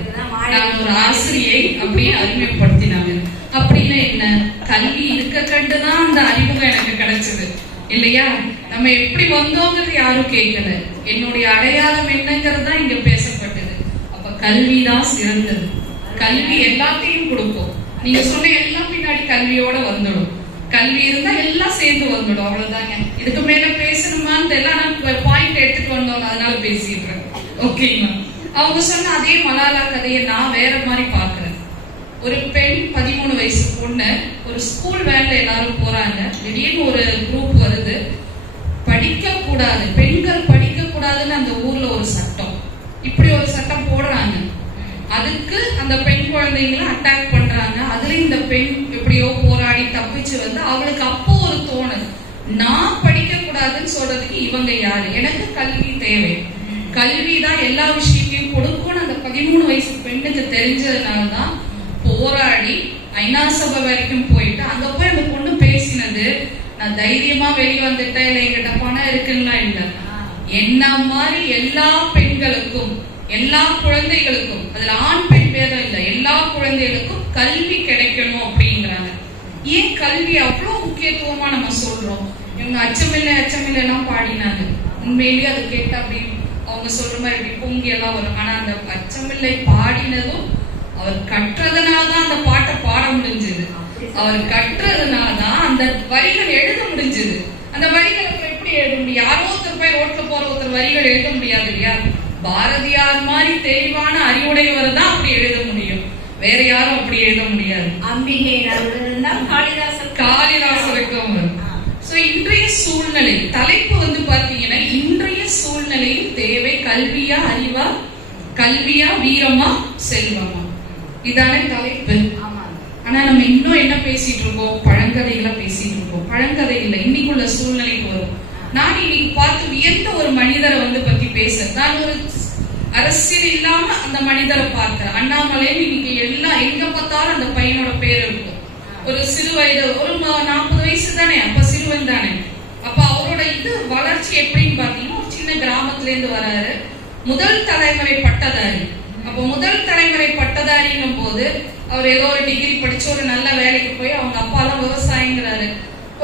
நான் ஒரு ஆசிரியை அப்படியே அறிமுகப்படுத்தினாங்க. அப்படின்னு என்ன, கல்வி இருக்க கண்டுதான் அந்த அறிமுகம் எனக்கு கிடைச்சது இல்லையா? நம்ம எப்படி வந்தோங்கிறது யாரும் கேட்கல. என்னுடைய அடையாளம் என்னங்கிறது தான் இங்க பேசப்பட்டது. அப்ப கல்விதான் சிறந்தது. கல்வி எல்லாத்தையும் கொடுக்கும். நீங்க சொன்ன எல்லாம் பின்னாடி கல்வியோட வந்துடும். கல்வி இருந்தா எல்லாம் சேர்ந்து வந்துடும். அவ்வளவுதாங்க. இதுக்கு மேல பேசணுமான்னு தெரியல. நான் பாயிண்ட் எடுத்துட்டு வந்தோம், அதனால பேசிடுறேன். ஓகேங்களா? அவங்க சொன்ன அதே மலாலா கதையை நான் வேற மாதிரி பாக்குறேன். ஒரு பெண் 13 வயசு பொண்ணு ஒரு ஸ்கூல் வேன்ல எல்லாரும் போறாங்க. திடீர்னு ஒரு குரூப் வருது, படிக்க கூடாது, பெண்கள் படிக்க கூடாதுன்னு அந்த ஊர்ல ஒரு சட்டம், இப்படி ஒரு சட்டம் போடுறாங்க. அதுக்கு அந்த பெண் குழந்தைங்களை அட்டாக் பண்றாங்க. அதுல இந்த பெண் எப்படியோ போராடி தப்பிச்சு வந்து அவளுக்கு அப்போ ஒரு தோணுது, நான் படிக்க கூடாதுன்னு சொல்றதுக்கு இவங்க யாரு, எனக்கு கல்வி தேவை, கல்விதான் எல்லா விஷயத்தையும் கொடுக்கும்னு அந்த 13 வயசு பெண்ணுக்கு தெரிஞ்சதுனாலதான் போராடி ஐநா சபை வரைக்கும் போயிட்டு அங்க போய் அந்த பொண்ணு பேசினது, நான் தைரியமா வெளியே வந்துட்டேன், இல்ல எங்கிட்ட பணம் இருக்குன்னா இல்ல, என்ன மாதிரி எல்லா பெண்களுக்கும் எல்லா குழந்தைகளுக்கும், அதுல ஆண் பெண் பேதம் இல்ல, எல்லா குழந்தைகளுக்கும் கல்வி கிடைக்கணும் அப்படிங்கிறாங்க. ஏன் கல்வி அவ்வளவு முக்கியத்துவமா நம்ம சொல்றோம்? இவங்க அச்சமில்லை அச்சமில்லை எல்லாம் பாடினாங்க, உண்மையிலேயே அது கேட்ட அப்படி அவங்க சொல்ற மாதிரி இப்படி பொங்கி எல்லாம் வரும். ஆனா அந்த அச்சமில்லை பாடினதும் அவர் கற்றதுனாலதான் அந்த பாட்டை பாட முடிஞ்சது, அவர் கற்றதுனாலதான் அந்த வரிகள் எழுத முடிஞ்சது. அந்த வரிகளை எப்படி எழுத முடியும்? யாரோ ஒருத்தர் போய் ரோட்ல போற ஒருத்தர் வரிகள் எழுத முடியாது இல்லையா? பாரதியார் மாதிரி தெளிவான அறிவுடையவர் தான் அப்படி எழுத முடியும், வேற யாரும் அப்படி எழுத முடியாது. அம்பிகை காளிதாசருக்கும். இன்றைய சூழ்நிலை தலைப்பு வந்து பாத்தீங்கன்னா, இன்றைய சூழ்நிலையில் தேவை கல்வியா அறிவா, கல்வியா வீரமா செல்வமா, இதான தலைப்பு. ஆனா நம்ம இன்னும் என்ன பேசிட்டு இருக்கோம்? பழங்கதைகளை பேசிட்டு இருக்கோம். பழங்கதை இல்ல, இன்னைக்குள்ள சூழ்நிலைக்கு வரும். நான் இன்னைக்கு பார்த்து வியந்த ஒரு மனிதரை வந்து பத்தி பேச, நான் ஒரு அரசியல் இல்லாம அந்த மனிதரை பார்த்தேன். அண்ணாமலை. இன்னைக்கு எல்லாம் எங்க பார்த்தாலும் அந்த பையனோட பேர் இருக்கும். ஒரு சிறு வயது, ஒரு 40 வயசு தானே, அப்ப சிறுவன் தானே. அப்ப அவரோட இது வளர்ச்சி எப்படின்னு பாத்தீங்கன்னா, ஒரு சின்ன கிராமத்துல இருந்து வராரு, முதல் தலைமுறை பட்டதாரி. அப்ப முதல் தலைமுறை பட்டதாரிங்கும் போது அவர் ஏதோ ஒரு டிகிரி படிச்சு ஒரு நல்ல வேலைக்கு போய், அவங்க அப்பா எல்லாம் விவசாயங்கிறாரு,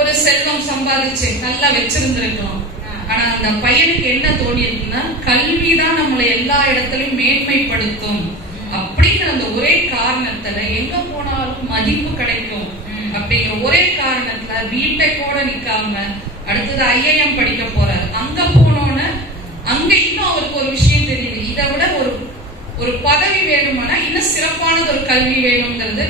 ஒரு செல்வம் சம்பாதிச்சு நல்லா வச்சிருந்திருக்கலாம். ஆனா அந்த பையனுக்கு என்ன தோணி இருக்குன்னா, கல்விதான் நம்மளை எல்லா இடத்திலும் மேன்மைப்படுத்தும் அப்படிங்கிற அந்த ஒரே காரணத்துல, எங்க போனாலும் மதிப்பு கிடைக்கும் அப்படிங்கிற ஒரே காரணத்துல வீட்டை கூட நிக்காம அடுத்தது IIM படிக்க போறாரு. அங்க போனோன்னு அங்க இன்னும் அவருக்கு ஒரு விஷயம் தெரியுது, இதை விட ஒரு பதவி வேணும்னா இன்னும் சிறப்பானது ஒரு கல்வி வேணும்ங்கிறது.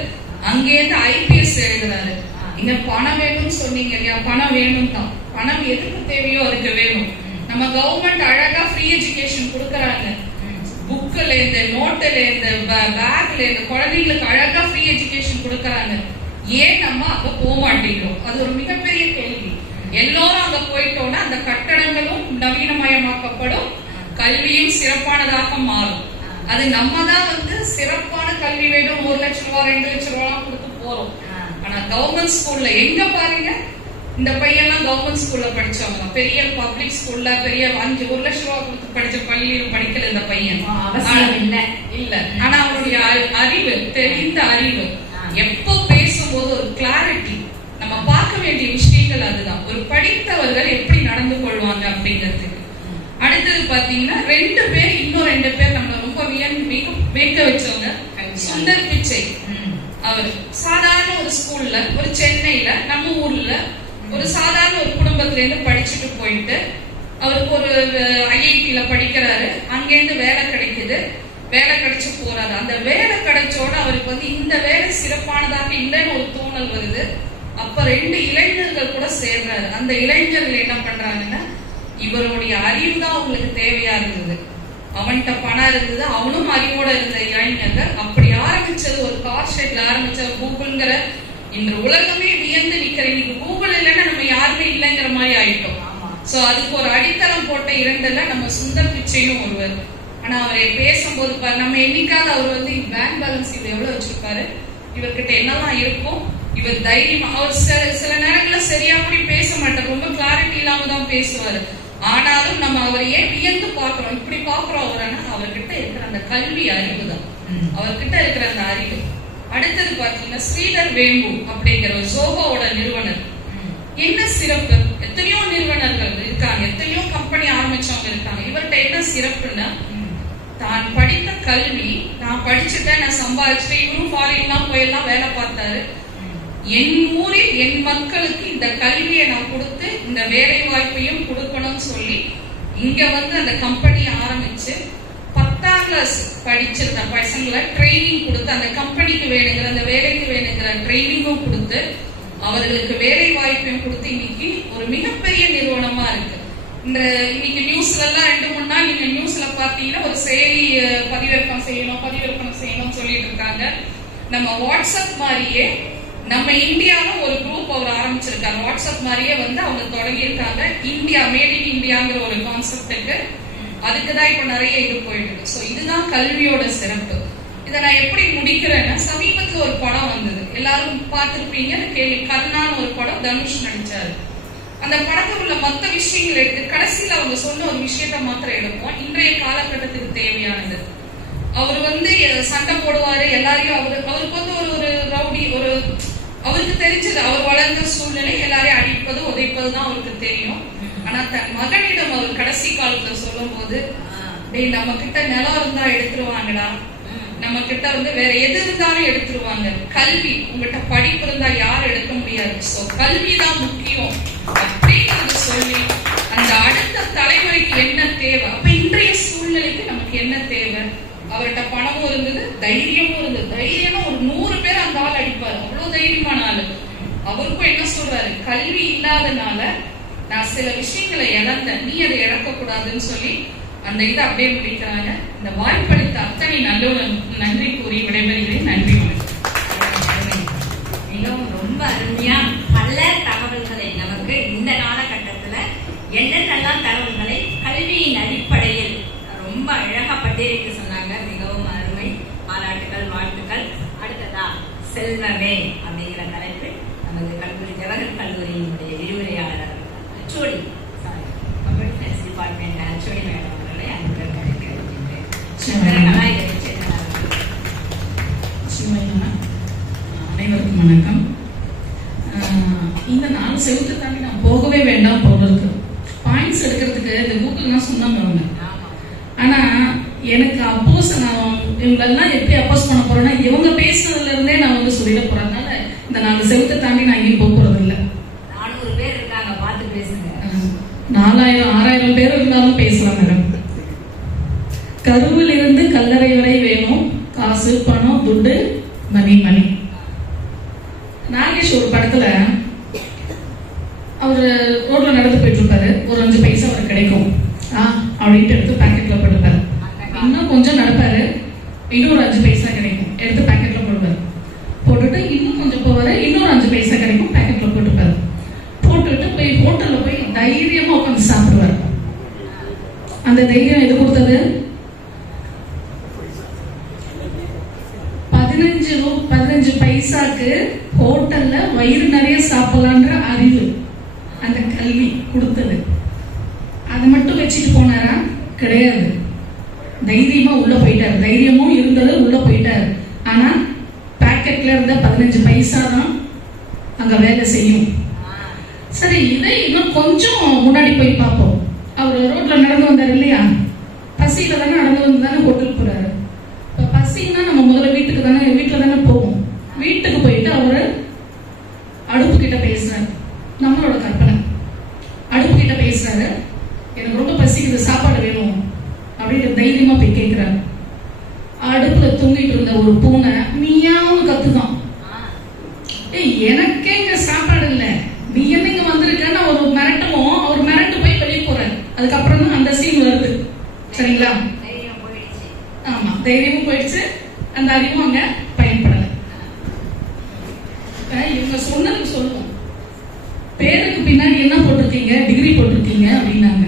அங்கேருந்து IPS எழுதுறாரு. இங்க பணம் வேணும்னு சொன்னீங்க இல்லையா? பணம் வேணும் தான். பணம் எதுக்கு தேவையோ அதுக்கு வேணும். நம்ம கவர்மெண்ட் அழகா ஃப்ரீ எஜுகேஷன் கொடுக்கறாங்க. புக்ல இருந்து, நோட்டுல இருந்து, பேக்ல இருந்து குழந்தைங்களுக்கு அழகா ஃப்ரீ எஜுகேஷன் கொடுக்கறாங்க. ஏன் நம்ம அங்க போக மாட்டேங்கிறோம்? அது ஒரு மிகப்பெரிய கேள்வி. எல்லாரும் அங்க போயிட்டோம்னா அந்த கட்டடங்களும் நவீனமயமாக்கப்படும், கல்வியும் சிறப்பானதாக மாறும். அது நம்ம தான் வந்து சிறப்பான கல்வி வேணும் 1 லட்சம் ரூபாய் 2 லட்சம் ரூபாய் கொடுத்து போறோம். ஆனா கவர்மெண்ட் ஸ்கூல்ல எங்க பாருங்க, இந்த பையன்லாம் கவர்மெண்ட் ஸ்கூல்ல படிச்சவங்க, பெரிய பப்ளிக் ஸ்கூல்ல பெரிய 1 லட்சம் ரூபாய் கொடுத்து படிச்ச பள்ளியிலும் படிக்கல இந்த பையன். இல்ல. ஆனா அவருடைய அறிவு, தெரிந்த அறிவு, எப்போ பேசும்போது ஒரு கிளாரிட்டி, நம்ம பார்க்க வேண்டிய விஷயங்கள் அதுதான். ஒரு படித்தவர்கள் எப்படி நடந்து கொள்வாங்க அப்படிங்கிறதுக்கு. அடுத்தது பாத்தீங்கன்னா 2 பேர், இன்னும் 2 பேர் நம்ம ரொம்ப வியக்க வச்சவங்க. சுந்தர் பிச்சை, அவர் சாதாரண ஒரு ஸ்கூல்ல, ஒரு சென்னையில நம்ம ஊர்ல ஒரு சாதாரண ஒரு குடும்பத்துல இருந்து படிச்சுட்டு போயிட்டு அவருக்கு ஒரு IIT படிக்கிறாரு. அங்கேருந்து வேலை கிடைக்குது, வேலை கிடைச்சு போறாரு. அந்த வேலை கிடைச்சோட அவருக்கு வந்து இந்த வேலை சிறப்பானதாக இல்லைன்னு ஒரு தோணல் வருது. அப்ப 2 இளைஞர்கள் கூட சேர்றாரு. அந்த இளைஞர்கள் என்ன பண்றாங்கன்னா, இவருடைய அறிவு தான் அவங்களுக்கு தேவையா இருந்தது, அவன்கிட்ட பணம் இருந்தது, அவனும் அறிவோட இருந்த இளைஞர்கள். அப்படி ஆரம்பிச்சது ஒரு கார் ஷெட்ல ஆரம்பிச்ச கூகுள்ங்கிற, இன்று உலகமே வியந்து நிக்கிற, இன்னைக்கு கூகுள் இல்லைன்னா நம்ம யாருமே இல்லைங்கிற மாதிரி ஆயிட்டோம். சோ அதுக்கு ஒரு அடித்தளம் போட்ட 2ல நம்ம சுந்தர் பிச்சையும் ஒருவர். ஆனா அவரை பேசும்போது நம்ம என்னைக்காவது அவர் வந்து பேங்க் பேலன்ஸ் இவர் எவ்வளவு வச்சிருப்பாரு, இவர்கிட்ட என்னெல்லாம் இருக்கும், இவர் தைரியமா, அவர் சில நேரங்கள்ல சரியா அப்படி பேச மாட்டார், ரொம்ப கிளாரிட்டி இல்லாம தான் பேசுவாரு. ஆனாலும் நம்ம அவரை ஏன் வியந்து பாக்குறோம், இப்படி பாக்குறோம் அவர்னா, அவர்கிட்ட இருக்கிற அந்த கல்வி அறிவு தான், அவர்கிட்ட இருக்கிற அந்த அறிவு. அடுத்தது பாத்தீங்கன்னா ஸ்ரீதர் வேம்பு அப்படிங்கிற ஒரு ஜோகோவோட நிறுவனர். என்ன சிறப்பு? எத்தனையோ நிறுவனர்கள் இருக்காங்க, எத்தனையோ கம்பெனி ஆரம்பிச்சவங்க இருக்காங்க. இவர்கிட்ட என்ன சிறப்புன்னா, தான் படித்த கல்வி, நான் படிச்சுட்டேன், நான் சம்பாதிச்சுட்டேன். இவரும் ஃபாரின்லாம் போயெல்லாம் வேலை பார்த்தாரு. என் ஊரில் என் மக்களுக்கு இந்த கல்வியை நான் கொடுத்து இந்த வேலை வாய்ப்பையும் கொடுக்கணும்னு சொல்லி இங்க வந்து அந்த கம்பெனி ஆரம்பிச்சு 10ஆம் கிளாஸ் படிச்சிருந்த பசங்களை ட்ரைனிங் கொடுத்து, அந்த கம்பெனிக்கு வேணுங்கிற, அந்த வேலைக்கு வேணுங்கிற ட்ரைனிங்கும் கொடுத்து, அவர்களுக்கு வேலை வாய்ப்பையும் கொடுத்து இன்னைக்கு ஒரு மிகப்பெரிய நிறுவனமா இருக்கு. இன்னைக்கு நியூஸ்ல எல்லாம் 2-3 நாள் நீங்க நியூஸ்ல பாத்தீங்கன்னா ஒரு செயலி பதிவிறக்கம் செய்யணும் சொல்லிட்டு இருக்காங்க. நம்ம வாட்ஸ்அப் மாதிரியே நம்ம இந்தியால ஒரு குரூப் அவர் ஆரம்பிச்சிருக்காங்க. வாட்ஸ்அப் மாதிரியே அவங்க தொடங்கி இருக்காங்க. இந்தியா மேட் இன் இந்தியாங்கிற ஒரு கான்செப்டுக்கு அதுக்குதான் இப்ப நிறைய இது போயிட்டு இருக்கு. சோ இதுதான் கல்வியோட சிறப்பு. இதை நான் எப்படி முடிக்கிறேன்னா, சமீபத்துல ஒரு படம் வந்தது, எல்லாரும் பார்த்திருப்பீங்க, கர்ணான்னு ஒரு படம் தனுஷ் நடிச்சாரு. அந்த படத்தில் உள்ள மொத்த விஷயங்கள் எடுத்து கடைசியில அவங்க சொன்ன ஒரு விஷயத்த மாத்திரம் எடுப்போம். இன்றைய காலகட்டத்துக்கு தேவையானது. அவர் சண்டை போடுவாரு எல்லாரையும். அவருக்கு ஒரு ரவுடி, அவருக்கு தெரிஞ்சது, அவர் வளர்ந்த சூழ்நிலை எல்லாரையும் அடிப்பது உதைப்பதுதான் அவருக்கு தெரியும். ஆனா தன் மகனிடம் அவர் கடைசி காலத்துல சொல்லும் போது, டேய் நம்ம கிட்ட நிலம் இருந்தா எடுத்துருவாங்கடா, நம்ம கிட்ட வேற எது இருந்தாலும் எடுத்துருவாங்க, கல்வி உங்ககிட்ட படிப்பு இருந்தா யாரும் எடுக்க முடியாது, சோ கல்விதான் முக்கியம் அப்படிங்கறது சொல்லி அந்த அடுத்த தலைமுறைக்கு என்ன தேவை, அப்ப இன்றைய சூழ்நிலைக்கு நமக்கு என்ன தேவை. அவர்கிட்ட பணமும் இருந்தது, தைரியமும் இருந்தது. தைரியமா ஒரு 100 பேர் அந்த ஆள் அடிப்பாரு, அவ்வளவு தைரியமான ஆளு. அவருக்கும் என்ன சொல்றாரு, கல்வி இல்லாதனால நான் சில விஷயங்களை இழந்தேன், நீ அதை இழக்க கூடாதுன்னு சொல்லி அந்த இதை அப்படியே முடிக்கிறாங்க. இந்த வாய்ப்பளித்த அத்தனை நல்லுடன் நன்றி கூறி விடைபெறுகிறேன். நன்றி. மிகவும் ரொம்ப அருமையா பல தகவல்களை நமக்கு இந்த காலகட்டத்துல என்னென்னலாம் தகவல்களை கல்வியின் அடிப்படையில் ரொம்ப அழகா பட்டியலிட்டு சொன்னாங்க. மிகவும் அருமை. பாராட்டுகள், வாழ்த்துக்கள். அடுத்ததா செல்வமே அப்படிங்கிற தலைப்பு நமது கல்லூரி ஜவஹர் கல்லூரியினுடைய விரிவுரையாளர் HOD computer science department HOD madam அவர்களை அன்புடன் அனைவருக்கும் வணக்கம். இந்த 4 செவத்தை தாண்டி நான் போகவே வேண்டாம் போல இருக்கு. பாயிண்ட்ஸ் எடுக்கிறதுக்கு இந்த கூகுள்லாம் சொன்னாங்க. ஆனா எனக்கு அப்போஸ் நான் இவங்களெல்லாம் எப்படி அப்போஸ் பண்ண போறேன்னா, இவங்க பேசுனதுல இருந்தே நான் சொல்லிட போறதுனால இந்த 4 செவத்தை தாண்டி நான் எங்கேயும் போக போறது இல்லை. 400 பேர் இருக்காங்க, பார்த்து பேசுங்க. 4000-6000 பேர் இருந்தாலும் பேசலாம் மேடம். கருவில் இருந்து கல்லறை வரை வேணும், காசு பணம் துட்டு மணி. நாகேஷ் ஒரு படத்துல அவரு ரோட்ல நடந்து போயிட்டு இருப்பாரு, ஒரு 5 பைசா அவருக்கு கிடைக்கும் அப்படின்ட்டு எடுத்து பாக்கெட்ல போட்டுப்பாரு. இன்னும் கொஞ்சம் நடப்பாரு, இன்னும் ஒரு 5 பைசா கிடைக்கும், எடுத்து பாக்கெட்ல போடுவாரு. போட்டுட்டு இன்னும் கொஞ்சம் போவாரு, இன்னொரு 5 பைசா கிடைக்கும், பாக்கெட்ல போட்டுப்பாரு. போட்டுட்டு போய் ஹோட்டல்ல போய் தைரியமா உட்காந்து சாப்பிடுவாரு. அந்த தைரியம் எது கொடுத்தது? 15 பைசாக்கு ஹோட்டல்ல வயிறு நிறைய சாப்பிடலான்ற அறிவு அந்த கல்வி கொடுத்தது. அதை மட்டும் வச்சுட்டு போனாரா? கிடையாது. தைரியமா உள்ள போயிட்டாரு. தைரியமும் இருந்தது, உள்ள போயிட்டாரு. ஆனா பாக்கெட்ல இருந்த 15 பைசா தான் அங்க வேலை செய்யும். சரி, இதை இன்னும் கொஞ்சம் முன்னாடி போய் பார்ப்போம். அவர் ரோட்ல நடந்து வந்தாரு இல்லையா? பசியில தானே நடந்து வந்து தானே ஹோட்டல் போறாரு. இப்ப பசின்னா நம்ம முதல்ல வீட்டுல தானே போவோம். வீட்டுக்கு போயிட்டு அவரு அடுப்பு கிட்ட பேசுறாரு. நம்மளோட கற்பனை. அடுப்பு கிட்ட பேசுறாரு, எனக்கு ரொம்ப பசிக்குது, சாப்பாடு வேணும் அப்படின்னு தைரியமா போய் கேட்கிறாரு. அடுப்புல தூங்கிட்டு இருந்த ஒரு பூனை மியாவும் கத்துதான். எனக்கே இங்க சாப்பாடு இல்ல, நீ என்ன இங்க வந்திருக்கன்னு ஒரு மிரட்டவும், அவர் மிரட்டு போய் வெளியே போறாரு. அதுக்கப்புறம் தான் அந்த சீன் வருது. சரிங்களா? ஆமா, தைரியமும் போயிடுச்சு, அந்த அறிவும் அங்க பயன்படல. இவங்க சொன்னதுக்கு சொல்லுவோம், பேருக்கு பின்னாடி என்ன போட்டிருக்கீங்க? டிகிரி போட்டிருக்கீங்க அப்படின்னாங்க.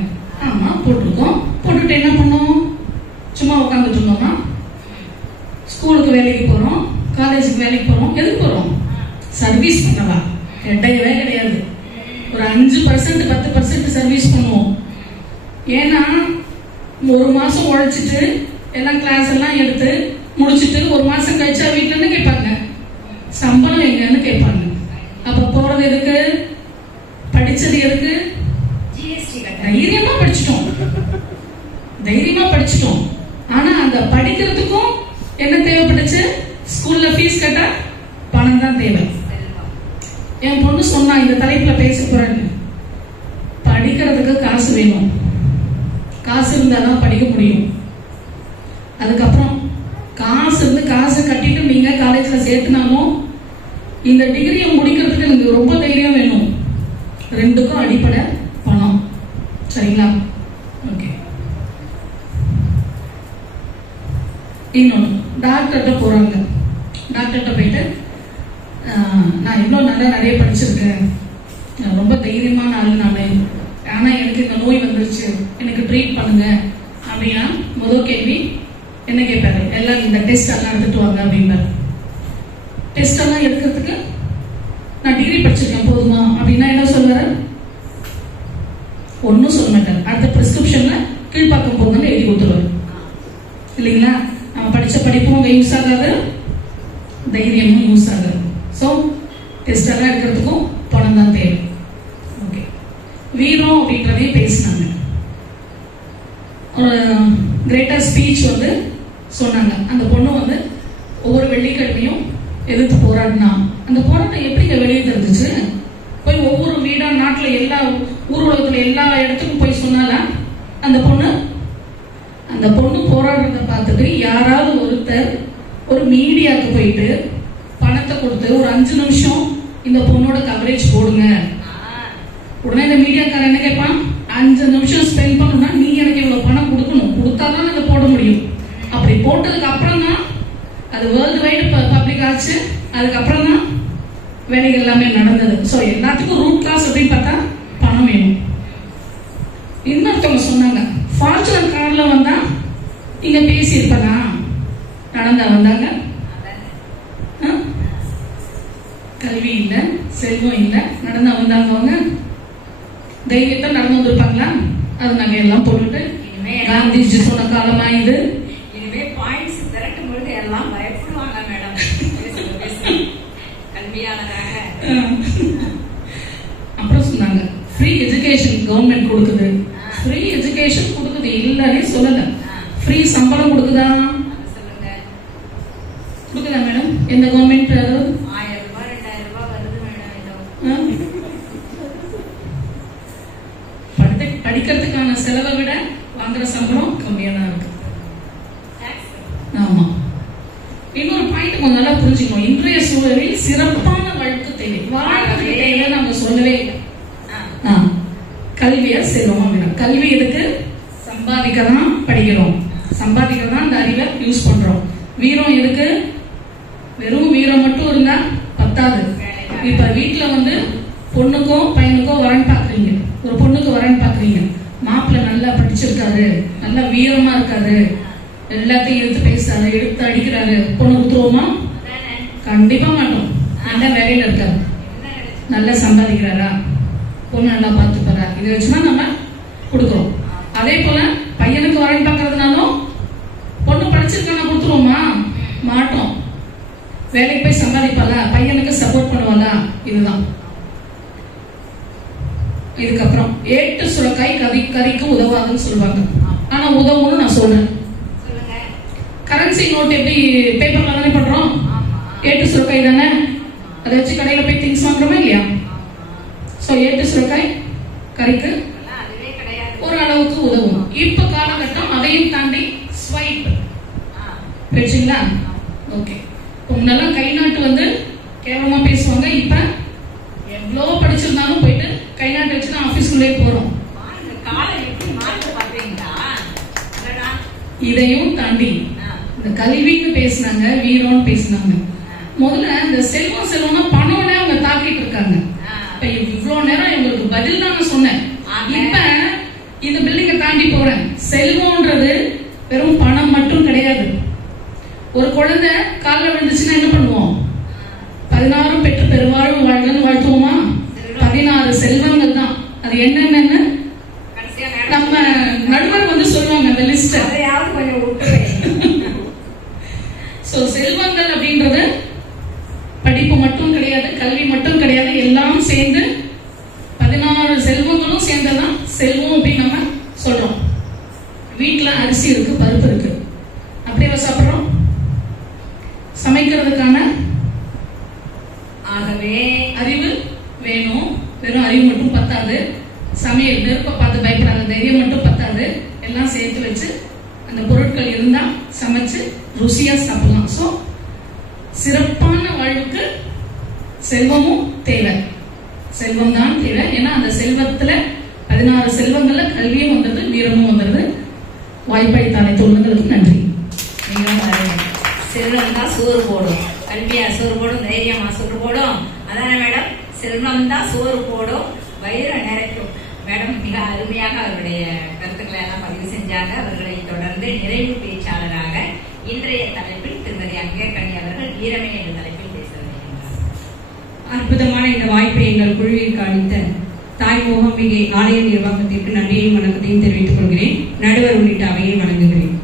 ஆமா போட்டிருக்கோம். போட்டுட்டு என்ன பண்ணோம்? சும்மா உட்காந்துட்டு இருந்தோமா? ஸ்கூலுக்கு வேலைக்கு போறோம், காலேஜுக்கு வேலைக்கு போறோம். எதுக்கு போறோம்? சர்வீஸ் பண்ணவா? கிடையவே கிடையாது. ஒரு 5% 10% சர்வீஸ் பண்ணுவோம். ஏன்னா ஒரு மாசம் உழைச்சிட்டு எல்லாம் கிளாஸ் எல்லாம் எடுத்து முடிச்சுட்டு ஒரு மாசம் கழிச்சா வீட்டுல இருந்து கேட்பாங்க, சம்பளம் எங்கன்னு கேட்பாங்க. அப்ப போறது எதுக்கு? படிச்சது எதுக்கு? தைரியமா படிச்சிட்டோம். ஆனா அந்த படிக்கிறதுக்கும் என்ன தேவைப்பட்டுச்சு? ஸ்கூல்ல ஃபீஸ் கட்டா பணம் தான் தேவை. என் பொண்ணு சொன்னா, இந்த தலைப்புல பேச போறேன்னு, படிக்கிறதுக்கு காசு வேணும், காசு இருந்தாதான் படிக்க முடியும். அதுக்கப்புறம் காசு இருந்து காசை கட்டிட்டு நீங்க காலேஜ்ல சேர்த்துனாலும் இந்த டிகிரியை முடிக்கிறதுக்கு எனக்கு ரொம்ப தைரியம் வேணும். 2க்கும் அடிப்படை பணம். சரிங்களா? ஓகே. இன்னொன்று, டாக்டர்கிட்ட போறாங்க. டாக்டர்கிட்ட போயிட்டு நான் இவ்வளோ நல்லா நிறைய படிச்சிருக்கேன், நான் ரொம்ப தைரியமான ஆள் நான், ஆனா எனக்கு இந்த நோய் வந்துருச்சு, எனக்கு ட்ரீட் பண்ணுங்க அப்படின்னா முதல் கேள்வி என்ன கேட்பாரு? எல்லாம் இந்த டெஸ்ட் எல்லாம் எடுத்துட்டு வாங்க அப்படின்பாரு. டெஸ்ட் எல்லாம் எடுக்கிறதுக்கு நான் டிகிரி படிச்சிருக்கேன் போதுமா அப்படின்னா என்ன சொல்லுவாரு? ஒன்னும் சொல்ல மாட்டார். அடுத்த பிரிஸ்கிரிப்ஷன்ல கீழ்பாக்கம் போங்கன்னு எழுதி கொடுத்துருவாரு. இல்லைங்களா? நம்ம படிச்ச படிப்பும் அங்கே யூஸ் ஆகாது, தைரியமும் யூஸ் ஆகாது. ஸோ டெஸ்ட் எல்லாம் எடுக்கிறதுக்கும் பணம் தான் தேவை. ஓகே. வீரம் அப்படின்றதையும் பேசினாங்க. ஒரு கிரேட்டர் ஸ்பீச் வந்து சொன்னாங்க. அந்த பொண்ணு வந்து ஒவ்வொரு வெள்ளிக்கிழமையும் எதிர்த்து போராடினா. அந்த போராட்டம் எப்படிங்க வெளியே தெரிஞ்சிச்சு? போய் ஒவ்வொரு வீடா நாட்டுல எல்லா ஊர் உலகத்துல எல்லா இடத்துக்கும் போய் சொன்னாலாம் அந்த பொண்ணு போராடுறத பார்த்துட்டு யாராவது ஒருத்தர் ஒரு மீடியாவுக்கு போயிட்டு பணத்தை கொடுத்து ஒரு 5 நிமிஷம் இந்த பொண்ணோட கவரேஜ் போடுங்க. உடனே இந்த மீடியாக்காரன் என்ன கேட்பான்? 5 நிமிஷம் ஸ்பெண்ட் பண்ணணும்னா நீ எனக்கு இவ்வளவு பணம் கொடுக்கணும், கொடுத்தாதான் அதை போட முடியும். அப்படி போட்டதுக்கு அப்புறம் தான் அது வேர்ல்டு வைடு பப்ளிக் ஆச்சு. அதுக்கப்புறம் தான் வேலைகள் எல்லாமே நடந்தது. ஸோ எல்லாத்துக்கும் ரூட் காஸ் அப்படின்னு பார்த்தா பணம் வேணும். இன்னொருத்தவங்க சொன்னாங்க, ஃபார்ச்சுனர் கார்ல வந்தா நீங்க பேசி இருப்பா, நடந்தா வந்தாங்க, கல்வி இல்லை, செல்வம் இல்லை, நடந்தா வந்தாங்க, தைரியத்தை நடந்து வந்திருப்பாங்களா? அது நாங்க எல்லாம் போட்டுட்டு காந்திஜி சொன்ன காலமா இது. இனிமே பாயிண்ட்ஸ் திரட்டும் பொழுது எல்லாம் பயப்படுவாங்க மேடம். கல்வியாளராக அப்புறம் சொன்னாங்க ஃப்ரீ எஜுகேஷன் கவர்மெண்ட் கொடுக்குது. ஃப்ரீ எஜுகேஷன் கொடுக்குது இல்லன்னே சொல்லல. ஃப்ரீ சம்பளம் கொடுக்குதா? சொல்லுங்க. கொடுக்குதா மேடம்? எந்த கவர்மெண்ட்? 1000 ரூபாய் 2000 ரூபாய் வருது மேடம். படிக்கிறதுக்கான செலவை விட வாங்குற சம்பளம் கம்மியா தான் இருக்கு. ஆமா. இன்னொரு பாயிண்ட் கொஞ்சம் நல்லா புரிஞ்சுக்கணும். இன்றைய சூழலில் சிறப்பான வாழ்க்கை தேவை. வாழ்க்கை தேவை நம்ம சொல்லவே இல்லை. கல்வியை செல்வம் அப்படின்னா கல்வி எதுக்கு? சம்பாதிக்க தான் படிக்கிறோம், சம்பாதிக்க தான் அந்த அறிவை யூஸ் பண்றோம். வீரம் எதுக்கு? வெறும் வீரம் மட்டும் இருந்தா பத்தாது. இப்ப வீட்டுல வந்து பொண்ணுக்கோ பையனுக்கோ வரன் பாக்குறீங்க, ஒரு பொண்ணுக்கு வரன் பாக்குறீங்க, மாப்பிள்ள நல்லா படிச்சிருக்காரு, நல்லா வீரமா இருக்காரு, எல்லாத்தையும் எடுத்து பேசுறாரு, எடுத்து அடிக்கிறாரு, பொண்ணு கொடுத்துருவோமா? கண்டிப்பா மாட்டோம். நல்ல வேலையில இருக்காரு, நல்லா சம்பாதிக்கிறாரா, பொண்ணு நல்லா பார்த்துப்பாரா, இதை வச்சுதான் நம்ம கொடுக்குறோம். அதே போல பையனுக்கு வரன் பார்க்கறதுனாலும் பொண்ணு படிச்சிருக்கான கொடுத்துருவோமா? மாட்டோம். வேலைக்கு போய் சம்பாதிப்பாளா, பையனுக்கு சப்போர்ட் பண்ணுவாளா? இதுதான். இதுக்கப்புறம் ஏட்டு சுரக்காய் கறிக்கு உதவாதுன்னு சொல்லுவாங்க. ஆனா உதவுன்னு நான் சொல்றேன். கரன்சி நோட் எப்படி பேப்பர்ல தானே பண்றோம்? ஏட்டு சுரக்காய் தானே, அதை வச்சு கடையில போய் திங்ஸ் வாங்குறோமா இல்லையா? சோ ஏட்டு சுரக்காய் கறிக்கு ஒரு அளவுக்கு உதவும். இப்ப காலகட்டம் அதையும் தாண்டி ஸ்வைப் பேசுங்களா? ஓகே. முன்னெல்லாம் கை நாட்டு வந்து கேவலமா பேசுவாங்க. இப்ப எவ்வளவு படிச்சிருந்தாலும் போயிட்டு கை நாட்டு வச்சு தான் ஆபீஸ்க்குள்ளே போறோம். இதையும் தாண்டி இந்த கல்வின்னு பேசினாங்க, வீரம்னு பேசினாங்க. முதல்ல இந்த செல்வம்னா பணம்னே அவங்க தாக்கிட்டு இருக்காங்க. இப்ப இவ்வளவு நேரம் இவங்களுக்கு பதில் தான் நான் சொன்னேன். இப்ப இந்த பில்டிங்கை தாண்டி போறேன். செல்வம்ன்றது வெறும் பணம் மட்டும் கிடையாது. ஒரு குழந்தை காலில் விழுந்துச்சுன்னா என்ன பண்ணுவோம்? 16 பெற்று பெருவாழ்வு வாழ்கன்னு வாழ்த்துவோமா? 16 செல்வங்கள் தான். அது என்னென்னு நம்ம நடுவர் வந்து சொல்லுவாங்க அந்த லிஸ்ட். சோ செல்வங்கள் அப்படின்றது படிப்பு மட்டும் கிடையாது, கல்வி மட்டும் கிடையாது, எல்லாம் சேர்ந்து 16 செல்வங்களும் சேர்ந்ததான் செல்வம் அப்படின்னு நம்ம சொல்றோம். வீட்டுல அரிசி இருக்கு, பருப்பு இருக்கு, அப்படியே சாப்பிடுறோம். சமைக்கிறதுக்கான ஆகவே அறிவு வேணும். வெறும் அறிவு மட்டும் பத்தாது. சமையல் நெருப்பை பார்த்து பயப்படாத தைரியம் மட்டும் பத்தாது. எல்லாம் சேர்த்து வச்சு அந்த பொருட்கள் இருந்தா சமைச்சு ருசியா சாப்பிடலாம். சோ சிறப்பான வாழ்வுக்கு செல்வமும் தேவை, செல்வம் தான் தேவை. ஏன்னா அந்த செல்வத்துல 16 செல்வங்கள்ல கல்வியும் வந்துடுது, வீரமும் வந்துடுது. வாய்ப்பளித்த அனைத்து உள்ளங்களுக்கு நன்றி. செல்வம் தான் சோறு போடும், கல்வியா சோறு போடும், தைரியமா சோறு போடும். அதானே மேடம்? செல்வம் தான் சோறு போடும், வயிறு நிறைக்கும். மேடம் மிக அருமையாக அவருடைய கருத்துக்களை எல்லாம் பதிவு செஞ்சாங்க. அவர்களை தொடர்ந்து நிறைவு பேச்சாளராக இன்றைய தலைப்பில் திருமதி அங்கேற்கனி அவர்கள் வீரமே என்ற தலைப்பில் பேச வருகின்றார். அற்புதமான இந்த வாய்ப்பை எங்கள் குழுவிற்கு அளித்த தாய் மூகாம்பிகை ஆலய நிர்வாகத்திற்கு நன்றியையும் வணக்கத்தையும் தெரிவித்துக் கொள்கிறேன். நடுவர் உள்ளிட்ட அவையை வணங்குகிறேன்.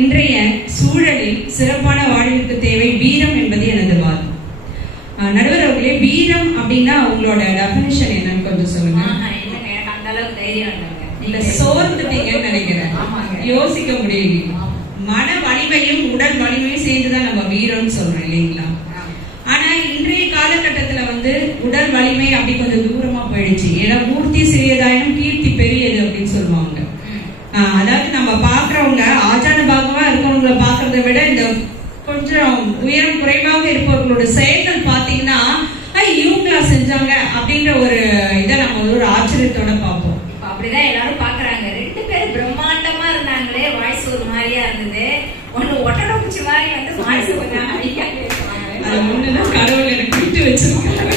இன்றைய சூழலில் சிறப்பான வாழ்விற்கு தேவை வீரம் என்பது எனது வாதம். நடுவர் அவர்களே, வீரம் அப்படின்னா உங்களோட டெஃபினிஷன் என்னன்னு கொஞ்சம் சொல்லுங்க. அந்த அளவுக்கு தைரியம் இல்ல, சோர்ந்துட்டீங்கன்னு நினைக்கிறேன், யோசிக்க முடியல. மன வலிமையும் உடல் வலிமையும் சேர்ந்துதான் நம்ம வீரம்னு சொல்றோம் இல்லைங்களா? ஆனா இன்றைய காலகட்டத்துல உடல் வலிமை அப்படி கொஞ்சம் தூரமா போயிடுச்சு. ஏன்னா மூர்த்தி சிறியதாயினும் கீர்த்தி பெரியது அப்படின்னு சொல்லுவாங்க. அதாவது நம்ம பாக்குறவங்க ஆஜான பாகமா இருக்கிறவங்களை பாக்குறத விட இந்த கொஞ்சம் உயரம் குறைவாக இருப்பவர்களோட செயல்கள் பாத்தீங்கன்னா இவங்களா செஞ்சாங்க அப்படின்ற ஒரு இதை நம்ம ஒரு ஆச்சரியத்தோட பார்ப்போம். அப்படிதான் எல்லாரும் பாக்குறாங்க. 2 பேரும் பிரம்மாண்டமா இருந்தாங்களே, வாய்ஸ் ஒரு மாதிரியா இருந்தது. ஒண்ணு ஒட்டட பூச்சி மாதிரி வாய்ஸ் கொஞ்சம் ஹையா பேசுவாங்க. அது ஒண்ணுதான் கடவுள் எனக்கு விட்டு வச்சிருக்காங்க.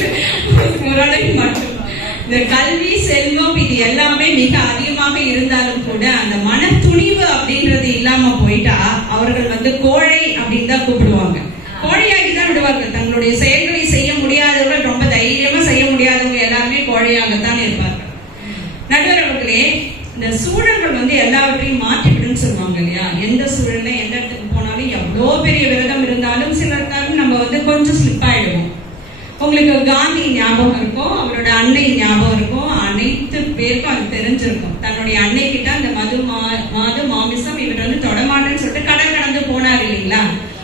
இந்த கல்வி செல்வம் இது எல்லாமே மிக அதிகமாக இருந்தாலும் கூட அந்த மன துணிவு அப்படின்றது இல்லாம போயிட்டா அவர்கள் கோழை அப்படின்னு தான் கூப்பிடுவாங்க. கோழையாகி தான் விடுவாங்க. தங்களுடைய செயல்களை செய்ய முடியாதவர்கள், ரொம்ப தைரியமா செய்ய முடியாதவங்க எல்லாருமே கோழையாகத்தான் இருப்பார்கள். நடுவர் அவர்களே, இந்த சூழல்கள் எல்லாவற்றையும் மாற்றிவிடும் சொல்லுவாங்க இல்லையா? எந்த சூழல்ல எந்த இடத்துக்கு போனாலும் எவ்வளோ பெரிய விரதம் இருந்தாலும் சில நேரம் நம்ம கொஞ்சம் ஸ்லிப் ஆயிடுவோம். உங்களுக்கு காந்தி ஞாபகம் இருக்கும், அவரோட அன்னை ஞாபகம் இருக்கும். அனைத்து பேருக்கும் அது தெரிஞ்சிருக்கும். தன்னுடைய அன்னை கிட்ட அந்த மாது மாமிசம் இவர் தொடமாட்டேன்னு சொல்லிட்டு கடல் கடந்து போனார் இல்லைங்களா?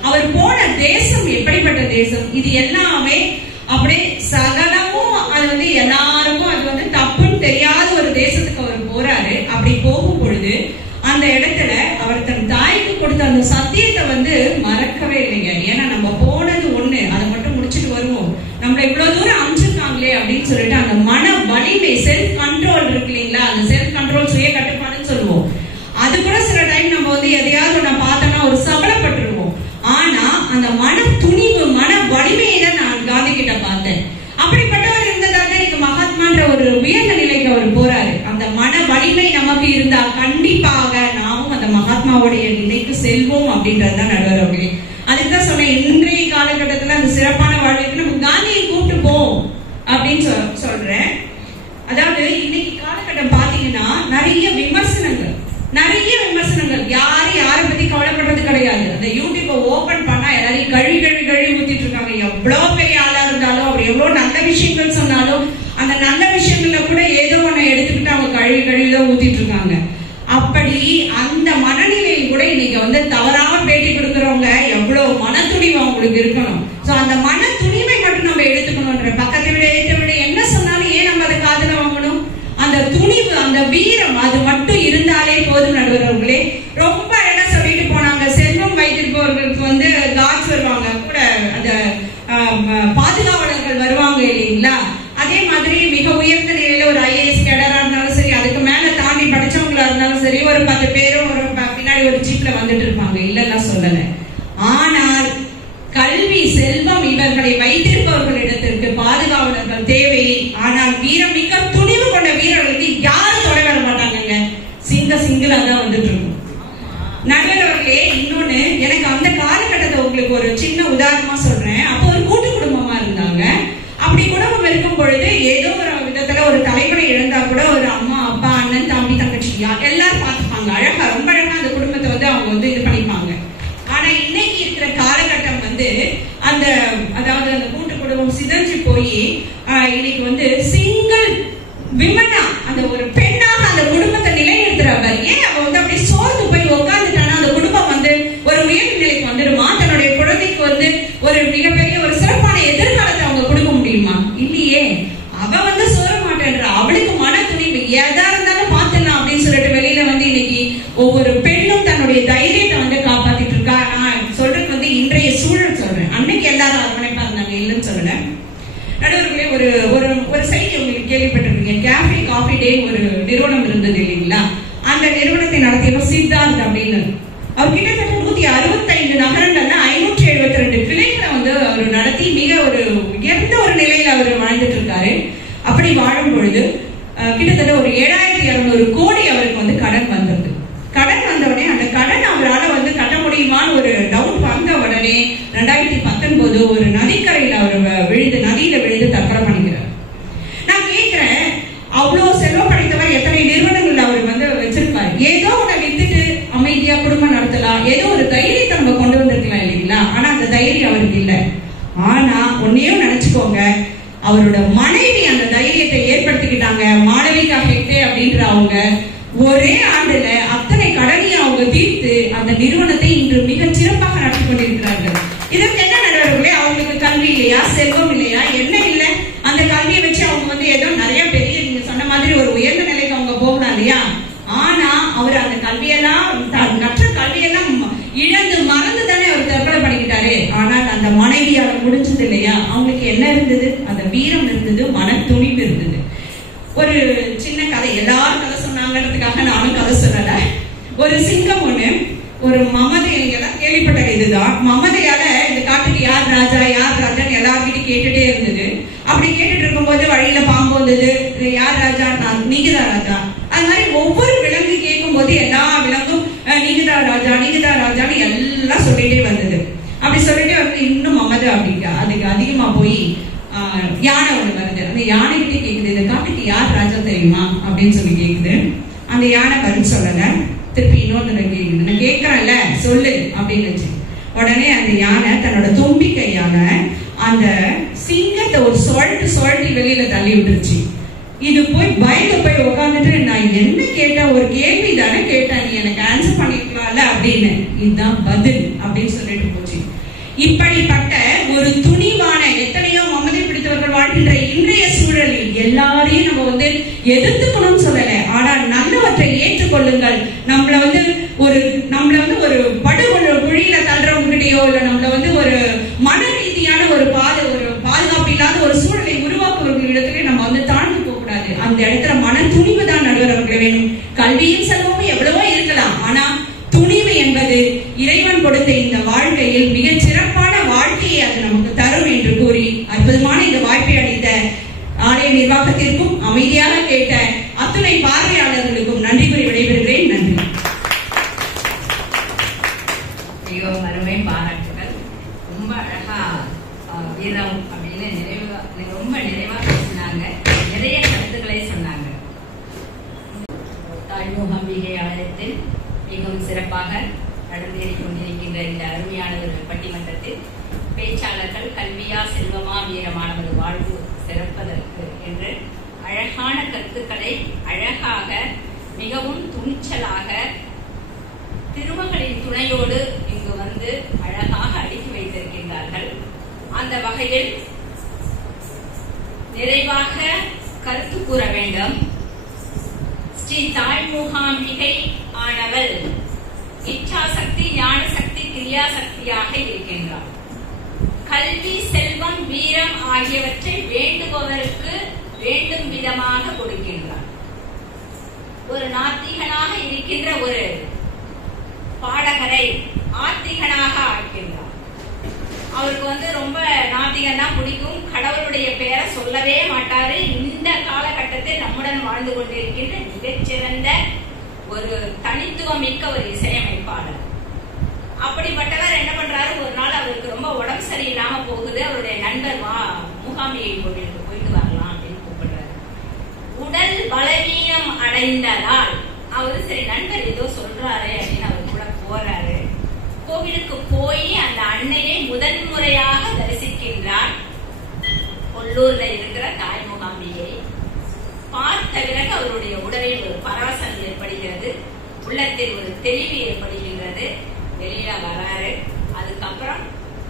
அவர் போன தேசம் எப்படிப்பட்ட தேசம்? இது எல்லாமே அப்படியே சகலமும் அது எல்லாருக்கும் அது தப்புன்னு தெரியாத ஒரு தேசத்துக்கு அவர் போறாரு. அப்படி போகும் பொழுது அந்த இடத்துல அவர் தன் தாய்க்கு கொடுத்த அந்த சத்தியத்தை மறக்கவே இல்லைங்க. ஏன்னா நம்ம போனது ஒண்ணு, அதை மட்டும் முடிச்சுட்டு வருவோம், நம்மள இவ்வளவு தூரம் அமைச்சிருக்காங்களே அப்படின்னு சொல்லிட்டு அந்த மன வலிமை, செல்ஃப் கண்ட்ரோல் இருக்கு இல்லைங்களா? அந்த செல்ஃப் கண்ட்ரோல், சுய கட்டுப்பாடுன்னு சொல்லுவோம். அது கூட சில டைம் நம்ம எதையாவது ஒண்ணு பார்த்தோம்னா ஒரு சபலப்பட்டுருவோம். ஆனா அந்த மன துணிவு, மன வலிமையை தான் நான் காந்தி கிட்ட பார்த்தேன். அப்படிப்பட்டவர் இருந்ததாக இன்னைக்கு மகாத்மான்ற ஒரு உயர்ந்த நிலைக்கு அவர் போறாரு. அந்த மன வலிமை நமக்கு இருந்தா கண்டிப்பாக நாமும் அந்த மகாத்மாவுடைய நிலைக்கு செல்வோம் அப்படின்றதுதான் நடுவர் அவர்களே. அதுக்குதான் சொன்னேன், இன்றைய காலகட்டத்துல அந்த சிறப்பான வாழ்க்கைக்கு நம்ம காந்தியை கூப்பிட்டு போவோம் அப்படின்னு சொல்றேன். அதாவது இன்னைக்கு காலகட்டம் பாத்தீங்கன்னா நிறைய விமர்சனங்கள். யாரை பத்தி கவலைப்படுறது கிடையாது. அந்த யூடியூப்பை ஓபன் பண்ணா எல்லாரையும் கழுவி ஊத்திட்டு இருக்காங்க. எவ்வளவு பெரிய ஆளா இருந்தாலும், அவர் எவ்வளவு நல்ல விஷயங்கள் சொன்னாலும் அந்த நல்ல விஷயங்கள்ல கூட ஏதோ ஒண்ணு எடுத்துக்கிட்டு அவங்க கழுவிதான் ஊத்திட்டு இருக்காங்க. அப்படி அந்த மனநிலையில் கூட இன்னைக்கு தவறாம பேட்டி கொடுக்கறவங்க எவ்வளவு மன துணிவு அவங்களுக்கு இருக்கணும். சோ அந்த மன துணிவை மட்டும் நம்ம எடுத்துக்கணும்ன்ற, பக்கத்தை விட ஏற்ற விட என்ன சொன்னாலும் ஏன் நம்ம அதை காதுல வாங்கணும்? அந்த துணிவு, அந்த வீரம், அது மட்டும் இருந்தாலே போதும் நடுவர்களே. ரொம்ப அழகா சொல்லிட்டு போனாங்க. செல்வம் வைத்திருப்பவர்களுக்கு காட்ஸ் வருவாங்க கூட, அந்த பாதுகாவலர்கள் வருவாங்க இல்லைங்களா? அதே மாதிரி மிக உயர்ந்த நிலையில ஒரு ஐஏஎஸ் கேடரா இருந்தாலும் சரி, அதுக்கு மேல தாண்டி படிச்சவங்களா இருந்தாலும் சரி, ஒரு 10 பேரும் ஒரு பின்னாடி ஒரு ஜீப்ல வந்துட்டு இருப்பாங்க, இல்லைன்னா சொல்லல. ஆனால் கல்வி, செல்வம் இவர்களை வைத்திருப்பவர்களிடத்திற்கு பாதுகாவலர்கள் தேவை. ஆனால் வீரம் மிக்க துணிவு கொண்ட வீரர்களுக்கு யாரும் தொலை வர மாட்டாங்க. சிங்கிளா தான் வந்துட்டு இருக்கும். நடுவர்களே, இன்னொன்னு, எனக்கு அந்த காலகட்டத்தை உங்களுக்கு ஒரு சின்ன உதாரணமா சொல்றேன். அப்போ ஒரு கூட்டு குடும்பமா இருந்தாங்க. அப்படி குடும்பம் இருக்கும் பொழுது ஏதோ ஒரு விதத்துல ஒரு தலைமுறை இழந்தா கூட ஒரு அம்மா, அப்பா, அண்ணன், தம்பி, தங்கச்சி எல்லாரும் பார்த்துப்பாங்க. அழகா, ரொம்ப அழகா அந்த குடும்பத்தை அவங்க இது பண்ணிப்பாங்க. ஆனா இன்னைக்கு இருக்கிற காலகட்டம் அந்த அதாவது அந்த கூட்டு குடும்பம் சிதஞ்சு போய் இன்னைக்கு சிங்கிள் விமனா, அந்த ஒரு பெண்ணாக அந்த குடும்பத்தை நிலைநிறுத்துறவ. ஏன் அவ அப்படியே சோர்ந்து போய் உட்காந்துட்டானா அந்த குடும்பம் ஒரு உயர்ந்த நிலைக்கு வந்துடுமா? தன்னுடைய குழந்தைக்கு ஒரு மிகப்பெரிய ஒரு சிறப்பான எதிர்காலத்தை அவங்க கொடுக்க முடியுமா? இல்லையே. அவ சோர மாட்டேன்ற, அவளுக்கு மன துணிவு, எதா இருந்தாலும் பாத்துலாம் அப்படின்னு சொல்லிட்டு வெளியில இன்னைக்கு ஒவ்வொரு பெண்ணும் தன்னுடைய தைரியத்தை காப்பாத்திட்டு இருக்கா. நான் சொல்றது இன்றைய சூழல் சொல்றேன். அன்னைக்கு எல்லாரும் அரவணைப்பா இருந்தாங்க, இல்லைன்னு சொல்லல. நடுவர்களே, ஒரு செய்தி உங்களுக்கு கேள்விப்பட்டிருக்கீங்க. கேஃபே காஃபி டே ஒரு நிறுவனம் இருந்தது இல்லைங்களா, அந்த நிறுவனத்தை நடத்தியவர் சித்தார்த் அப்படின்னு. அவர் கிட்டத்தட்ட 165 நகரங்கள்ல 572 கிளைகளை வந்து அவர் நடத்தி மிக ஒரு உயர்ந்த ஒரு நிலையில அவர் வாழ்ந்துட்டு இருக்காரு. அப்படி வாழும் பொழுது கிட்டத்தட்ட ஒரு 7,200 கோடி அவருக்கு வந்து கடன் வந்தது. கடன் வந்த உடனே அந்த கடன் அவரால் வந்து கட்ட முடியுமான்னு ஒரு டவுட் வந்த உடனே 2019 ஒரு நதிக்கரையில் அவர் நதியில விழுந்து தற்கொலை பண்ணிக்கிறார். நான் கேட்கிறேன், அவ்வளவு செல்வம் படைத்தவர் எத்தனை நிறுவனங்கள் அவர் வந்து வச்சிருப்பாரு. ஏதோ ஒண்ணு வித்துட்டு அமைதியா குடும்பம் நடத்தலாம், ஏதோ ஒரு தைரியத்தை நம்ம கொண்டு வந்திருக்கலாம் இல்லைங்களா. ஆனா அந்த தைரியம் அவருக்கு இல்லை. ஆனா ஒன்னையும் நினைச்சுக்கோங்க, அவரோட மனைவி அந்த தைரியத்தை ஏற்படுத்திக்கிட்டாங்க. மாளவிகா ஹெக்டே அப்படின்ற அவங்க ஒரே ஆண்டுல அத்தனை கடனையும் அவங்க தீர்த்து அந்த நிறுவனத்தை இன்று மிக சிறப்பாக நடத்தி கொண்டிருக்கிறார்கள். இதற்கு என்ன நடவடிக்கை? அவங்களுக்கு கல்வி இல்லையா, செல்வம் இல்லையா, என்ன இல்லை? அந்த கல்வியை வச்சு அவங்க வந்து ஏதோ நிறைய பெரிய நீங்க சொன்ன மாதிரி ஒரு உயர்ந்த நிலைக்கு அவங்க போகலாம் இல்லையா. ஆனா அவர் அந்த கல்வியெல்லாம் கற்ற கல்வியெல்லாம் இழந்து மறந்து தானே அவர் தற்கொலை பண்ணிக்கிட்டாரு. ஆனால் அந்த மனைவியால முடிஞ்சது இல்லையா. அவங்களுக்கு என்ன இருந்தது? அந்த வீரம் இருந்தது, மன துணிவு இருந்தது. ஒரு சின்ன கதை, எல்லாரும் கதை சொன்னாங்கிறதுக்காக நானும் கதை சொல்லல. ஒரு சிங்கம் ஒண்ணு, ஒரு மமதை, எல்லாம் கேள்விப்பட்ட இதுதான். மமதையால இந்த காட்டுக்கு யார் ராஜா யார் ராஜான்னு எல்லார்கிட்டையும் கேட்டுட்டே இருந்தது. அப்படி கேட்டுட்டு இருக்கும்போது வழியில பாம்பு வந்தது, யார் ராஜா? நீங்கதான் ராஜா. அது மாதிரி ஒவ்வொரு விலங்கு கேட்கும் போது எல்லா விலங்கும் நீங்கதான் ராஜா நீங்கதான் ராஜான்னு எல்லாம் சொல்லிட்டே வந்தது. அப்படி சொல்லிட்டே வந்து இன்னும் மமதை அப்படிங்க அதுக்கு அதிகமா போய் யானை ஒண்ணு வருது. அந்த யானை கிட்டே கேக்குது, இந்த காட்டுக்கு யார் ராஜா தெரியுமா அப்படின்னு சொல்லி கேக்குது. அந்த யானை பதில் சொல்லல. திருப்பி இன்னொரு கேக்குது, நான் கேட்கறேன்ல சொல்லு அப்படின்னு. உடனே அந்த யானை தன்னோட தும்பி கையால அந்த சிங்கத்தை ஒரு சுழட்டி வெளியில தள்ளி விட்டுருச்சு. இது போய் பயந்து போய் உட்காந்துட்டு, நான் என்ன கேட்டேன், ஒரு கேள்வி தானே கேட்டேன், நீ எனக்கு ஆன்சர் பண்ணிக்கலாம்ல அப்படின்னு. இதுதான் பதில் அப்படின்னு சொல்லிட்டு போச்சு. இப்படிப்பட்ட ஒரு துணிவான, எத்தனையோ மமதை பிடித்தவர்கள் வாழ்கின்ற இன்றைய சூழலில் எல்லாரையும் நம்ம வந்து எதிர்த்துக்கணும்னு சொல்லல. ஆனால் நல்லவற்றை ஏற்றுக்கொள்ளுங்கள். நம்மள வந்து ஒரு குழியில தள்ளுறவங்ககிட்டயோ இல்ல நம்மள வந்து ஒரு மன ரீதியான ஒரு பாதுகாப்பு இல்லாத ஒரு சூழலை உருவாக்குவர்களிடத்துல நம்ம வந்து தாழ்ந்து போக கூடாது. அந்த இடத்துல மன துணிவு தான் நடுவர்களுக்கு வேணும். கல்வியும் செல்வமும் எவ்வளவோ இருக்கலாம், ஆனா துணிவு என்பது இறைவன் கொடுத்த இந்த வாழ்க்கையில் மிக சிறப்பான வாழ்க்கையை அது நமக்கு தரும் என்று கூறி அற்புதமான இந்த வாய்ப்பை அளித்த ஆலய நிர்வாகத்திற்கும் அமைதியாக கேட்ட அத்துணை பார்வையாளர்களுக்கும் நன்றி கூறி விடைபெறுகிறேன். நன்றி. மிகவும் அருமை பாராட்டுகள். ரொம்ப அழகா வீரம் அப்படின்னு ரொம்ப நிறைவா பேசினாங்க. நிறைய கருத்துக்களை சொன்னாங்க. தாய்மூகாம்பிகை ஆலயத்தில் மிகவும் சிறப்பாக நடந்தேறிக் கொண்டிருக்கின்ற இந்த அருமையான ஒரு பட்டிமன்றத்தில் பேச்சாளர்கள் கல்வியா செல்வமா வீரமா நமது வாழ்வு சிறப்பதற்கு என்று அழகான கருத்துக்களை அழகாக மிகவும் துணிச்சலாக திருமகளின் துணையோடு இங்கு வந்து அழகாக அடுக்கி வைத்திருக்கின்றார்கள். அந்த வகையில் நிறைவாக கருத்து கூற வேண்டும். ஸ்ரீ தாய்மூகாம்பிகை ஆனவள் இச்சாசக்தி, ஞான சக்தி, கிரியா சக்தியாக இருக்கின்றார். கல்வி, செல்வம், வீரம் ஆகியவற்றை வேண்டுபவருக்கு வேண்டும் விதமாக கொடுக்கின்றார். ஒரு நாத்திகனாக இருக்கின்ற ஒரு பாடகரை ஆத்திகனாக ஆக்கின்றார். அவருக்கு வந்து ரொம்ப நாத்திகன்னா பிடிக்கும், கடவுளுடைய பெயரை சொல்லவே மாட்டாரு. இந்த காலகட்டத்தில் நம்முடன் வாழ்ந்து கொண்டிருக்கின்ற மிகச்சிறந்த ஒரு தனித்துவம் மிக்க ஒரு இசையமைப்பாளர். அப்படிப்பட்டவர் என்ன பண்றாரு, ஒரு நாள் அவருக்கு ரொம்ப உடம்பு சரியில்லாம போகுது. அவருடைய நண்பர் மூகாம்பிகை கோவிலுக்கு போயிட்டு வரலாம் அப்படின்னு கூப்பிடுறாரு. உடல் பலவீனம் அடைந்ததால் அவரு சரி நண்பர் ஏதோ சொல்றாரு அப்படின்னு அவர் கூட போறாரு. கோவிலுக்கு போய் அந்த அன்னையை முதன்முறையாக தரிசிக்கின்றார். கொல்லூர்ல இருக்கிற தாய் மூகாம்பிகை பார்த்த பிறகு அவருடைய உடலில் ஒரு பரவசம் ஏற்படுகிறது, உள்ளத்தில் ஒரு தெளிவு ஏற்படுகின்றது. வெளியில வராரு. அதுக்கப்புறம்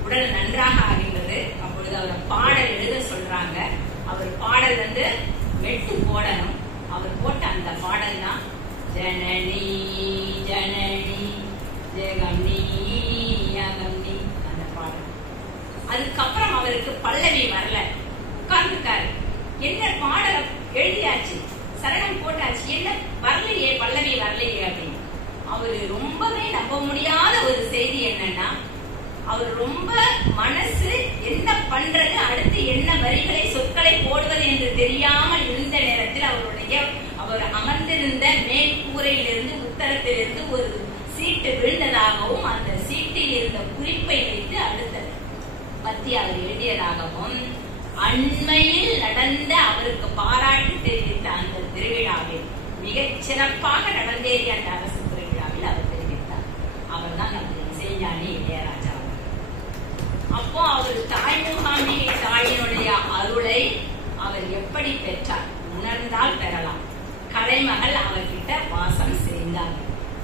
உடல் நன்றாக ஆகின்றது. அப்பொழுது அவர் பாடல் எழுத சொல்றாங்க. அவர் பாடல் வந்து மெட்டு போடணும். அவர் போட்ட அந்த பாடல் தான் ஜனனி ஜனனி ஜெகம்னி யகம்னி அந்த பாடல். அதுக்கப்புறம் அவருக்கு பல்லவி வரல, உட்கார்ந்துட்டாரு. என்ன பாடலை எழுதியாச்சு, சரணம் போட்டாச்சு, என்ன வரலையே, பல்லவி வரலையே அப்படின்னு. அவரு ரொம்பவே நம்ப முடியாத ஒரு செய்தி என்னன்னா, அவர் ரொம்ப மனசு என்ன பண்றது, அடுத்து என்ன வரிகளை சொற்களை போடுவது என்று தெரியாமல் இருந்த நேரத்தில் அவர் அமர்ந்திருந்த மேற்கூரையிலிருந்து உத்தரத்திலிருந்து ஒரு சீட்டு விழுந்ததாகவும் அந்த சீட்டில் இருந்த குறிப்பை வைத்து அடுத்த பத்தி அவர் எழுதியதாகவும் அண்மையில் நடந்த அவருக்கு பாராட்டு தெரிவித்த அந்த திருவிழாவில் மிகச் சிறப்பாக நடந்தேறிய அந்த அரசு திருவிழாவில் அவர் தெரிவித்தார். அவர் தான் நமது இசைஞானி இளையராஜா. அப்போ அவர் தாய்முகாம்பிகை தாயினுடைய அருளை அவர் எப்படி பெற்றார்? உணர்ந்தால் பெறலாம். கலைமகள் அவர்கிட்ட வாசம் செய்தார்,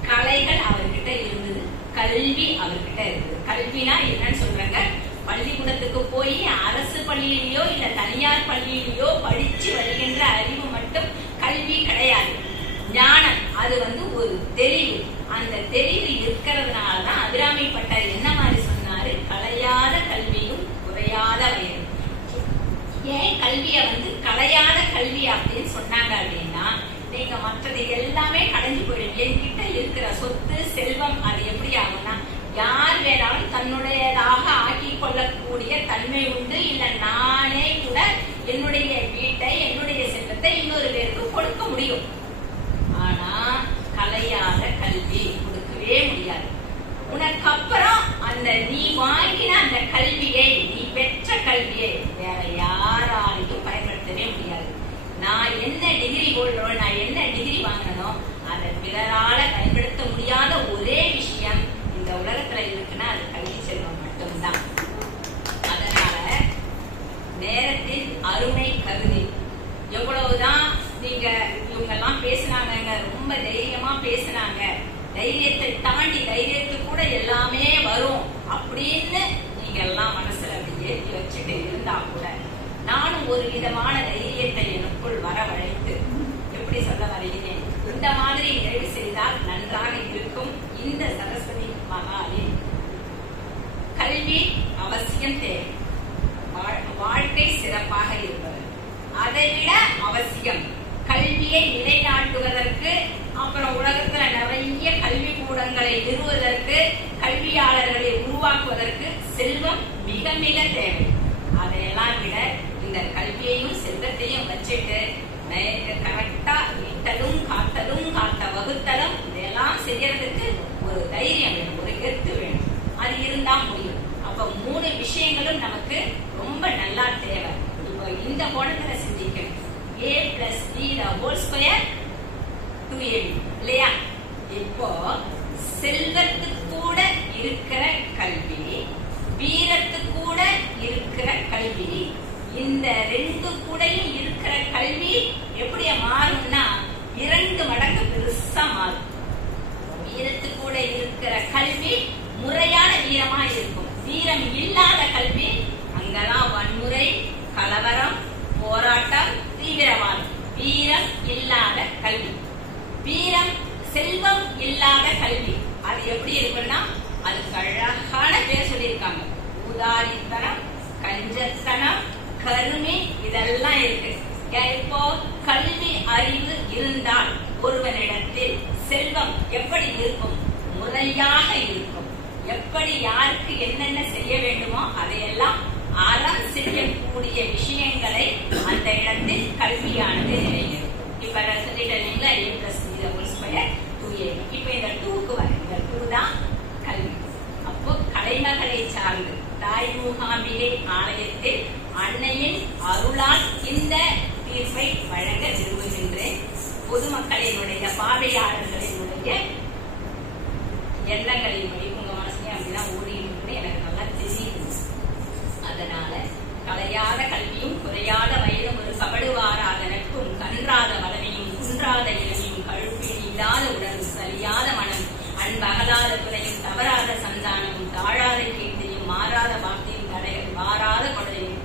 கலைகள் அவர்கிட்ட இருந்தது, கல்வி அவர்கிட்ட இருந்தது. கல்வினா என்னன்னு சொல்றாங்க, பள்ளிக்கூடத்துக்கு போய் அரசு பள்ளியிலயோ இல்ல தனியார் பள்ளியிலயோ படிச்சு வருகின்ற அறிவு மட்டும் கல்வி கிடையாது. ஞானம் அது ஒரு தெளிவு. அந்த தெளிவு இருக்கிறதுனாலதான் அபிராமி பட்டர் என்ன மாதிரி சொன்னாரு, கலையாத கல்வியும் குறையாத வயது. ஏன் கல்விய கலையாத கல்வி அப்படின்னு சொன்னாங்க அப்படின்னா, நீங்க மற்றது எல்லாமே கடைஞ்சு போயிடும். என்கிட்ட இருக்கிற சொத்து செல்வம் அது எப்படி ஆகும்னா, யார் வேணாலும் தன்னுடையதாக ஆக்கி கொள்ளக்கூடிய தன்மை உண்டு. இல்ல நானே கூட என்னுடைய வீட்டை என்னுடைய செல்வத்தை இன்னொரு பேருக்கு கொடுக்க முடியும். ஆனா கலையாத கல்வி கொடுக்கவே முடியாது. உனக்கு அப்புறம் அந்த நீ வாங்கின அந்த கல்வியை, நீ பெற்ற கல்வியை வேற யாராலையும் பயன்படுத்தவே முடியாது. நான் என்ன டிகிரி கொள்றோம், நான் என்ன டிகிரி வாங்கணும், அதை பிறரால பயன்படுத்த முடியாத ஒரே விஷயம் இந்த உலகத்துல இருக்குன்னா அது கல்வி செல்வம் மட்டும்தான். அதனால நேரத்தின் அருமை கருதி எவ்வளவுதான் நீங்க இவங்க எல்லாம் பேசினாங்க, ரொம்ப தைரியமா பேசினாங்க, தைரியத்தை தாண்டி தைரியத்துக்கு கூட எல்லாமே வரும் அப்படின்னு நீங்க எல்லாம் மனசுல அப்படி ஏற்றி வச்சுட்டு இருந்தா கூட, நானும் ஒரு விதமான தைரியத்தை எனக்குள் வரவழைத்து எப்படி சொல்ல வருகிறேன், இந்த மாதிரி நிறைவு செய்தால் நன்றாக இருக்கும். இந்த சரஸ்வதி மகாலில் கல்வி அவசியம் தேவை, வாழ்க்கை சிறப்பாக இருப்பது. அதைவிட அவசியம் கல்வியை நிலைநாட்டுவதற்கு, அப்புறம் உலகத்துல நிறைய கல்வி கூடங்களை நிறுவுவதற்கு, கல்வியாளர்களை உருவாக்குவதற்கு செல்வம் மிக மிக தேவை. அதையெல்லாம் விட இந்த கல்வியையும் செல்வத்தையும் வச்சுட்டு கரெக்டா ஈட்டலும் காத்தலும் காத்த வகுத்தலும் இதெல்லாம் செய்யறதுக்கு ஒரு தைரியம் வேணும், ஒரு கெத்து வேணும். அது இருந்தா முடியும். அப்ப 3 விஷயங்களும் நமக்கு ரொம்ப நல்லா தேவை. இப்போ இந்த கோணத்துல சிந்திக்கணும். a plus b the whole square 2ab இல்லையா? இப்போ செல்வத்துக்கு கூட இருக்கிற கல்வி, வீரத்துக்கு கூட இருக்கிற கல்வி, இந்த 2 கூடயும் இருக்கிற கல்வி எப்படி மாறும்னா 2 மடங்கு பெருசா மாறும். வீரத்துக்கு கூட இருக்கிற கல்வி முறையான வீரமா இருக்கும். வீரம் இல்லாத கல்வி அங்கெல்லாம் வன்முறை, கலவரம், போராட்டம், தீவிரவாதம். வீரம் இல்லாத கல்வி, வீரம் செல்வம் இல்லாத கல்வி அது எப்படி இருக்குன்னா, அதுக்கு அழகான பேர் சொல்லியிருக்காங்க. உதாரித்தனம், கஞ்சத்தனம், கருணை இதெல்லாம் இருக்கு. இப்போ கல்வி அறிவு இருந்தால் ஒருவனிடத்தில் செல்வம் எப்படி இருக்கும், முறையாக இருக்கும். எப்படி யாருக்கு என்னென்ன செய்ய வேண்டுமோ அதையெல்லாம் அறம் செய்யக்கூடிய விஷயங்களை அந்த இடத்தில் கல்வியானது நிறைவேறும். இப்ப சொல்லிட்டீங்களா, a plus b the whole square 2ab. இப்ப இந்த 2க்கு வர, இந்த 2 தான் கல்வி. அப்போ கலைமகளை சார்ந்து தாய்மூகாம்பிகை ஆலயத்தில் அன்னையின் அருளால் இந்த தீர்ப்பை வழங்க விரும்புகின்றேன். பொதுமக்களினுடைய பார்வையாளர்களினுடைய எண்ணங்களின்படி உங்க மனசுல அப்படிதான் ஓடிட்டு எனக்கு நல்லா தெரியுது. அதனால கலையாத கல்வியும் குறையாத வயதும் ஒரு கபடுவாராத நட்பும் கன்றாத வளமையும் குன்றாத இளமையும் கழுப்பில் இல்லாத உடலும் சலியாத மனம் அன்பகலாத துணையும் தவறாத சந்தானமும் தாழாத கீர்த்தியும் மாறாத வார்த்தையும் தடைகள் மாறாத கொடையும்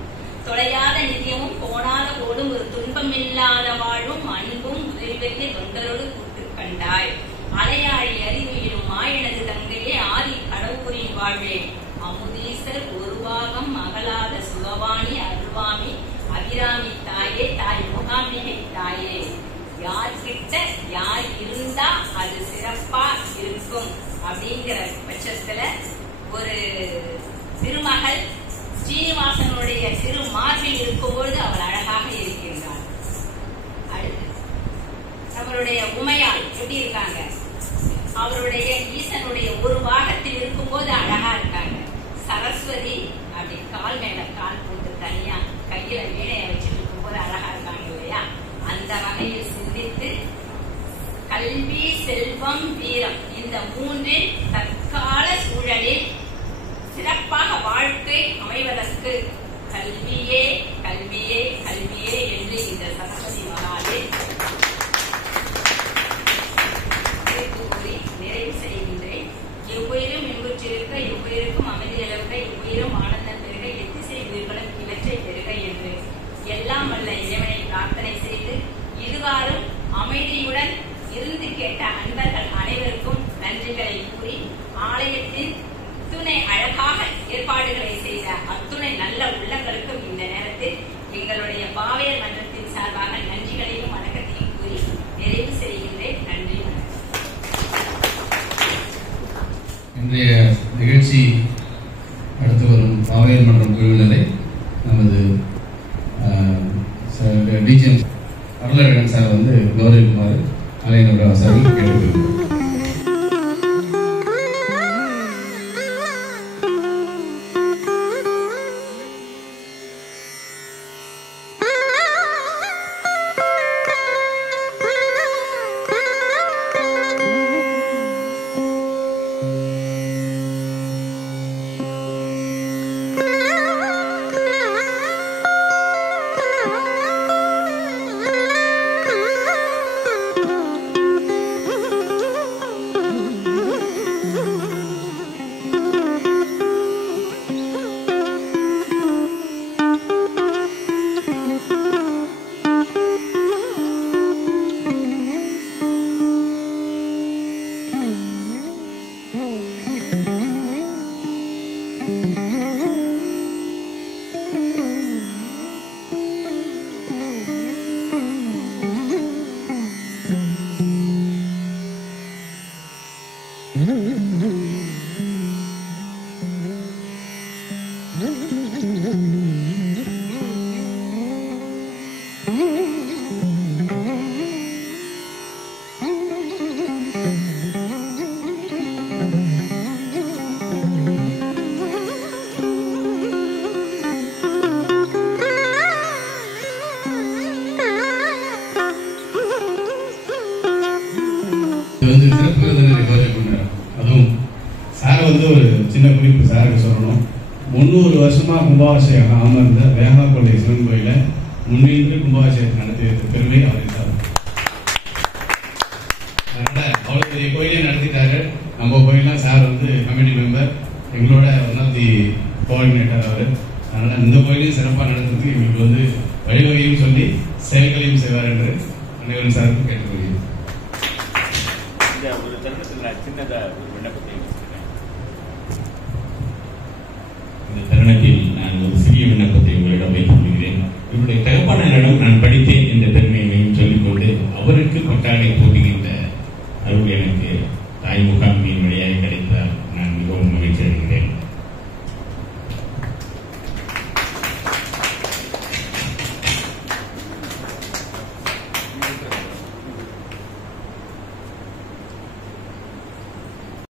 தொலையாத நிதியமும் போனாத போடும் ஒரு துன்பமில்லாத வாழ்வும் அன்பும் உதவிய தொண்டரோடு கூட்டு கண்டாய். அலையாழி அறிவுயிரும் மாயனது தங்கையே ஆதி கடவுரின் வாழ்வே அமுதீசர் ஒருவாகம் மகளாத சுகவாணி அருள்வாமி அபிராமி தாயே தாய் முகாம்பிகை தாய். யார்கிட்ட யார் இருந்தா அது சிறப்பா இருக்கும் அப்படிங்கிற பட்சத்துல ஒரு திருமகள் ஸ்ரீனிவாசனுடைய திருமார்பில் இருக்கும்போது அவள் அழகாக இருக்கின்றாள். அடுத்து நம்மளுடைய உமையாள் எப்படி இருக்காங்க? அவருடைய ஈசனுடைய ஒரு பாகத்தில் இருக்கும்போது அழகா இருக்காங்க. சரஸ்வதி அப்படி கால் மேல கால் போட்டு தனியா கையில வீணைய வச்சுட்டு இருக்கும்போது அழகா இருக்காங்க இல்லையா? அந்த வகையில் சிந்தித்து கல்வி, செல்வம், வீரம் இந்த மூன்றில் தற்கால சூழலில் சிறப்பாக வாழ்க்கை அமைவதற்கு கல்வியே கல்வியே கல்வியே என்று இந்த சரஸ்வதி மகாலே கூறி நிறைவு செய்கின்றேன். எவ்வுயிரும் இன்புற்றிருக்க, எவ்வுயிருக்கும் அமைதி அளவுக, எவ்வுயிரும் ஆனந்தம் பெருக, எத்திசை உயிர்களும் இவற்றை பெருக என்று எல்லாம் வல்ல இறைவனை பிரார்த்தனை செய்து இதுகாரும் அமைதியுடன் இருந்து கேட்ட அன்பர்கள் அனைவருக்கும் நன்றிகளை கூறி ஆலயத்தின் அத்துணை அழகாக ஏற்பாடுகளை செய்த அத்துணை நல்ல உள்ளங்களுக்கும் இந்த நேரத்தில் எங்களுடைய பாவையர் மன்றத்தின் சார்பாக நன்றிகளையும் வணக்கத்தையும் கூறி நிறைவு செய்கின்றேன். நன்றி, வணக்கம். இன்றைய நிகழ்ச்சி அடுத்து வரும் பாவையர் மன்றம் குழுவினரை நமது டிஜிஎம் அருளழகன் சார் வந்து கௌரவிக்குமாறு ஆலய சார்கள் கேட்டுக்கொள்கிறோம். கும்பாபிஷேகம் அமர்ந்த வேகாப்பள்ளி சிவன் கோயில முன்னின்று கும்பாபிஷேகத்தை நடத்திய பெருமை அவரை சார். அவ்வளவு பெரிய கோயிலே நடத்திட்டாரு. நம்ம கோயிலாம் சார் வந்து கமிட்டி மெம்பர், எங்களோட ஒன் ஆஃப் தி கோஆர்டினேட்டர் அவர். அதனால இந்த கோயிலையும் சிறப்பாக நடத்துறதுக்கு எங்களுக்கு வந்து வழிவகையும் சொல்லி செயல்களையும் செய்வார் என்று அனைவரும் சாருக்கு கேட்டுக்கொள்கிறேன். இந்த ஒரு தருணத்தில் சின்னதா ஒரு விண்ணப்பத்தை இந்த தருணத்தில் நான் ஒரு சிறிய விண்ணப்பத்தை உங்களிடம் வைத்துக் கொள்கிறேன். என்னுடைய தகப்பனாரிடம் நான் படித்தேன் என்ற பெருமை